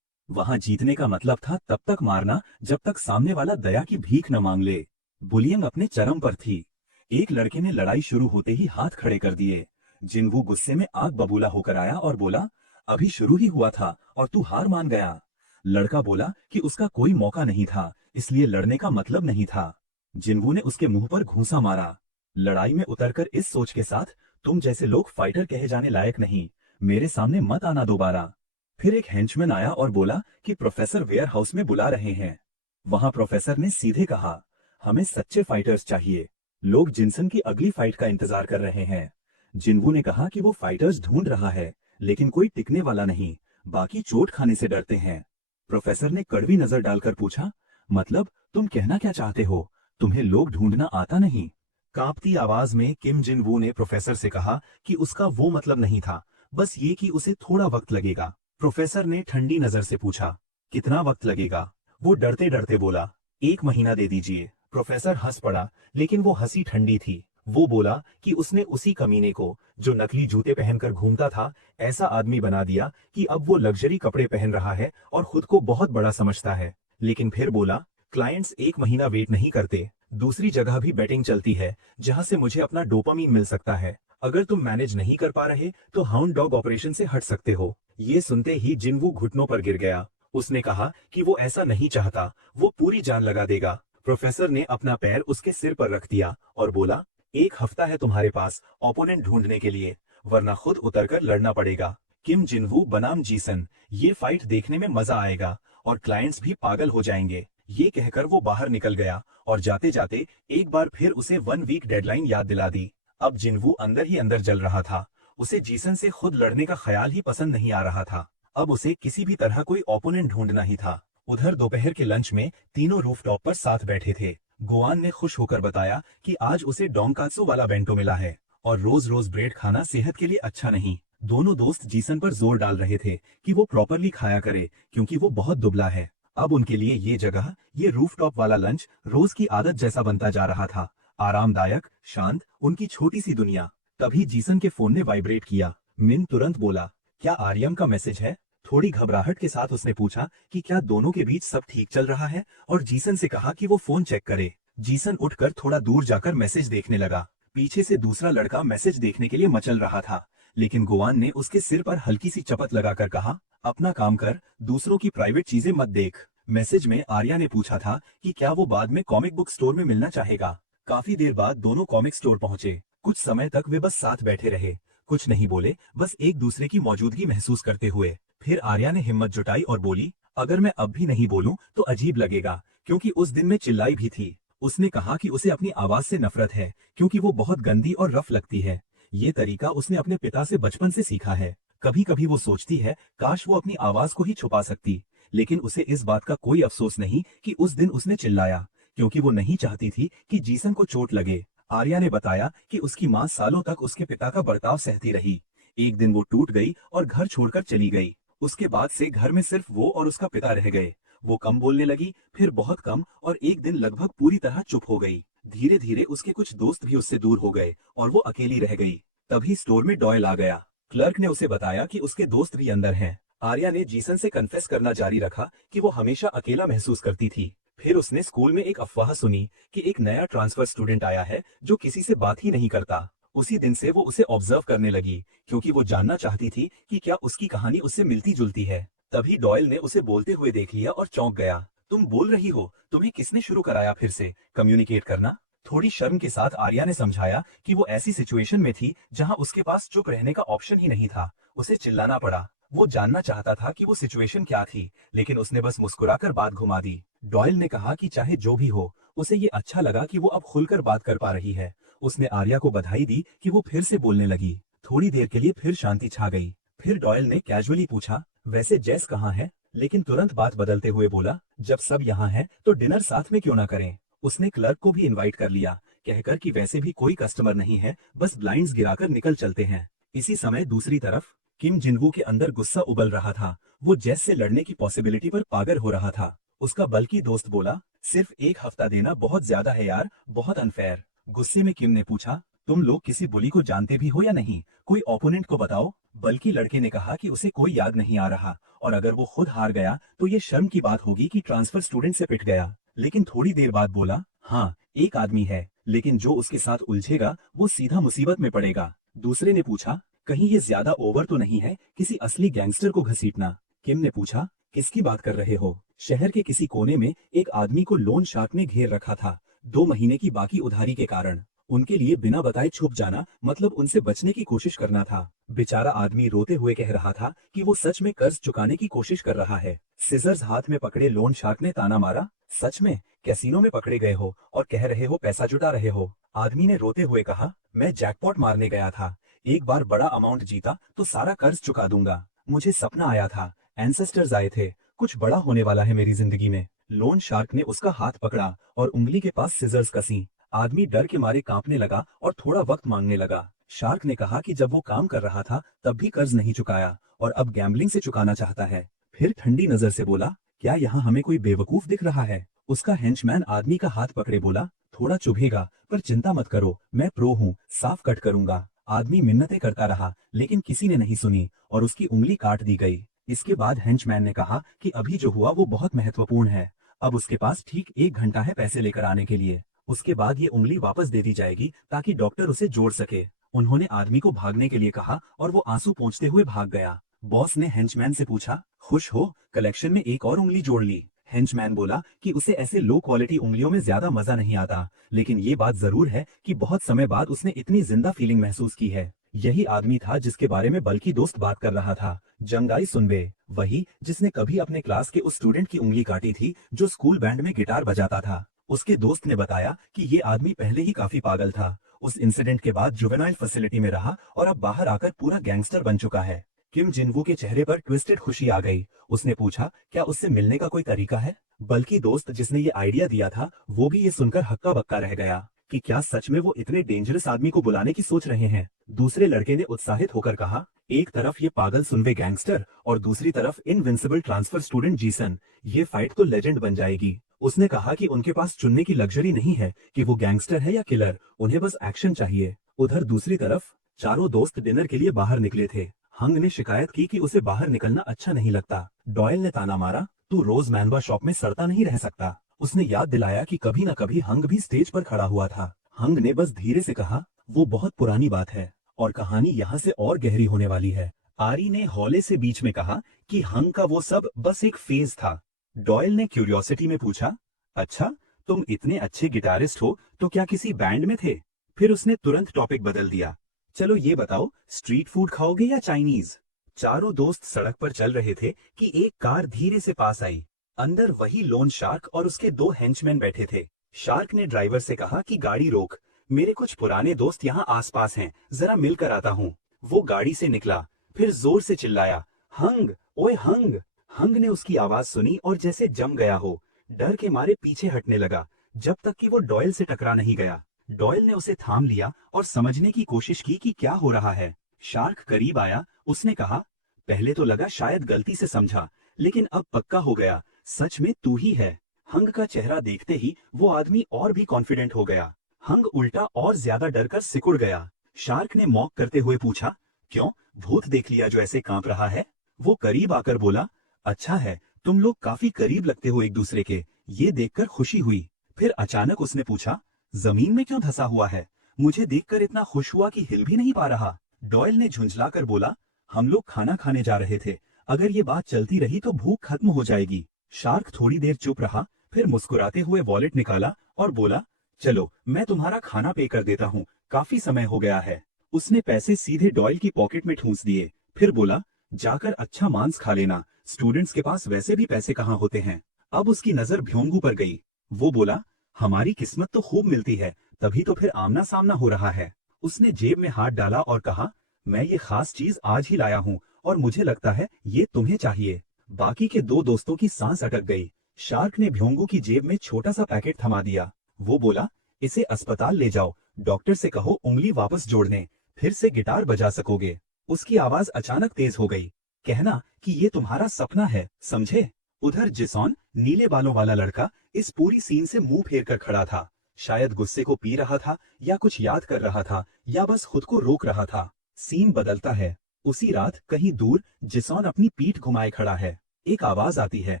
वहां जीतने का मतलब था तब तक मारना जब तक सामने वाला दया की भीख न मांग ले। बुलियंग अपने चरम पर थी। एक लड़के ने लड़ाई शुरू होते ही हाथ खड़े कर दिए। जिनवू गुस्से में आग बबूला होकर आया और बोला, अभी शुरू ही हुआ था और तू हार मान गया। लड़का बोला कि उसका कोई मौका नहीं था, इसलिए लड़ने का मतलब नहीं था। जिनवू ने उसके मुंह पर घूंसा मारा। लड़ाई में उतरकर इस सोच के साथ, तुम जैसे लोग फाइटर कहे जाने लायक नहीं, मेरे सामने मत आना दोबारा। फिर एक हेंचमैन आया और बोला कि प्रोफेसर वेयर हाउस में बुला रहे हैं। वहां प्रोफेसर ने सीधे कहा, हमें सच्चे फाइटर्स चाहिए। लोग जिनसन की अगली फाइट का इंतजार कर रहे हैं। जिनवू ने कहा कि वो फाइटर्स ढूंढ रहा है, लेकिन कोई टिकने वाला नहीं, बाकी चोट खाने से डरते हैं। प्रोफेसर ने कड़वी नजर डालकर पूछा, मतलब तुम कहना क्या चाहते हो, तुम्हें लोग ढूंढना आता नहीं? कांपती आवाज में किम जिन वू ने प्रोफेसर से कहा कि उसका वो मतलब नहीं था, बस ये कि उसे थोड़ा वक्त लगेगा। प्रोफेसर ने ठंडी नजर से पूछा, कितना वक्त लगेगा? वो डरते डरते बोला, 1 महीना दे दीजिए। प्रोफेसर हंस पड़ा, लेकिन वो हंसी ठंडी थी। वो बोला कि उसने उसी कमीने को, जो नकली जूते पहनकर घूमता था, ऐसा आदमी बना दिया कि अब वो लग्जरी कपड़े पहन रहा है और खुद को बहुत बड़ा समझता है। लेकिन फिर बोला, क्लाइंट्स 1 महीना वेट नहीं करते। दूसरी जगह भी बेटिंग चलती है, जहां से मुझे अपना डोपामीन मिल सकता है। अगर तुम मैनेज नहीं कर पा रहे तो हाउंड डॉग ऑपरेशन से हट सकते हो। ये सुनते ही जिनवू घुटनों पर गिर गया। उसने कहा कि वो ऐसा नहीं चाहता, वो पूरी जान लगा देगा। प्रोफेसर ने अपना पैर उसके सिर पर रख दिया और बोला, 1 हफ्ता है तुम्हारे पास ओपोनेंट ढूंढने के लिए, वरना खुद उतरकर लड़ना पड़ेगा। किम जिनवू बनाम जीसन, ये फाइट देखने में मजा आएगा और क्लाइंट्स भी पागल हो जाएंगे। ये कहकर वो बाहर निकल गया और जाते जाते एक बार फिर उसे 1 वीक डेडलाइन याद दिला दी। अब जिनवू अंदर ही अंदर जल रहा था। उसे जीसन से खुद लड़ने का ख्याल ही पसंद नहीं आ रहा था। अब उसे किसी भी तरह कोई ओपोनेंट ढूंढना ही था। उधर दोपहर के लंच में तीनों रूफटॉप पर साथ बैठे थे। गुआन ने खुश होकर बताया कि आज उसे डोंकात्सु वाला बेंटो मिला है और रोज रोज ब्रेड खाना सेहत के लिए अच्छा नहीं। दोनों दोस्त जीसन पर जोर डाल रहे थे कि वो प्रॉपरली खाया करे क्योंकि वो बहुत दुबला है। अब उनके लिए ये जगह, ये रूफटॉप वाला लंच रोज की आदत जैसा बनता जा रहा था। आरामदायक, शांत, उनकी छोटी सी दुनिया। तभी जीसन के फोन ने वाइब्रेट किया। मिन तुरंत बोला, क्या आर्यम का मैसेज है? थोड़ी घबराहट के साथ उसने पूछा कि क्या दोनों के बीच सब ठीक चल रहा है, और जीसन से कहा कि वो फोन चेक करे। जीसन उठकर थोड़ा दूर जाकर मैसेज देखने लगा। पीछे से दूसरा लड़का मैसेज देखने के लिए मचल रहा था, लेकिन गुआन ने उसके सिर पर हल्की सी चपत लगाकर कहा, अपना काम कर, दूसरों की प्राइवेट चीजें मत देख। मैसेज में आर्या ने पूछा था कि क्या वो बाद में कॉमिक बुक स्टोर में मिलना चाहेगा। काफी देर बाद दोनों कॉमिक स्टोर पहुंचे। कुछ समय तक वे बस साथ बैठे रहे, कुछ नहीं बोले, बस एक दूसरे की मौजूदगी महसूस करते हुए। फिर आर्या ने हिम्मत जुटाई और बोली, अगर मैं अब भी नहीं बोलूं तो अजीब लगेगा, क्योंकि उस दिन मैं चिल्लाई भी थी। उसने कहा कि उसे अपनी आवाज से नफरत है क्योंकि वो बहुत गंदी और रफ लगती है। ये तरीका उसने अपने पिता से बचपन से सीखा है। कभी कभी वो सोचती है काश वो अपनी आवाज को ही छुपा सकती, लेकिन उसे इस बात का कोई अफसोस नहीं कि उस दिन उसने चिल्लाया, क्योंकि वो नहीं चाहती थी कि जीसन को चोट लगे। आर्या ने बताया कि उसकी माँ सालों तक उसके पिता का बर्ताव सहती रही। एक दिन वो टूट गई और घर छोड़कर चली गई। उसके बाद से घर में सिर्फ वो और उसका पिता रह गए। वो कम बोलने लगी, फिर बहुत कम, और एक दिन लगभग पूरी तरह चुप हो गई। धीरे धीरे उसके कुछ दोस्त भी उससे दूर हो गए और वो अकेली रह गई। तभी स्टोर में डॉयल आ गया। क्लर्क ने उसे बताया कि उसके दोस्त भी अंदर हैं। आर्या ने जीसन से कन्फेस करना जारी रखा कि वो हमेशा अकेला महसूस करती थी। फिर उसने स्कूल में एक अफवाह सुनी कि एक नया ट्रांसफर स्टूडेंट आया है जो किसी से बात ही नहीं करता। उसी दिन से वो उसे ऑब्जर्व करने लगी, क्योंकि वो जानना चाहती थी कि क्या उसकी कहानी उससे मिलती जुलती है। तभी डॉयल ने उसे बोलते हुए देख लिया और चौंक गया। तुम बोल रही हो? तुम्हें किसने शुरू कराया फिर से कम्युनिकेट करना? थोड़ी शर्म के साथ आर्या ने समझाया कि वो ऐसी सिचुएशन में थी जहां उसके पास चुप रहने का ऑप्शन ही नहीं था। उसे चिल्लाना पड़ा। वो जानना चाहता था कि वो सिचुएशन क्या थी, लेकिन उसने बस मुस्कुराकर बात घुमा दी। डॉयल ने कहा कि चाहे जो भी हो, उसे ये अच्छा लगा कि वो अब खुलकर बात कर पा रही है। उसने आर्या को बधाई दी कि वो फिर से बोलने लगी। थोड़ी देर के लिए फिर शांति छा गई। फिर डॉयल ने कैजुअली पूछा, वैसे जेस कहाँ है? लेकिन तुरंत बात बदलते हुए बोला, जब सब यहाँ हैं तो डिनर साथ में क्यों ना करें। उसने क्लर्क को भी इनवाइट कर लिया, कहकर कि वैसे भी कोई कस्टमर नहीं है, बस ब्लाइंड्स गिराकर निकल चलते हैं। इसी समय दूसरी तरफ किम जिनवू के अंदर गुस्सा उबल रहा था। वो जेस से लड़ने की पॉसिबिलिटी पर पागल हो रहा था। उसका बल्कि दोस्त बोला, सिर्फ एक हफ्ता देना बहुत ज्यादा है यार, बहुत अनफेयर। गुस्से में किम ने पूछा, तुम लोग किसी बुली को जानते भी हो या नहीं? कोई ओपोनेंट को बताओ। बल्कि लड़के ने कहा कि उसे कोई याद नहीं आ रहा, और अगर वो खुद हार गया तो ये शर्म की बात होगी कि ट्रांसफर स्टूडेंट से पिट गया। लेकिन थोड़ी देर बाद बोला, हाँ एक आदमी है, लेकिन जो उसके साथ उलझेगा वो सीधा मुसीबत में पड़ेगा। दूसरे ने पूछा, कहीं ये ज्यादा ओवर तो नहीं है किसी असली गैंगस्टर को घसीटना? किम ने पूछा, किसकी बात कर रहे हो? शहर के किसी कोने में एक आदमी को लोन शार्क ने घेर रखा था, 2 महीने की बाकी उधारी के कारण। उनके लिए बिना बताए छुप जाना मतलब उनसे बचने की कोशिश करना था। बेचारा आदमी रोते हुए कह रहा था कि वो सच में कर्ज चुकाने की कोशिश कर रहा है। सिजर्स हाथ में पकड़े लोन शार्क ने ताना मारा, सच में? कैसीनो में पकड़े गए हो और कह रहे हो पैसा जुटा रहे हो? आदमी ने रोते हुए कहा, मैं जैकपॉट मारने गया था, एक बार बड़ा अमाउंट जीता तो सारा कर्ज चुका दूंगा। मुझे सपना आया था, एंसेस्टर्स आए थे, कुछ बड़ा होने वाला है मेरी जिंदगी में। लोन शार्क ने उसका हाथ पकड़ा और उंगली के पास सिजर्स कसी। आदमी डर के मारे कांपने लगा और थोड़ा वक्त मांगने लगा। शार्क ने कहा कि जब वो काम कर रहा था तब भी कर्ज नहीं चुकाया और अब गैम्बलिंग से चुकाना चाहता है। फिर ठंडी नजर से बोला, क्या यहाँ हमें कोई बेवकूफ दिख रहा है? उसका हेंचमैन आदमी का हाथ पकड़े बोला, थोड़ा चुभेगा पर चिंता मत करो, मैं प्रो हूँ, साफ कट करूंगा। आदमी मिन्नतें करता रहा, लेकिन किसी ने नहीं सुनी और उसकी उंगली काट दी गई। इसके बाद हेंचमैन ने कहा कि अभी जो हुआ वो बहुत महत्वपूर्ण है, अब उसके पास ठीक 1 घंटा है पैसे लेकर आने के लिए। उसके बाद ये उंगली वापस दे दी जाएगी ताकि डॉक्टर उसे जोड़ सके। उन्होंने आदमी को भागने के लिए कहा और वो आंसू पोंछते हुए भाग गया। बॉस ने हेंचमैन से पूछा, खुश हो, कलेक्शन में एक और उंगली जोड़ ली? हेंचमैन बोला कि उसे ऐसे लो क्वालिटी उंगलियों में ज्यादा मजा नहीं आता, लेकिन ये बात जरूर है कि बहुत समय बाद उसने इतनी जिंदा फीलिंग महसूस की है। यही आदमी था जिसके बारे में बल्कि दोस्त बात कर रहा था, जंगाई सुनबे, वही जिसने कभी अपने क्लास के उस स्टूडेंट की उंगली काटी थी जो स्कूल बैंड में गिटार बजाता था। उसके दोस्त ने बताया कि ये आदमी पहले ही काफी पागल था। उस इंसिडेंट के बाद जुवेनाइल फैसिलिटी में रहा और अब बाहर आकर पूरा गैंगस्टर बन चुका है। किम जिनवू के चेहरे पर ट्विस्टेड खुशी आ गई। उसने पूछा, क्या उससे मिलने का कोई तरीका है? बल्कि दोस्त जिसने ये आइडिया दिया था वो भी ये सुनकर हक्का बक्का रह गया कि क्या सच में वो इतने डेंजरस आदमी को बुलाने की सोच रहे हैं। दूसरे लड़के ने उत्साहित होकर कहा, एक तरफ ये पागल सुनवे गैंगस्टर और दूसरी तरफ इनविंसिबल ट्रांसफर स्टूडेंट जीसन, ये फाइट तो लेजेंड बन जाएगी। उसने कहा कि उनके पास चुनने की लग्जरी नहीं है कि वो गैंगस्टर है या किलर, उन्हें बस एक्शन चाहिए। उधर दूसरी तरफ चारों दोस्त डिनर के लिए बाहर निकले थे। हंग ने शिकायत की कि उसे बाहर निकलना अच्छा नहीं लगता। डॉयल ने ताना मारा, तू रोज मैनवा शॉप में सड़ता नहीं रह सकता। उसने याद दिलाया कि कभी न कभी हंग भी स्टेज पर खड़ा हुआ था। हंग ने बस धीरे से कहा, वो बहुत पुरानी बात है और कहानी यहाँ से और गहरी होने वाली है। आरी ने हौले से बीच में कहा कि हंग का वो सब बस एक फेज था। डॉयल ने क्यूरियोसिटी में पूछा, अच्छा, तुम इतने अच्छे गिटारिस्ट हो तो क्या किसी बैंड में थे? फिर उसने तुरंत टॉपिक बदल दिया, चलो ये बताओ, स्ट्रीट फूड खाओगे या चाइनीज? चारों दोस्त सड़क पर चल रहे थे कि एक कार धीरे से पास आई। अंदर वही लोन शार्क और उसके 2 हेंचमैन बैठे थे। शार्क ने ड्राइवर से कहा कि गाड़ी रोक, मेरे कुछ पुराने दोस्त यहाँ आसपास हैं, जरा मिलकर आता हूँ। वो गाड़ी से निकला, फिर जोर से चिल्लाया, हंग, ओए हंग। हंग ने उसकी आवाज सुनी और जैसे जम गया हो, डर के मारे पीछे हटने लगा, जब तक कि वो डॉयल से टकरा नहीं गया। डॉयल ने उसे थाम लिया और समझने की कोशिश की कि क्या हो रहा है। शार्क करीब आया, उसने कहा, पहले तो लगा शायद गलती से समझा, लेकिन अब पक्का हो गया, सच में तू ही है। हंग का चेहरा देखते ही वो आदमी और भी कॉन्फिडेंट हो गया। हंग उल्टा और ज्यादा डरकर सिकुड़ गया। शार्क ने मॉक करते हुए पूछा, क्यों, भूत देख लिया जो ऐसे कांप रहा है? वो करीब आकर बोला, अच्छा है, तुम लोग काफी करीब लगते हो एक दूसरे के, ये देखकर खुशी हुई। फिर अचानक उसने पूछा, जमीन में क्यों धंसा हुआ है? मुझे देखकर इतना खुश हुआ कि हिल भी नहीं पा रहा। डॉयल ने झुंझलाकर बोला, हम लोग खाना खाने जा रहे थे, अगर ये बात चलती रही तो भूख खत्म हो जाएगी। शार्क थोड़ी देर चुप रहा, फिर मुस्कुराते हुए वॉलेट निकाला और बोला, चलो मैं तुम्हारा खाना पे कर देता हूँ, काफी समय हो गया है। उसने पैसे सीधे डॉयल की पॉकेट में ठूंस दिए, फिर बोला, जाकर अच्छा मांस खा लेना, स्टूडेंट्स के पास वैसे भी पैसे कहाँ होते हैं। अब उसकी नजर भ्योंगू पर गई। वो बोला, हमारी किस्मत तो खूब मिलती है, तभी तो फिर आमना सामना हो रहा है। उसने जेब में हाथ डाला और कहा, मैं ये खास चीज आज ही लाया हूँ और मुझे लगता है ये तुम्हें चाहिए। बाकी के 2 दोस्तों की सांस अटक गई। शार्क ने भ्योंगू की जेब में छोटा सा पैकेट थमा दिया। वो बोला, इसे अस्पताल ले जाओ, डॉक्टर से कहो उंगली वापस जोड़ने, फिर से गिटार बजा सकोगे। उसकी आवाज अचानक तेज हो गई, कहना कि ये तुम्हारा सपना है, समझे? उधर जिसॉन, नीले बालों वाला लड़का, इस पूरी सीन से मुंह फेर कर खड़ा था। शायद गुस्से को पी रहा था या कुछ याद कर रहा था या बस खुद को रोक रहा था। सीन बदलता है। उसी रात कहीं दूर जिसॉन अपनी पीठ घुमाए खड़ा है। एक आवाज आती है,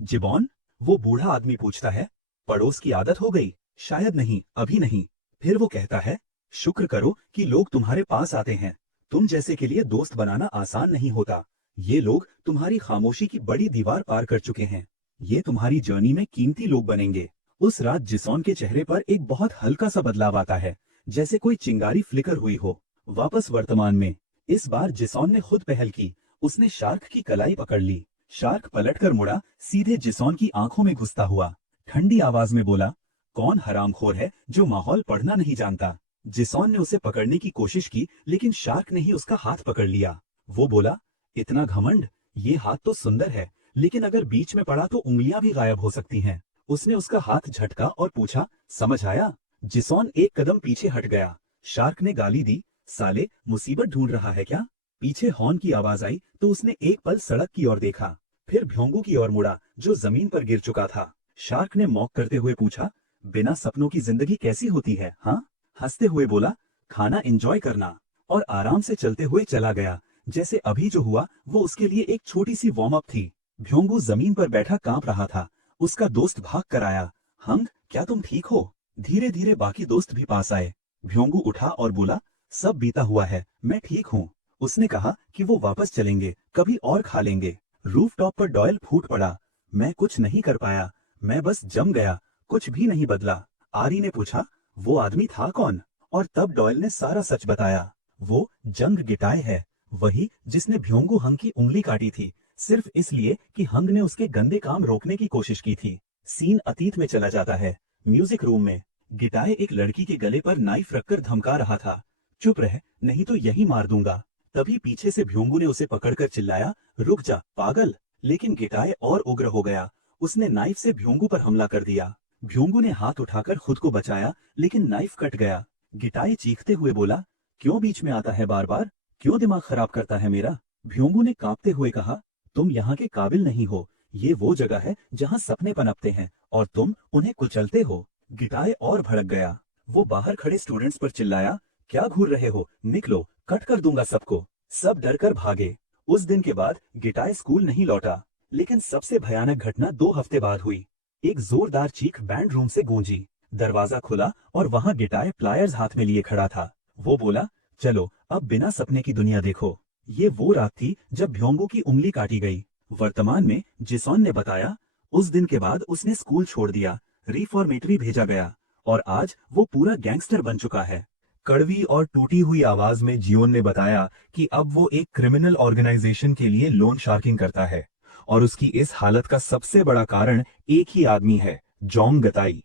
जिबॉन? वो बूढ़ा आदमी पूछता है, पड़ोस की आदत हो गई? शायद नहीं, अभी नहीं। फिर वो कहता है, शुक्र करो कि लोग तुम्हारे पास आते हैं, तुम जैसे के लिए दोस्त बनाना आसान नहीं होता। ये लोग तुम्हारी खामोशी की बड़ी दीवार पार कर चुके हैं, ये तुम्हारी जर्नी में कीमती लोग बनेंगे। उस रात जिसॉन के चेहरे पर एक बहुत हल्का सा बदलाव आता है, जैसे कोई चिंगारी फ्लिकर हुई हो। वापस वर्तमान में, इस बार जिसॉन ने खुद पहल की। उसने शार्क की कलाई पकड़ ली। शार्क पलटकर मुड़ा, सीधे जिसॉन की आंखों में घुसता हुआ ठंडी आवाज में बोला, कौन हरामखोर है जो माहौल पढ़ना नहीं जानता? जिसॉन ने उसे पकड़ने की कोशिश की, लेकिन शार्क ने ही उसका हाथ पकड़ लिया। वो बोला, इतना घमंड? ये हाथ तो सुंदर है, लेकिन अगर बीच में पड़ा तो उंगलियां भी गायब हो सकती हैं। उसने उसका हाथ झटका और पूछा, समझ आया? जिसॉन एक कदम पीछे हट गया। शार्क ने गाली दी, साले, मुसीबत ढूंढ रहा है क्या? पीछे हॉर्न की आवाज आई तो उसने एक पल सड़क की ओर देखा, फिर भ्योंगू की ओर मुड़ा जो जमीन पर गिर चुका था। शार्क ने मॉक करते हुए पूछा, बिना सपनों की जिंदगी कैसी होती है, हाँ? हंसते हुए बोला, खाना एंजॉय करना, और आराम से चलते हुए चला गया, जैसे अभी जो हुआ वो उसके लिए एक छोटी सी वार्म अप थी। भ्योंगू जमीन पर बैठा कांप रहा था। उसका दोस्त भाग कर आया, हंग, क्या तुम ठीक हो? धीरे धीरे बाकी दोस्त भी पास आए। भ्योंगू उठा और बोला, सब बीता हुआ है, मैं ठीक हूँ। उसने कहा कि वो वापस चलेंगे, कभी और खा लेंगे। रूफटॉप पर डॉयल फूट पड़ा, मैं कुछ नहीं कर पाया, मैं बस जम गया, कुछ भी नहीं बदला। आरी ने पूछा, वो आदमी था कौन? और तब डॉयल ने सारा सच बताया। वो जंग गिटाय है, वही जिसने भ्योंगू हंग की उंगली काटी थी, सिर्फ इसलिए कि हंग ने उसके गंदे काम रोकने की कोशिश की थी। सीन अतीत में चला जाता है। म्यूजिक रूम में गिटाय एक लड़की के गले पर नाइफ रखकर धमका रहा था, चुप रह, नहीं तो यही मार दूंगा। तभी पीछे से भ्योंगू ने उसे पकड़कर चिल्लाया, रुक जा पागल। लेकिन गिटाय और उग्र हो गया। उसने नाइफ से भ्योंगू पर हमला कर दिया। भ्योंगू ने हाथ उठाकर खुद को बचाया, लेकिन नाइफ कट गया। गिटाई चीखते हुए बोला, क्यों बीच में आता है बार बार, क्यों दिमाग खराब करता है मेरा। भ्योंगू ने कांपते हुए कहा, तुम यहाँ के काबिल नहीं हो, ये वो जगह है जहाँ सपने पनपते हैं और तुम उन्हें कुचलते हो। गिटाई और भड़क गया। वो बाहर खड़े स्टूडेंट्स पर चिल्लाया, क्या घूर रहे हो, निकलो, कट कर दूंगा सबको। सब डरकर भागे। उस दिन के बाद गिटाई स्कूल नहीं लौटा। लेकिन सबसे भयानक घटना 2 हफ्ते बाद हुई। एक जोरदार चीख बैंड रूम से गूंजी। दरवाजा खुला और वहां गिटाई प्लायर्स हाथ में लिए खड़ा था। वो बोला, चलो अब बिना सपने की दुनिया देखो। ये वो रात थी जब भ्योंगू की उंगली काटी गई। वर्तमान में जिसॉन ने बताया, उस दिन के बाद उसने स्कूल छोड़ दिया, रिफॉर्मेटरी भेजा गया और आज वो पूरा गैंगस्टर बन चुका है। कड़वी और टूटी हुई आवाज में जियोन ने बताया कि अब वो एक क्रिमिनल ऑर्गेनाइजेशन के लिए लोन शार्किंग करता है और उसकी इस हालत का सबसे बड़ा कारण एक ही आदमी है, जोंग गताई।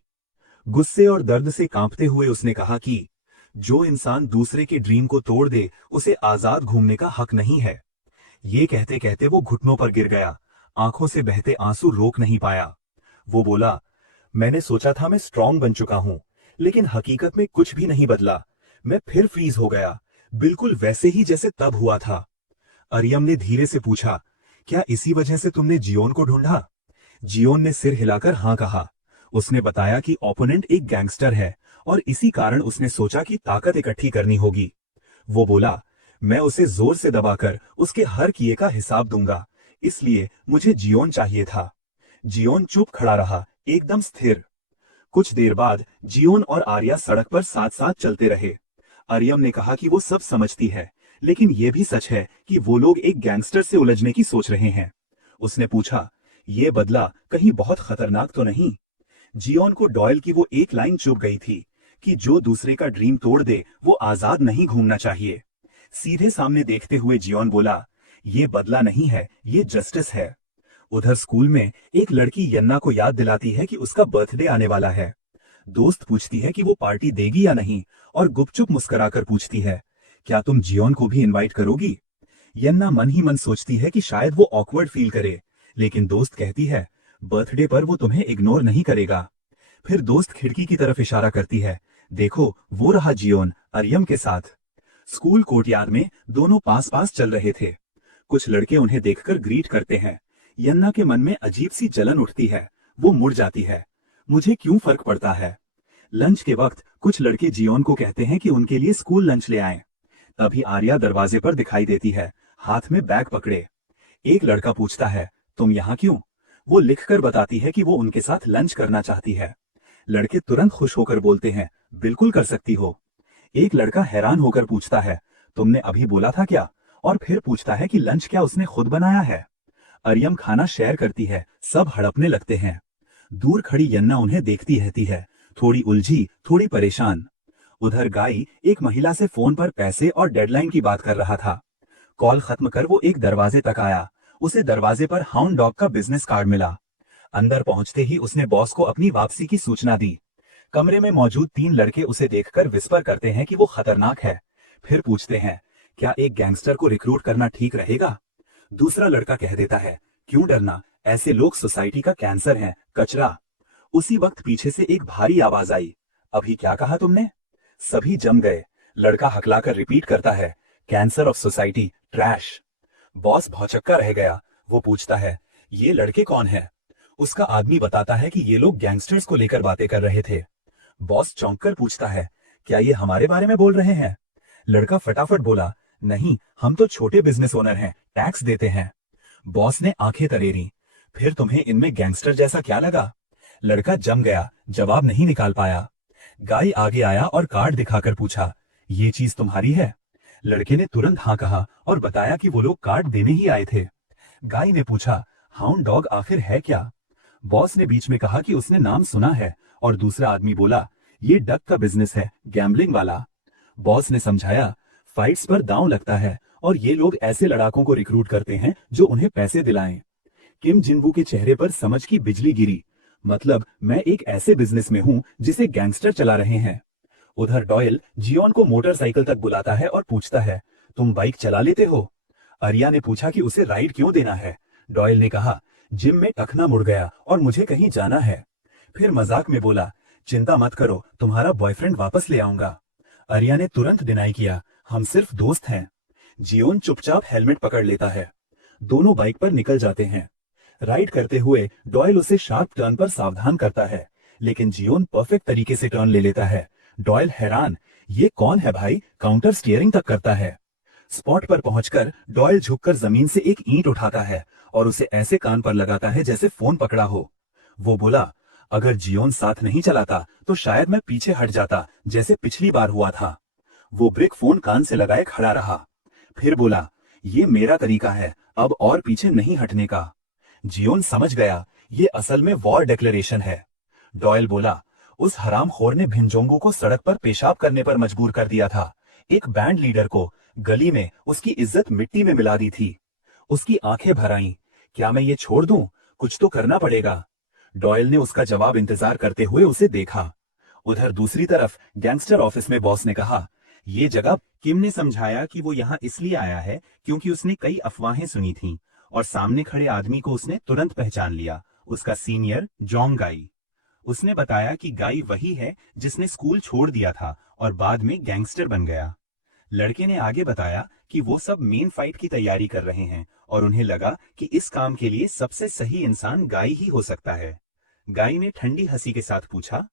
गुस्से और दर्द से कांपते हुए उसने कहा कि जो इंसान दूसरे के ड्रीम को तोड़ दे, उसे आजाद घूमने का हक नहीं है। ये कहते कहते वो घुटनों पर गिर गया, आंखों से बहते आंसू रोक नहीं पाया। वो बोला, मैंने सोचा था मैं स्ट्रांग बन चुका हूं, लेकिन हकीकत में कुछ भी नहीं बदला। मैं फिर फ्रीज हो गया, बिल्कुल वैसे ही जैसे तब हुआ था। अरियम ने धीरे से पूछा, क्या इसी वजह से तुमने जियोन को ढूंढा? जियोन ने सिर हिलाकर हाँ कहा। उसने बताया कि ओपोनेंट एक गैंगस्टर है और इसी कारण उसने सोचा कि ताकत इकट्ठी करनी होगी। वो बोला, मैं उसे जोर से दबाकर उसके हर किए का हिसाब दूंगा, इसलिए मुझे जियोन चाहिए था। जियोन चुप खड़ा रहा, एकदम स्थिर। कुछ देर बाद जियोन और आर्या सड़क पर साथ साथ चलते रहे। अरियम ने कहा कि वो सब समझती है, लेकिन ये भी सच है कि वो लोग एक गैंगस्टर से उलझने की सोच रहे हैं। उसने पूछा, ये बदला कहीं बहुत खतरनाक तो नहीं? जियोन को डॉयल की वो एक लाइन चुभ गई थी कि जो दूसरे का ड्रीम तोड़ दे वो आजाद नहीं घूमना चाहिए। सीधे सामने देखते हुए जियोन बोला, ये बदला नहीं है, ये जस्टिस है। उधर स्कूल में एक लड़की यन्ना को याद दिलाती है कि उसका बर्थडे आने वाला है। दोस्त पूछती है कि वो पार्टी देगी या नहीं और गुपचुप मुस्कुराकर पूछती है, क्या तुम जियोन को भी इनवाइट करोगी? यन्ना मन ही मन सोचती है कि शायद वो ऑकवर्ड फील करे, लेकिन दोस्त कहती है, बर्थडे पर वो तुम्हें इग्नोर नहीं करेगा। फिर दोस्त खिड़की की तरफ इशारा करती है, देखो वो रहा जियोन अरियम के साथ। स्कूल कोर्टयार्ड में दोनों पास पास चल रहे थे। कुछ लड़के उन्हें देखकर ग्रीट करते हैं। यन्ना के मन में अजीब सी जलन उठती है। वो मुड़ जाती है, मुझे क्यों फर्क पड़ता है। लंच के वक्त कुछ लड़के जियोन को कहते हैं कि उनके लिए स्कूल लंच ले आएं। तभी आर्या दरवाजे पर दिखाई देती है, हाथ में बैग पकड़े। एक लड़का पूछता है, तुम यहाँ क्यों? वो लिखकर बताती है कि वो उनके साथ लंच करना चाहती है। लड़के तुरंत खुश होकर बोलते हैं, बिल्कुल कर सकती हो। एक लड़का हैरान होकर पूछता है, तुमने अभी बोला था क्या? और फिर पूछता है कि लंच क्या उसने खुद बनाया है। अरियम खाना शेयर करती है, सब हड़पने लगते हैं। दूर खड़ी यन्ना उन्हें देखती रहती है, थोड़ी उलझी, थोड़ी परेशान। उधर गाई एक महिला से फोन पर पैसे और डेडलाइन की बात कर रहा था। कॉल खत्म कर वो एक दरवाजे तक आया। उसे दरवाजे पर हाउंड डॉग का बिजनेस कार्ड मिला। अंदर पहुंचते ही उसने बॉस को अपनी वापसी की सूचना दी। कमरे में मौजूद 3 लड़के उसे देखकर विस्पर करते हैं कि वो खतरनाक है। फिर पूछते हैं, क्या एक गैंगस्टर को रिक्रूट करना ठीक रहेगा? दूसरा लड़का कह देता है, क्यों डरना, ऐसे लोग सोसाइटी का कैंसर हैं, कचरा। उसी वक्त पीछे से एक भारी आवाज आई, अभी क्या कहा तुमने? सभी जम गए। लड़का हकलाकर रिपीट करता है, cancer of society, trash. Boss भौचक्का रह गया। वो पूछता है, ये लड़के कौन हैं? उसका आदमी बताता है कि ये लोग गैंगस्टर्स को लेकर बातें कर रहे थे। बॉस चौंक कर पूछता है, क्या ये हमारे बारे में बोल रहे हैं? लड़का फटाफट बोला, नहीं, हम तो छोटे बिजनेस ओनर हैं, टैक्स देते हैं। बॉस ने आंखें तरेरी, फिर तुम्हें इनमें गैंगस्टर जैसा क्या लगा? लड़का जम गया, जवाब नहीं निकाल पाया। गाय आगे आया और कार्ड दिखाकर पूछा, ये चीज तुम्हारी है? लड़के ने तुरंत हाँ कहा और बताया कि वो लोग कार्ड देने ही आए थे। गाय ने पूछा, हाउंड डॉग आखिर है क्या? बॉस ने बीच में कहा कि उसने नाम सुना है और दूसरा आदमी बोला, ये डक का बिजनेस है, गैम्बलिंग वाला। बॉस ने समझाया, फाइट्स पर दांव लगता है और ये लोग ऐसे लड़ाकों को रिक्रूट करते हैं जो उन्हें पैसे दिलाएं। किम जिनवू के चेहरे पर समझ की बिजली गिरी, मतलब मैं एक ऐसे बिजनेस में हूं जिसे गैंगस्टर चला रहे हैं। उधर डॉयल जियोन को मोटरसाइकिल तक बुलाता है और पूछता है, तुम बाइक चला लेते हो? आर्या ने पूछा कि उसे राइड क्यों देना है। डॉयल ने कहा, जिम में टखना मुड़ गया और मुझे कहीं जाना है। फिर मजाक में बोला, चिंता मत करो, तुम्हारा बॉयफ्रेंड वापस ले आऊंगा। आर्या ने तुरंत डिनाई किया, हम सिर्फ दोस्त हैं। जियोन चुपचाप हेलमेट पकड़ लेता है। दोनों बाइक पर निकल जाते हैं। राइड करते हुए डॉयल उसे शार्प टर्न पर सावधान करता है, लेकिन जियोन परफेक्ट तरीके से टर्न ले लेता है। डॉयल हैरान, ये कौन है भाई, काउंटर स्टीयरिंग तक करता है। स्पॉट पर पहुंचकर डॉयल झुककर जमीन से एक ईंट उठाता है और उसे ऐसे कान पर लगाता है जैसे फोन पकड़ा हो। वो बोला, अगर जियोन साथ नहीं चलाता तो शायद मैं पीछे हट जाता जैसे पिछली बार हुआ था। वो ब्रेक फोन कान से लगाए खड़ा रहा। फिर बोला, ये मेरा तरीका है, अब और पीछे नहीं हटने का। जियोन समझ गया, ये असल में वॉर डिक्लेरेशन है। डॉयल बोला, उस हरामखोर ने भिंजोंगू को सड़क पर पेशाब करने पर मजबूर कर दिया था। एक बैंड लीडर को गली में उसकी इज्जत मिट्टी में मिला दी थी। उसकी आंखें भर आईं, क्या मैं ये छोड़ दूं? कुछ तो करना पड़ेगा। डॉयल ने उसका जवाब इंतजार करते हुए उसे देखा। उधर दूसरी तरफ गैंगस्टर ऑफिस में बॉस ने कहा, ये जगह। किम ने समझाया कि वो यहाँ इसलिए आया है क्योंकि उसने कई अफवाहें सुनी थीं और सामने खड़े आदमी को उसने तुरंत पहचान लिया, उसका सीनियर जॉन्ग गाई। उसने बताया कि गाई वही है जिसने स्कूल छोड़ दिया था और बाद में गैंगस्टर बन गया। लड़के ने आगे बताया कि वो सब मेन फाइट की तैयारी कर रहे हैं और उन्हें लगा कि इस काम के लिए सबसे सही इंसान गाई ही हो सकता है। गाई ने ठंडी हंसी के साथ पूछा,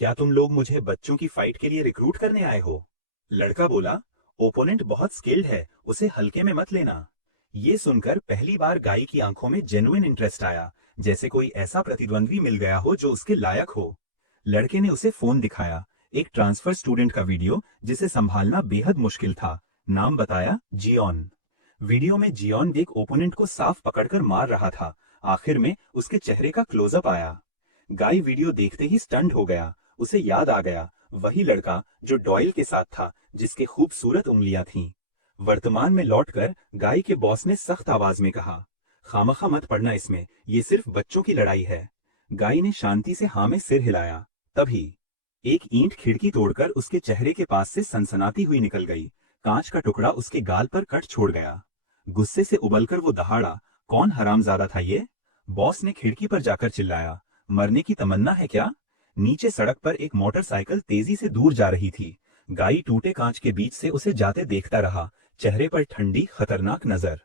क्या तुम लोग मुझे बच्चों की फाइट के लिए रिक्रूट करने आए हो? लड़का बोला, ओपोनेंट बहुत स्किल्ड है, उसे हल्के में मत लेना। ये सुनकर पहली बार गाई की आंखों में जेन्युइन इंटरेस्ट आया, जैसे कोई ऐसा प्रतिद्वंद्वी मिल गया हो जो उसके लायक हो। लड़के ने उसे फोन दिखाया, एक ट्रांसफर स्टूडेंट का वीडियो जिसे संभालना बेहद मुश्किल था। नाम बताया, जियोन। वीडियो में जियोन एक ओपोनेंट को साफ पकड़कर मार रहा था। आखिर में उसके चेहरे का क्लोजअप आया। गाई वीडियो देखते ही स्टंट हो गया। उसे याद आ गया, वही लड़का जो डॉयल के साथ था, जिसके खूबसूरत उंगलियां थीं। वर्तमान में लौटकर गाई के बॉस ने सख्त आवाज में कहा, खामखा मत पड़ना इसमें, ये सिर्फ बच्चों की लड़ाई है। गाई ने शांति से हाँ में सिर हिलाया। तभी एक ईंट खिड़की तोड़कर उसके चेहरे के पास से सनसनाती हुई निकल गई। कांच का टुकड़ा उसके गाल पर कट छोड़ गया। गुस्से से उबलकर वो दहाड़ा, कौन हरामजादा था ये? बॉस ने खिड़की पर जाकर चिल्लाया, मरने की तमन्ना है क्या? नीचे सड़क पर एक मोटरसाइकिल तेजी से दूर जा रही थी। गाई टूटे कांच के बीच से उसे जाते देखता रहा, चेहरे पर ठंडी खतरनाक नजर।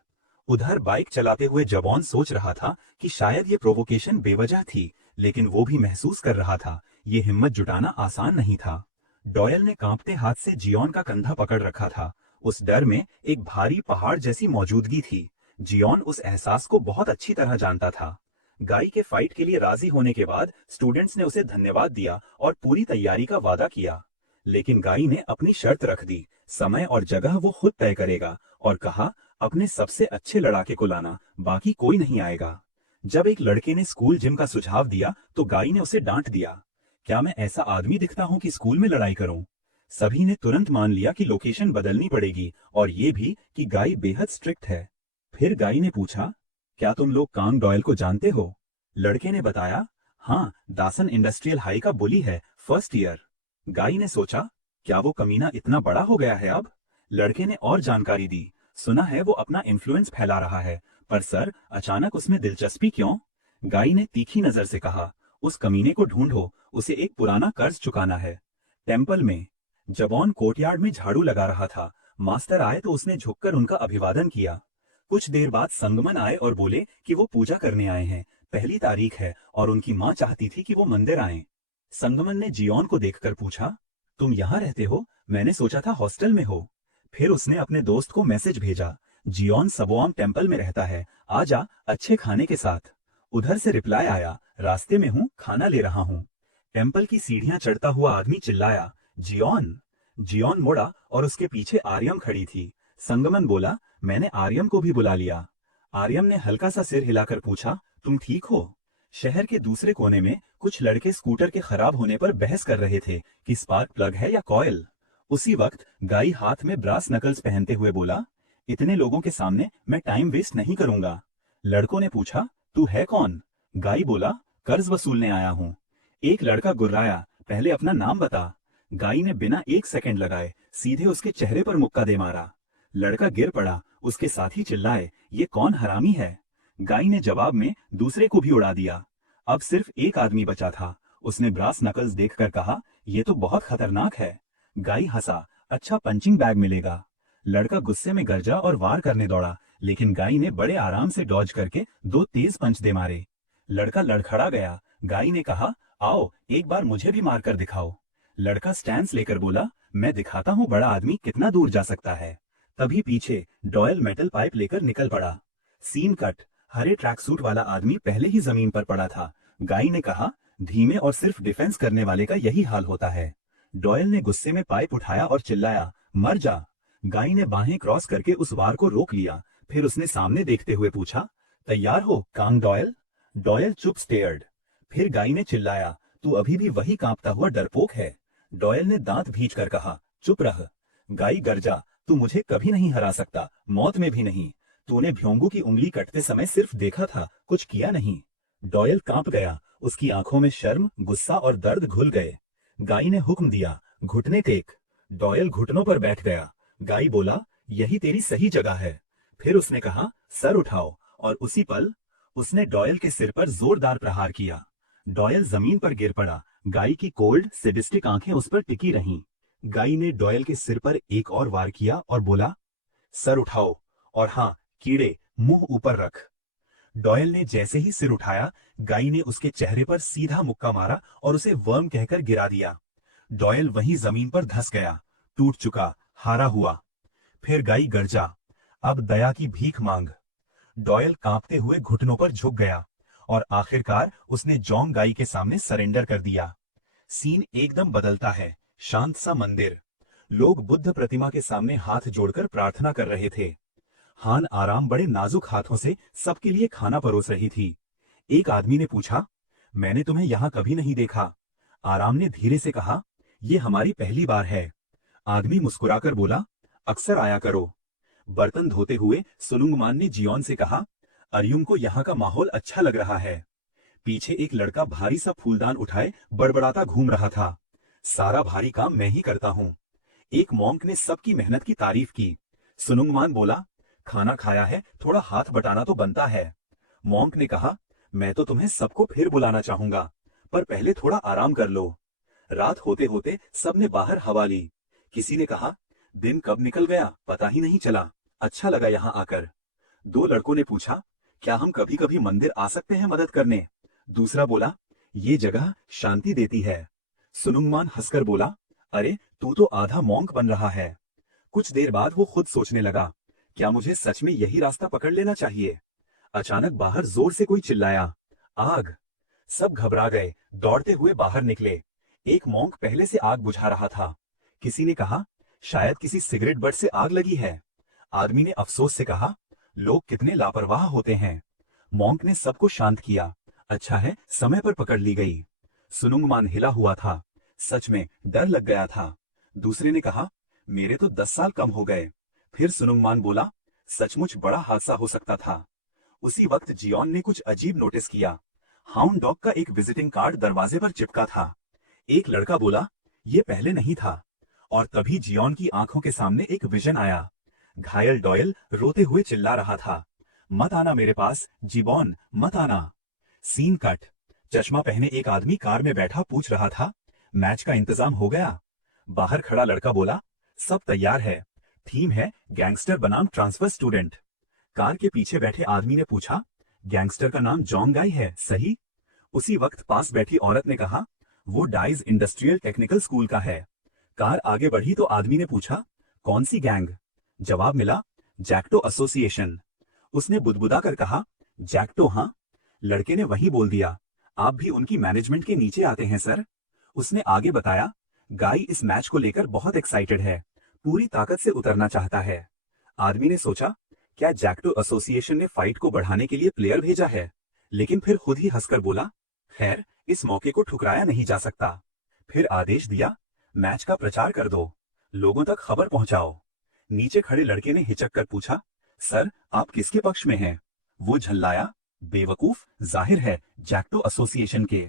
उधर बाइक चलाते हुए जवान सोच रहा था कि शायद ये प्रोवोकेशन बेवजह थी, लेकिन वो भी महसूस कर रहा था ये हिम्मत जुटाना आसान नहीं था। डॉयल ने कांपते हाथ से जियोन का कंधा पकड़ रखा था। उस डर में एक भारी पहाड़ जैसी मौजूदगी थी। जियोन उस एहसास को बहुत अच्छी तरह जानता था। गाई के फाइट के लिए राजी होने के बाद स्टूडेंट्स ने उसे धन्यवाद दिया और पूरी तैयारी का वादा किया, लेकिन गाई ने अपनी शर्त रख दी, समय और जगह वो खुद तय करेगा, और कहा, अपने सबसे अच्छे लड़ाके को लाना, बाकी कोई नहीं आएगा। जब एक लड़के ने स्कूल जिम का सुझाव दिया तो गाई ने उसे डांट दिया, क्या मैं ऐसा आदमी दिखता हूं कि स्कूल में लड़ाई करूं? सभी ने तुरंत मान लिया कि लोकेशन बदलनी पड़ेगी और ये भी कि गाई बेहद स्ट्रिक्ट है। फिर गाई ने पूछा, क्या तुम लोग कांग डॉयल को जानते हो? लड़के ने बताया, हाँ, दासन इंडस्ट्रियल हाई का बुली है, फर्स्ट ईयर। गाई ने सोचा, क्या वो कमीना इतना बड़ा हो गया है अब? लड़के ने और जानकारी दी, सुना है वो अपना इन्फ्लुएंस फैला रहा है, पर सर, अचानक उसमें दिलचस्पी क्यों? गाई ने तीखी नजर से कहा, उस कमीने को ढूंढो, उसे एक पुराना कर्ज चुकाना है। टेम्पल में जवान कोर्टयार्ड में झाड़ू लगा रहा था। मास्टर आए तो उसने झुककर उनका अभिवादन किया। कुछ देर बाद संगमन आए और बोले कि वो पूजा करने आए हैं, पहली तारीख है और उनकी माँ चाहती थी कि वो मंदिर आएं। संगमन ने जियोन को देखकर पूछा, तुम यहाँ रहते हो? मैंने सोचा था हॉस्टल में हो। फिर उसने अपने दोस्त को मैसेज भेजा, जियोन सबोआम टेम्पल में रहता है, आजा अच्छे खाने के साथ। उधर से रिप्लाई आया, रास्ते में हूँ, खाना ले रहा हूँ। टेम्पल की सीढ़ियां चढ़ता हुआ आदमी चिल्लाया, जियोन। जियोन मुड़ा और उसके पीछे आर्यम खड़ी थी। संगमन बोला, मैंने आर्यम को भी बुला लिया। आर्यम ने हल्का सा सिर हिलाकर पूछा, तुम ठीक हो? शहर के दूसरे कोने में कुछ लड़के स्कूटर के खराब होने पर बहस कर रहे थे कि स्पार्क प्लग है या कॉयल। उसी वक्त गाई हाथ में ब्रास नकल्स पहनते हुए बोला, इतने लोगों के सामने मैं टाइम वेस्ट नहीं करूंगा। लड़कों ने पूछा, तू है कौन? गाई बोला, कर्ज वसूलने आया हूँ। एक लड़का गुर्राया, पहले अपना नाम बता। गाई ने बिना एक सेकंड लगाए सीधे उसके चेहरे पर मुक्का दे मारा। लड़का गिर पड़ा, उसके साथी चिल्लाए, ये कौन हरामी है? गाय ने जवाब में दूसरे को भी उड़ा दिया। अब सिर्फ एक आदमी बचा था। उसने ब्रास नकल्स देखकर कहा, यह तो बहुत खतरनाक है। गाय हंसा, अच्छा पंचिंग बैग मिलेगा। लड़का गुस्से में गरजा और वार करने दौड़ा, लेकिन गाय ने बड़े आराम से डॉज करके 2 तेज पंच दे मारे। लड़का लड़खड़ा गया। गाय ने कहा, आओ एक बार मुझे भी मारकर दिखाओ। लड़का स्टैंस लेकर बोला, मैं दिखाता हूँ बड़ा आदमी कितना दूर जा सकता है। तभी पीछे डॉयल मेटल पाइप लेकर निकल पड़ा। Scene cut. हरे ट्रैक सूट वाला आदमी पहले ही जमीन पर पड़ा था। गाय ने कहा, धीमे और सिर्फ डिफेंस करने वाले का यही हाल होता है। डॉयल ने गुस्से में पाइप उठाया और चिल्लाया, मर जा। गाय ने बाहें क्रॉस करके उस वार को रोक लिया। फिर उसने सामने देखते हुए पूछा, तैयार हो कांग डॉयल? डॉयल चुप स्टेयर्ड। फिर गाय ने चिल्लाया, तू अभी भी वही कांपता हुआ डरपोक है। डॉयल ने दांत भींच कर कहा, चुप रह। गाय गरजा, तू मुझे कभी नहीं हरा सकता, मौत में भी नहीं। तूने भ्योंगू की उंगली कटते समय सिर्फ देखा था, कुछ किया नहीं। डॉयल कांप गया। उसकी आंखों में शर्म, गुस्सा और दर्द घुल गए। गाय ने हुक्म दिया, घुटने टेक। डॉयल घुटनों पर बैठ गया। गाय बोला, यही तेरी सही जगह है। फिर उसने कहा, सर उठाओ, और उसी पल उसने डॉयल के सिर पर जोरदार प्रहार किया। डॉयल जमीन पर गिर पड़ा। गाय की कोल्ड सेडिस्टिक आंखें उस पर टिकी रहीं। गाय ने डॉयल के सिर पर एक और वार किया और बोला, सर उठाओ, और हाँ, कीड़े, मुंह ऊपर रख। डॉयल ने जैसे ही सिर उठाया, गाय ने उसके चेहरे पर सीधा मुक्का मारा और उसे वर्म कहकर गिरा दिया। डॉयल वहीं जमीन पर धंस गया, टूट चुका, हारा हुआ। फिर गाय गरजा, अब दया की भीख मांग। डॉयल कांपते हुए घुटनों पर झुक गया और आखिरकार उसने जोंग गाय के सामने सरेंडर कर दिया। सीन एकदम बदलता है। शांत सा मंदिर। लोग बुद्ध प्रतिमा के सामने हाथ जोड़कर प्रार्थना कर रहे थे। हान आराम बड़े नाजुक हाथों से सबके लिए खाना परोस रही थी। एक आदमी ने पूछा, मैंने तुम्हें यहाँ कभी नहीं देखा। आराम ने धीरे से कहा, ये हमारी पहली बार है। आदमी मुस्कुराकर बोला, अक्सर आया करो। बर्तन धोते हुए सुनुंगमान ने जियोन से कहा, अरियुम को यहाँ का माहौल अच्छा लग रहा है। पीछे एक लड़का भारी सा फूलदान उठाए बड़बड़ाता घूम रहा था, सारा भारी काम मैं ही करता हूँ। एक मॉन्क ने सबकी मेहनत की तारीफ की। सुनुंगमान बोला, खाना खाया है, थोड़ा हाथ बटाना तो बनता है। मॉन्क ने कहा, मैं तो तुम्हें सबको फिर बुलाना चाहूंगा, पर पहले थोड़ा आराम कर लो। रात होते होते सबने बाहर हवा ली। किसी ने कहा, दिन कब निकल गया पता ही नहीं चला, अच्छा लगा यहाँ आकर। 2 लड़कों ने पूछा, क्या हम कभी कभी मंदिर आ सकते हैं मदद करने? दूसरा बोला, ये जगह शांति देती है। सुनुंगमान हंसकर बोला, अरे तू तो आधा मॉन्क बन रहा है। कुछ देर बाद वो खुद सोचने लगा, क्या मुझे सच में यही रास्ता पकड़ लेना चाहिए? अचानक बाहर जोर से कोई चिल्लाया, आग! सब घबरा गए, दौड़ते हुए बाहर निकले। एक मॉन्क पहले से आग बुझा रहा था। किसी ने कहा, शायद किसी सिगरेट बट से आग लगी है। आदमी ने अफसोस से कहा, लोग कितने लापरवाह होते हैं। मॉन्क ने सबको शांत किया। अच्छा है समय पर पकड़ ली गई। सुनुंगमान हिला हुआ था, सच में डर लग गया था। दूसरे ने कहा, मेरे तो 10 साल कम हो गए। फिर सुनुंगमान बोला, सचमुच बड़ा हादसा हो सकता था। उसी वक्त जियोन ने कुछ अजीब नोटिस किया। हाउंड डॉग का एक विजिटिंग कार्ड दरवाजे पर चिपका था। एक लड़का बोला, ये पहले नहीं था। और तभी जियोन की आंखों के सामने एक विजन आया। घायल डॉयल रोते हुए चिल्ला रहा था, मत आना मेरे पास, जिबॉन मत आना। Scene cut. चश्मा पहने एक आदमी कार में बैठा पूछ रहा था, मैच का इंतजाम हो गया? बाहर खड़ा लड़का बोला, सब तैयार है। थीम है गैंगस्टर बनाम ट्रांसफर स्टूडेंट। कार के पीछे बैठे आदमी ने पूछा, गैंगस्टर का नाम जॉन्ग गाई है, सही? उसी वक्त पास बैठी औरत ने कहा, वो डाइज इंडस्ट्रियल टेक्निकल स्कूल का है। कार आगे बढ़ी तो आदमी ने पूछा, कौन सी गैंग? जवाब मिला, जैक्टो एसोसिएशन। उसने बुदबुदा कर कहा, जैक्टो हाँ? लड़के ने वही बोल दिया, आप भी उनकी मैनेजमेंट के नीचे आते हैं सर। उसने आगे बताया, गाई इस मैच को लेकर बहुत एक्साइटेड है, पूरी ताकत से उतरना चाहता है। आदमी ने सोचा, क्या जैक्टो एसोसिएशन ने फाइट को बढ़ाने के लिए प्लेयर भेजा है? लेकिन फिर खुद ही हंसकर बोला, खैर इस मौके को ठुकराया नहीं जा सकता। फिर आदेश दिया, मैच का प्रचार कर दो, लोगों तक खबर पहुंचाओ। नीचे खड़े लड़के ने हिचक कर पूछा, सर आप किसके पक्ष में हैं? वो झल्लाया, बेवकूफ, जाहिर है जैक्टो एसोसिएशन के।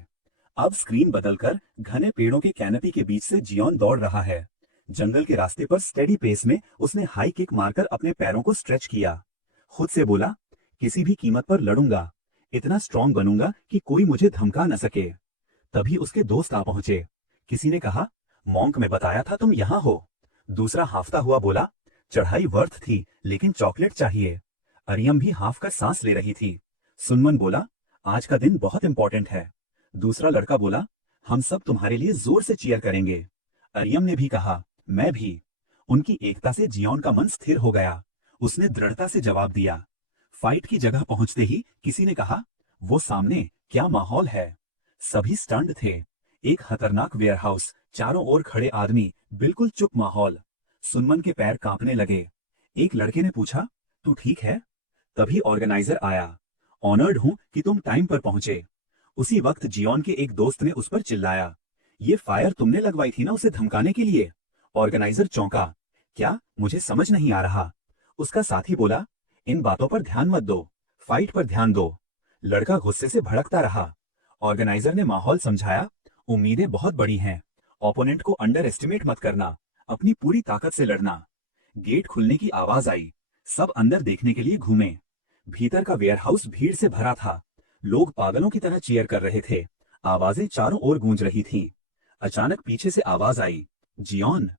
अब स्क्रीन बदलकर घने पेड़ों के कैनपी के बीच से जियोन दौड़ रहा है। जंगल के रास्ते पर स्टेडी पेस में उसने हाई किक मारकर अपने पैरों को स्ट्रेच किया। खुद से बोला, किसी भी कीमत पर लड़ूंगा, इतना स्ट्रांग बनूंगा कि कोई मुझे धमका न सके। तभी उसके दोस्त आ पहुंचे। किसी ने कहा, मॉन्क में बताया था तुम यहाँ हो। दूसरा हांफता हुआ बोला, चढ़ाई वर्थ थी लेकिन चॉकलेट चाहिए। अरियम भी हाफ कर सांस ले रही थी। सुनमन बोला, आज का दिन बहुत इंपॉर्टेंट है। दूसरा लड़का बोला, हम सब तुम्हारे लिए जोर से चीयर करेंगे। अरियम ने भी कहा, मैं भी। उनकी एकता से जियोन का मन स्थिर हो गया। उसने दृढ़ता से जवाब दिया। फाइट की जगह पहुंचते ही किसी ने कहा, वो सामने क्या माहौल है। सभी स्टंड थे। एक खतरनाक वेयरहाउस, चारों ओर खड़े आदमी, बिल्कुल चुप माहौल। सुनमन के पैर कांपने लगे। एक लड़के ने पूछा, तू ठीक है? तभी ऑर्गेनाइजर आया। ऑनर्ड हूं कि तुम टाइम पर पहुंचे। उसी वक्त जियोन के एक दोस्त ने उस पर चिल्लाया, ये फायर तुमने लगवाई थी ना उसे धमकाने के लिए? ऑर्गेनाइजर चौंका, क्या? मुझे समझ नहीं आ रहा। उसका साथी बोला, इन बातों पर ध्यान मत दो, फाइट पर ध्यान दो। लड़का गुस्से से भड़कता रहा। ऑर्गेनाइजर ने माहौल समझाया, उम्मीदें बहुत बड़ी हैं, ओपोनेंट को अंडर एस्टिमेट मत करना, अपनी पूरी ताकत से लड़ना। गेट खुलने की आवाज आई। सब अंदर देखने के लिए घूमे। भीतर का वेयरहाउस भीड़ से भरा था। लोग पागलों की तरह चीयर कर रहे थे। आवाजें चारों ओर गूंज रही थीं। अचानक पीछे से आवाज आई, जियोन।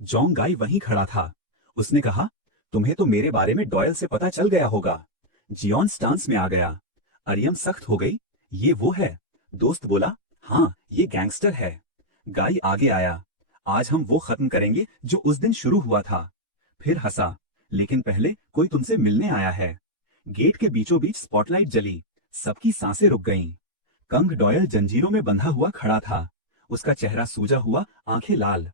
जॉन्ग गाई वहीं खड़ा था। उसने कहा, तुम्हें तो मेरे बारे में डॉयल से पता चल गया होगा। जियोन स्टांस में आ गया। अरियम सख्त हो गई, ये वो है? दोस्त बोला, हाँ ये गैंगस्टर है। गाई आगे आया, आज हम वो खत्म करेंगे जो उस दिन शुरू हुआ था। फिर हंसा, लेकिन पहले कोई तुमसे मिलने आया है। गेट के बीचों बीच स्पॉटलाइट जली। सबकी सांसें रुक गईं। कंग डॉयल जंजीरों में बंधा हुआ खड़ा था। उसका चेहरा सूजा हुआ, आंखें लाल।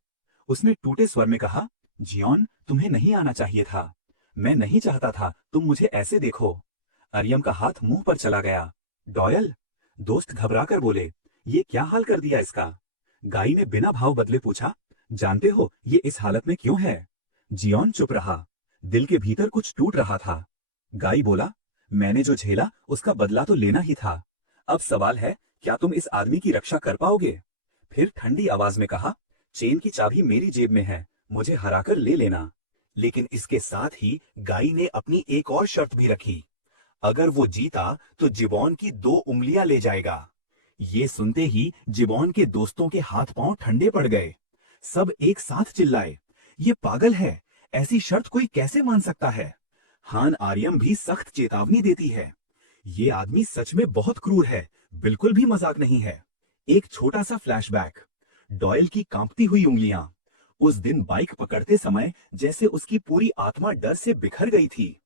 उसने टूटे स्वर में कहा, जियोन, तुम्हें नहीं आना चाहिए था। मैं नहीं चाहता था तुम मुझे ऐसे देखो। अरियम का हाथ मुंह पर चला गया। डॉयल? दोस्त घबरा कर बोले, ये क्या हाल कर दिया इसका? गाई ने बिना भाव बदले पूछा, जानते हो ये इस हालत में क्यों है? जियोन चुप रहा। दिल के भीतर कुछ टूट रहा था। गाई बोला, मैंने जो झेला उसका बदला तो लेना ही था। अब सवाल है, क्या तुम इस आदमी की रक्षा कर पाओगे? फिर ठंडी आवाज में कहा, चेन की चाबी मेरी जेब में है, मुझे हराकर ले लेना। लेकिन इसके साथ ही गाई ने अपनी एक और शर्त भी रखी। अगर वो जीता तो जिबॉन की 2 उंगलियां ले जाएगा। ये सुनते ही जिबॉन के दोस्तों के हाथ पांव ठंडे पड़ गए। सब एक साथ चिल्लाए, ये पागल है, ऐसी शर्त कोई कैसे मान सकता है? हान आर्यम भी सख्त चेतावनी देती है, ये आदमी सच में बहुत क्रूर है, बिल्कुल भी मजाक नहीं है। एक छोटा सा फ्लैशबैक। डॉयल की कांपती हुई उंगलियां। उस दिन बाइक पकड़ते समय जैसे उसकी पूरी आत्मा डर से बिखर गई थी।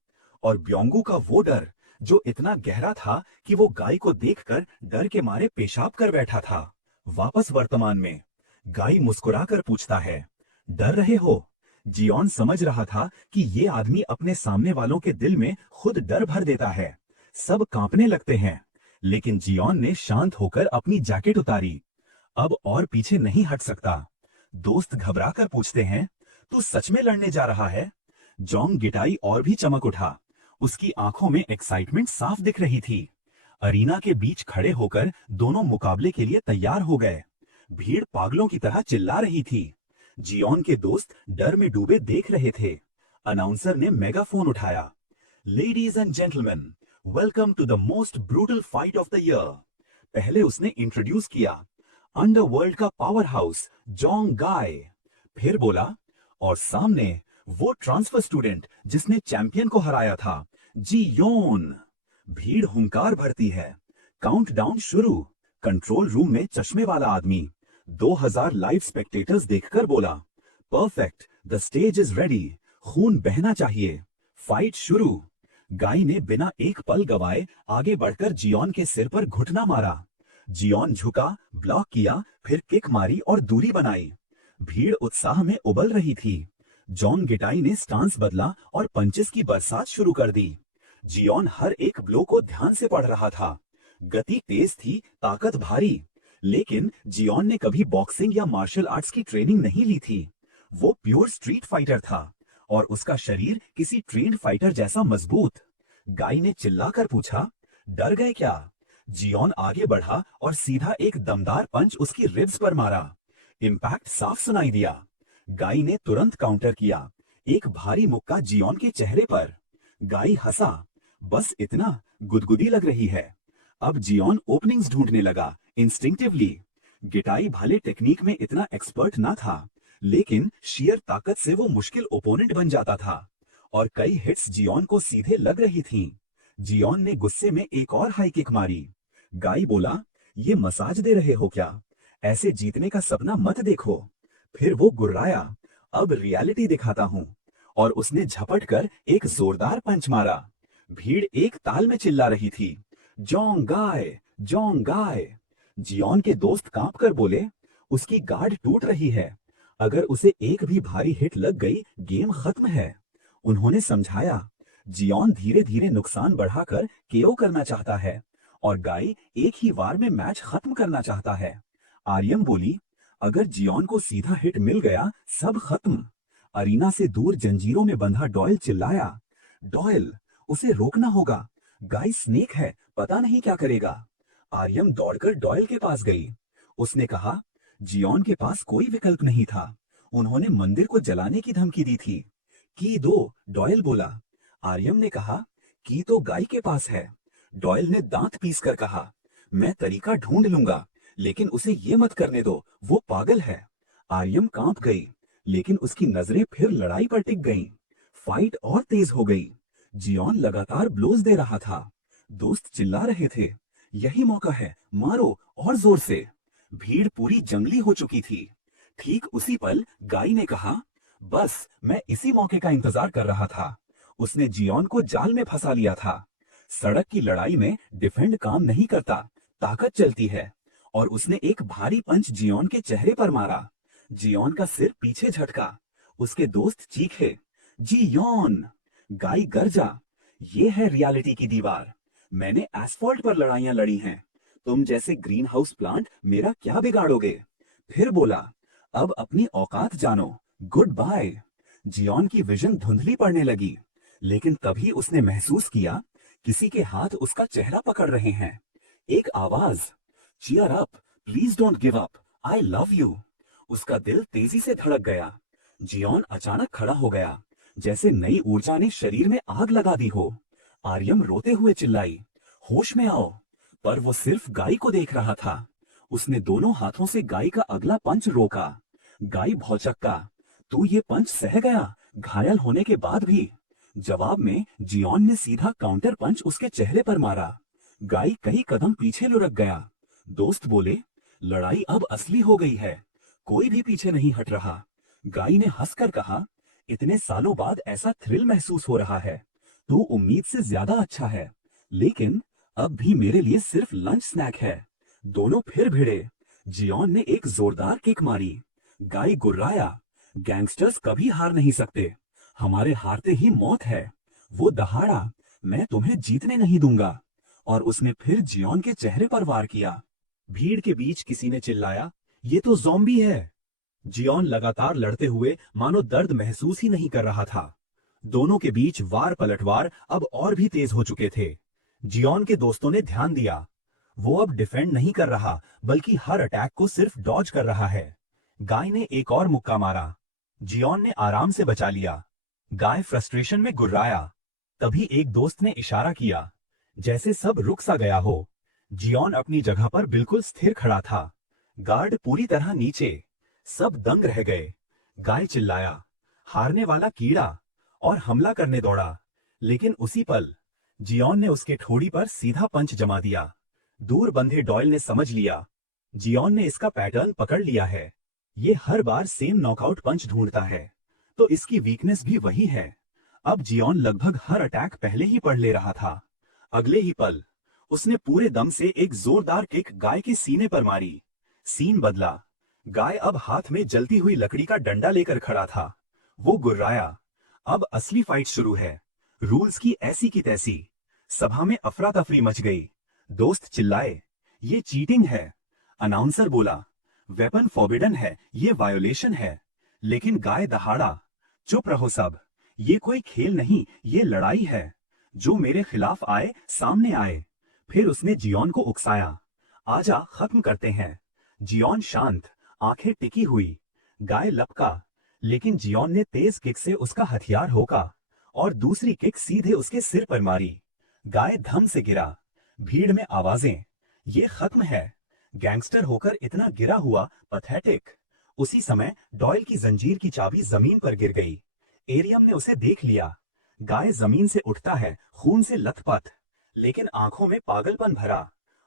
और ब्योंगू का वो डर जो इतना गहरा था कि वो गाय को देखकर डर के मारे पेशाब कर बैठा था। वापस वर्तमान में गाय मुस्कुराकर पूछता है, डर रहे हो? जियोन समझ रहा था कि ये आदमी अपने सामने वालों के दिल में खुद डर भर देता है। सब कांपने लगते हैं। लेकिन जियोन ने शांत होकर अपनी जैकेट उतारी। अब और पीछे नहीं हट सकता। दोस्त घबरा कर पूछते हैं, तू सच में लड़ने जा रहा है? जॉन्ग गिटाई और भी चमक उठा। उसकी आंखों में एक्साइटमेंट साफ दिख रही थी। अरीना के बीच खड़े होकर दोनों मुकाबले के लिए तैयार हो गए। भीड़ पागलों की तरह चिल्ला रही थी। जियोन के दोस्त डर में डूबे देख रहे थे। अनाउंसर ने मेगाफोन उठाया, ladies and gentleman, welcome to the most brutal fight of the year. पहले उसने इंट्रोड्यूस किया, अंडरवर्ल्ड का पावर हाउस जॉन्ग गाय। फिर बोला, और सामने वो ट्रांसफर स्टूडेंट जिसने चैंपियन को हराया था, जियोन। भीड़ हुंकार भरती है। काउंटडाउन शुरू। कंट्रोल रूम में चश्मे वाला आदमी 2000 लाइव स्पेक्टेटर्स देखकर बोला, perfect, the stage is ready, खून बहना चाहिए, फाइट शुरू। गाय ने बिना एक पल गवाए आगे बढ़कर जियोन के सिर पर घुटना मारा। जियोन झुका, ब्लॉक किया, फिर किक मारी और दूरी बनाई। भीड़ उत्साह में उबल रही थी। जॉन गिटाई ने स्टांस बदला और पंचेस की बरसात शुरू कर दी। जियोन हर एक ब्लो को ध्यान से पढ़ रहा था। गति तेज थी, ताकत भारी। लेकिन जियोन ने कभी बॉक्सिंग या मार्शल आर्ट्स की ट्रेनिंग नहीं ली थी। वो प्योर स्ट्रीट फाइटर था और उसका शरीर किसी ट्रेन्ड फाइटर जैसा मजबूत। गाय ने चिल्लाकर पूछा, डर गए क्या? जियोन आगे बढ़ा और सीधा एक दमदार पंच उसकी रिब्स पर मारा। इम्पैक्ट साफ सुनाई दिया। गाय ने तुरंत काउंटर किया, एक भारी मुक्का जियोन के चेहरे पर। गाय हंसा, बस इतना, गुदगुदी लग रही है। अब जियोन ओपनिंग्स ढूंढने लगा इंस्टिंक्टिवली। गिटाई भले टेक्निक में इतना एक्सपर्ट ना था, लेकिन शेयर ताकत से वो मुश्किल ओपोनेंट बन जाता था और कई हिट्स जियोन को सीधे लग रही थीं। जियोन ने गुस्से में एक और हाई किक मारी। गाई बोला, ये मसाज दे रहे हो क्या? ऐसे जीतने का सपना मत देखो। फिर वो गुर्राया, अब रियलिटी दिखाता हूं, और उसने झपट कर एक जोरदार पंच मारा। भीड़ एक ताल में चिल्ला रही थी, जोंग गाय, जोंग गाय। जियोन के दोस्त कांप कर बोले, उसकी गार्ड टूट रही है, अगर उसे एक भी भारी हिट लग गई गेम खत्म है। उन्होंने समझाया, जियोन धीरे धीरे नुकसान बढ़ाकर केओ करना चाहता है और गाई एक ही वार में मैच खत्म करना चाहता है। आर्यम बोली, अगर जियोन को सीधा हिट मिल गया सब खत्म। अरीना से दूर जंजीरों में बंधा डॉयल चिल्लाया, डॉयल, उसे रोकना होगा, गाई स्नेक है, पता नहीं क्या करेगा। आर्यम दौड़कर डॉयल के पास गई। उसने कहा, जियोन के पास कोई विकल्प नहीं था, उन्होंने मंदिर को जलाने की धमकी दी थी। की दो, डॉयल बोला। आर्यम ने कहा, की तो गाय के पास है। डॉयल ने दांत पीस कर कहा, मैं तरीका ढूंढ लूंगा, लेकिन उसे ये मत करने दो, वो पागल है। आर्यम कांप गई, लेकिन उसकी नजरें फिर लड़ाई पर टिक गईं। फाइट और तेज हो गई। जियोन लगातार ब्लोज दे रहा था। दोस्त चिल्ला रहे थे, यही मौका है, मारो और जोर से। भीड़ पूरी जंगली हो चुकी थी। ठीक उसी पल गाय ने कहा, बस मैं इसी मौके का इंतजार कर रहा था। उसने जियोन को जाल में फंसा लिया था। सड़क की लड़ाई में डिफेंड काम नहीं करता, ताकत चलती है। और उसने एक भारी पंच जियोन के चेहरे पर मारा। जियोन का सिर पीछे झटका। उसके दोस्त चीखे, जियोन। गाय गरजा, ये है रियलिटी की दीवार। मैंने एसफॉल्ट पर लड़ाइयां लड़ी हैं, तुम जैसे ग्रीन हाउस प्लांट मेरा क्या बिगाड़ोगे। फिर बोला, अब अपनी औकात जानो, गुड बाय। जियोन की विजन धुंधली पड़ने लगी, लेकिन तभी उसने महसूस किया किसी के हाथ उसका चेहरा पकड़ रहे हैं। एक आवाज, cheer up, please don't give up, I love you. उसका दिल तेजी से धड़क गया। जियोन अचानक खड़ा हो गया, जैसे नई ऊर्जा ने शरीर में आग लगा दी हो। आर्यम रोते हुए चिल्लाई, होश में आओ। पर वो सिर्फ गाय को देख रहा था। उसने दोनों हाथों से गाय का अगला पंच रोका। गाय भौचक्का, तू ये पंच सह गया, घायल होने के बाद भी। जवाब में जियोन ने सीधा काउंटर पंच उसके चेहरे पर मारा। गाय कई कदम पीछे लुढ़क गया। दोस्त बोले, लड़ाई अब असली हो गई है, कोई भी पीछे नहीं हट रहा। गाय ने हंसकर कहा, इतने सालों बाद ऐसा थ्रिल महसूस हो रहा है, तू उम्मीद से ज्यादा अच्छा है, लेकिन अब भी मेरे लिए सिर्फ लंच स्नैक है। दोनों फिर भिड़े। जियोन ने एक जोरदार किक मारी। गाय गुर्राया, गैंगस्टर्स कभी हार नहीं सकते, हमारे हारते ही मौत है। वो दहाड़ा, मैं तुम्हें जीतने नहीं दूंगा। और उसने फिर जियोन के चेहरे पर वार किया। भीड़ के बीच किसी ने चिल्लाया, ये तो ज़ॉम्बी है। जियोन लगातार लड़ते हुए मानो दर्द महसूस ही नहीं कर रहा था। दोनों के बीच वार पलटवार अब और भी तेज हो चुके थे। जियोन के दोस्तों ने ध्यान दिया, वो अब डिफेंड नहीं कर रहा, बल्कि हर अटैक को सिर्फ डॉज कर रहा है। गाय ने एक और मुक्का मारा। जियोन ने आराम से बचा लिया। गाय फ्रस्ट्रेशन में गुर्राया। तभी एक दोस्त ने इशारा किया, जैसे सब रुक सा गया हो। जियोन अपनी जगह पर बिल्कुल स्थिर खड़ा था, गार्ड पूरी तरह नीचे। सब दंग रह गए। गाय चिल्लाया, हारने वाला कीड़ा, और हमला करने दौड़ा। लेकिन उसी पल जियोन ने उसके ठोड़ी पर सीधा पंच जमा दिया। दूर बंधे डॉयल ने समझ लिया, जियोन ने इसका पैटर्न पकड़ लिया है। ये हर बार सेम नॉकआउट पंच ढूंढता है, तो इसकी वीकनेस भी वही है। अब जियोन लगभग हर अटैक पहले ही पढ़ ले रहा था। अगले ही पल उसने पूरे दम से एक जोरदार किक गाय के सीने पर मारी। सीन बदला। गाय अब हाथ में जलती हुई लकड़ी का डंडा लेकर खड़ा था। वो गुर्राया, अब असली फाइट शुरू है, रूल्स की ऐसी की तैसी। सभा में अफरा तफरी मच गई। दोस्त चिल्लाए, ये चीटिंग है। अनाउंसर बोला, वेपन फॉरबिडन है, ये वायोलेशन है। लेकिन गाय दहाड़ा, चुप रहो सब, ये कोई खेल नहीं, ये लड़ाई है। जो मेरे खिलाफ आए सामने आए। फिर उसने जियोन को उकसाया, आजा खत्म करते हैं। जियोन शांत, आंखें टिकी हुई। गाय लपका, लेकिन जियोन ने तेज किक से उसका हथियार होका और दूसरी किक सीधे उसके सिर पर मारी। गाय धम से गिरा। भीड़ में आवाजें, ये खत्म है। गैंगस्टर होकर इतना गिरा हुआ, पैथेटिक। उसी समय डॉयल की जंजीर की चाबी जमीन पर गिर गई। एरियम ने उसे देख लिया। गाय जमीन से उठता है, खून से लथपथ, लेकिन आंखों में पागलपन भरा।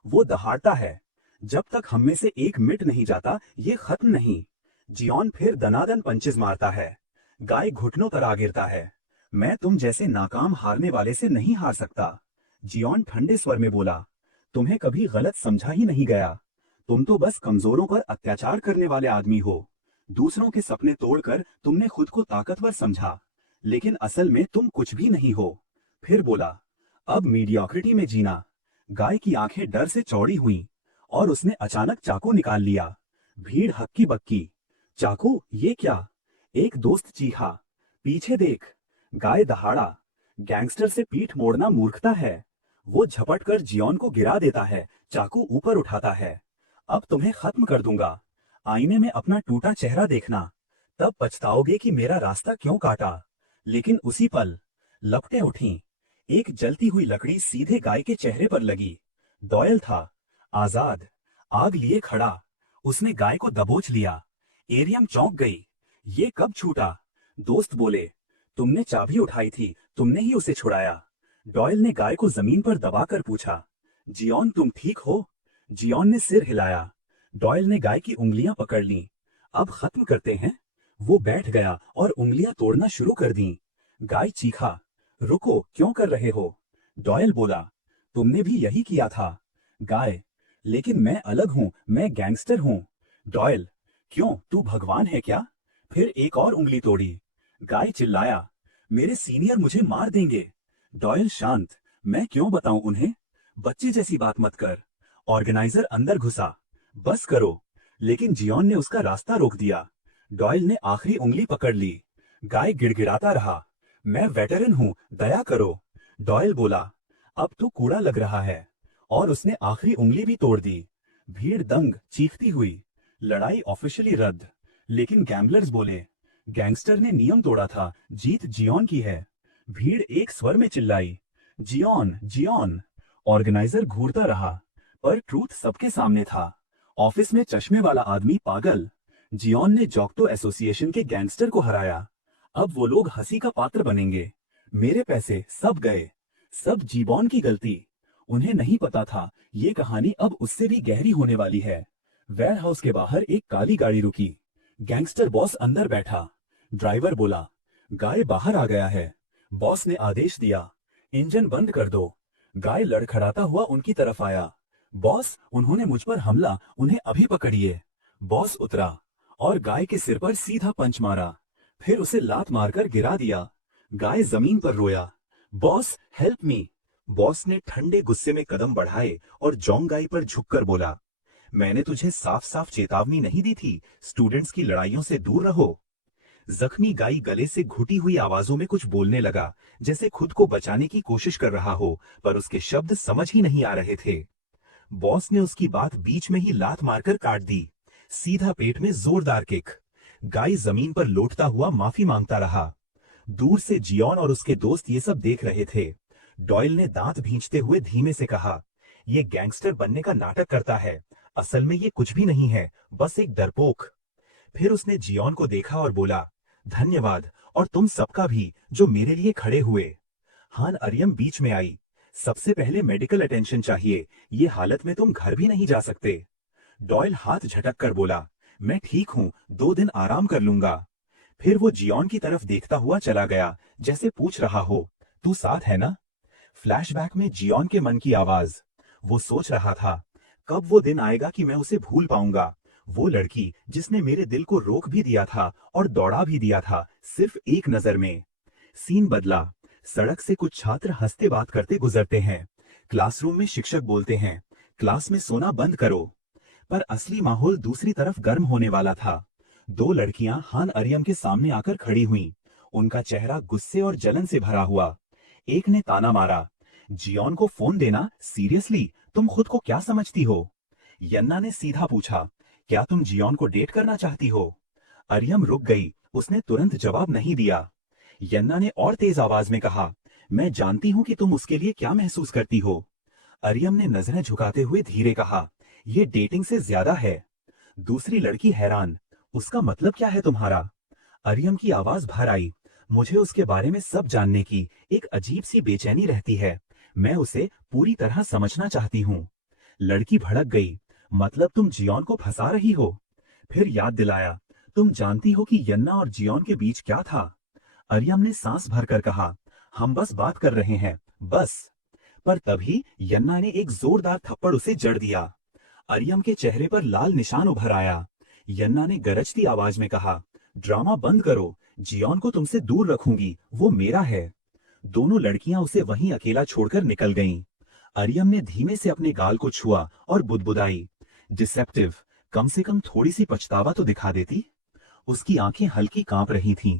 वो दहाड़ता है, जब तक हम में से एक मिट नहीं जाता, ये खत्म नहीं। जियोन फिर दनादन पंचेस मारता है। गाय घुटनों पर आ गिरता है। मैं तुम जैसे नाकाम हारने वाले से नहीं हार सकता। जियोन ठंडे स्वर में बोला, तुम्हें कभी गलत समझा ही नहीं गया। तुम तो बस कमजोरों पर अत्याचार करने वाले आदमी हो। दूसरों के सपने तोड़कर तुमने खुद को ताकतवर समझा, लेकिन असल में तुम कुछ भी नहीं हो। फिर बोला, अब मीडियोक्रिटी में जीना। गाय की आंखें डर से चौड़ी हुईं और उसने अचानक चाकू निकाल लिया। भीड़ हक्की बक्की। चाकू, ये क्या? एक दोस्त चीखा। पीछे देख। गाय दहाड़ा। गैंगस्टर से पीठ मोड़ना मूर्खता है। वो झपट कर जियोन को गिरा देता है, चाकू ऊपर उठाता है। अब तुम्हें खत्म कर दूंगा। आईने में अपना टूटा चेहरा देखना, तब पछताओगे कि मेरा रास्ता क्यों काटा। लेकिन उसी पल लपटें उठीं। एक जलती हुई लकड़ी सीधे गाय के चेहरे पर लगी। डॉयल था, आजाद, आग लिए खड़ा। उसने गाय को दबोच लिया। एरियम चौंक गई। ये कब छूटा? दोस्त बोले, तुमने चाबी उठाई थी, तुमने ही उसे छुड़ाया। डॉयल ने गाय को जमीन पर दबाकर पूछा, जियोन तुम ठीक हो? जियोन ने सिर हिलाया। डॉयल ने गाय की उंगलियां पकड़ लीं। अब खत्म करते हैं। वो बैठ गया और उंगलियां तोड़ना शुरू कर दी। गाय चीखा, रुको, क्यों कर रहे हो? डॉयल बोला, तुमने भी यही किया था। गाय, लेकिन मैं अलग हूं, मैं गैंगस्टर हूं। डॉयल, क्यों, तू भगवान है क्या? फिर एक और उंगली तोड़ी। गाय चिल्लाया, मेरे सीनियर मुझे मार देंगे। डॉयल शांत, मैं क्यों बताऊं उन्हें? बच्चे जैसी बात मत कर। ऑर्गेनाइजर अंदर घुसा, बस करो। लेकिन जियोन ने उसका रास्ता रोक दिया। डॉयल ने आखिरी उंगली पकड़ ली। गाय गिड़गिड़ाता रहा, मैं वेटरन हूं, दया करो। डॉयल बोला, अब तो कूड़ा लग रहा है। और उसने आखिरी उंगली भी तोड़ दी। भीड़ दंग, चीखती हुई। लड़ाई ऑफिशियली रद्द। लेकिन गैम्बलर्स बोले, गैंगस्टर ने नियम तोड़ा था, जीत जियोन की है। भीड़ एक स्वर में चिल्लाई, जियोन, जियोन। ऑर्गेनाइजर घूरता रहा, पर ट्रूथ सबके सामने था। ऑफिस में चश्मे वाला आदमी पागल। जियोन ने जोक्टो एसोसिएशन के गैंगस्टर को हराया। अब वो लोग हंसी का पात्र बनेंगे। मेरे पैसे सब गए, सब जीबॉन की गलती। उन्हें नहीं पता था, ये कहानी अब उससे भी गहरी होने वाली है। वेयरहाउस के बाहर एक काली गाड़ी रुकी। गैंगस्टर बॉस अंदर बैठा। ड्राइवर बोला, गाय बाहर आ गया है। बॉस ने आदेश दिया, इंजन बंद कर दो। गाय लड़खड़ाता हुआ उनकी तरफ आया। बॉस, उन्होंने मुझ पर हमला, उन्हें अभी पकड़िए। बॉस उतरा और गाय के सिर पर सीधा पंच मारा, फिर उसे लात मारकर गिरा दिया। गाय जमीन पर रोया, बॉस हेल्प मी। बॉस ने ठंडे गुस्से में कदम बढ़ाए और जोंग गाय पर झुककर बोला, मैंने तुझे साफ साफ चेतावनी नहीं दी थी, स्टूडेंट्स की लड़ाइयों से दूर रहो। जख्मी गाय गले से घुटी हुई आवाजों में कुछ बोलने लगा, जैसे खुद को बचाने की कोशिश कर रहा हो, पर उसके शब्द समझ ही नहीं आ रहे थे। बॉस ने उसकी बात बीच में ही लात मारकर काट दी। सीधा पेट में जोरदार किक। गाय जमीन पर लोटता हुआ माफी मांगता रहा। दूर से जियोन और उसके दोस्त ये सब देख रहे थे। डॉयल ने दांत भींचते हुए धीमे से कहा, ये गैंगस्टर बनने का नाटक करता है, असल में ये कुछ भी नहीं है, बस एक डरपोक। फिर उसने जियोन को देखा और बोला, धन्यवाद, और तुम सबका भी, जो मेरे लिए खड़े हुए। हान अरियम बीच में आई, सबसे पहले मेडिकल अटेंशन चाहिए, ये हालत में तुम घर भी नहीं जा सकते। डॉयल हाथ झटक कर बोला, मैं ठीक हूं, 2 दिन आराम कर लूंगा। फिर वो जियोन की तरफ देखता हुआ चला गया, जैसे पूछ रहा हो, तू साथ है ना? फ्लैशबैक में जियोन के मन की आवाज। वो सोच रहा था, कब वो दिन आएगा कि मैं उसे भूल पाऊंगा। वो लड़की जिसने मेरे दिल को रोक भी दिया था और दौड़ा भी दिया था, सिर्फ एक नजर में। सीन बदला। सड़क से कुछ छात्र हंसते बात करते गुजरते हैं। क्लासरूम में शिक्षक बोलते हैं, क्लास में सोना बंद करो। पर असली माहौल दूसरी तरफ गर्म होने वाला था। 2 लड़कियां हान अरियम के सामने आकर खड़ी हुईं। उनका चेहरा गुस्से और जलन से भरा हुआ। एक ने ताना मारा, जियोन को फोन देना, सीरियसली, तुम खुद को क्या समझती हो? यन्ना ने सीधा पूछा, क्या तुम जियोन को डेट करना चाहती हो? अरियम रुक गई, उसने तुरंत जवाब नहीं दिया। यन्ना ने और तेज आवाज में कहा, मैं जानती हूँ कि तुम उसके लिए क्या महसूस करती हो। अरियम ने नजरें झुकाते हुए धीरे कहा, ये डेटिंग से ज्यादा है। दूसरी लड़की हैरान, उसका मतलब क्या है तुम्हारा? अरियम की आवाज भर आई, मुझे उसके बारे में सब जानने की एक अजीब सी बेचैनी रहती है। मैं उसे पूरी तरह समझना चाहती हूँ। लड़की भड़क गई, मतलब तुम जियोन को फंसा रही हो? फिर याद दिलाया, तुम जानती हो कि यन्ना और जियोन के बीच क्या था? अरियम ने सांस भरकर कहा, हम बस बात कर रहे हैं, बस। पर तभी यन्ना ने एक जोरदार थप्पड़ उसे जड़ दिया। अरियम के चेहरे पर लाल निशान उभर आया। यन्ना ने गरजती आवाज में कहा, ड्रामा बंद करो, जियोन को तुमसे दूर रखूंगी, वो मेरा है। दोनों लड़कियां उसे वहीं अकेला छोड़कर निकल गईं। अरियम ने धीमे से अपने गाल को छुआ और बुदबुदाई, डिसेप्टिव, कम से कम थोड़ी सी पछतावा तो दिखा देती। उसकी आंखें हल्की कांप रही थीं।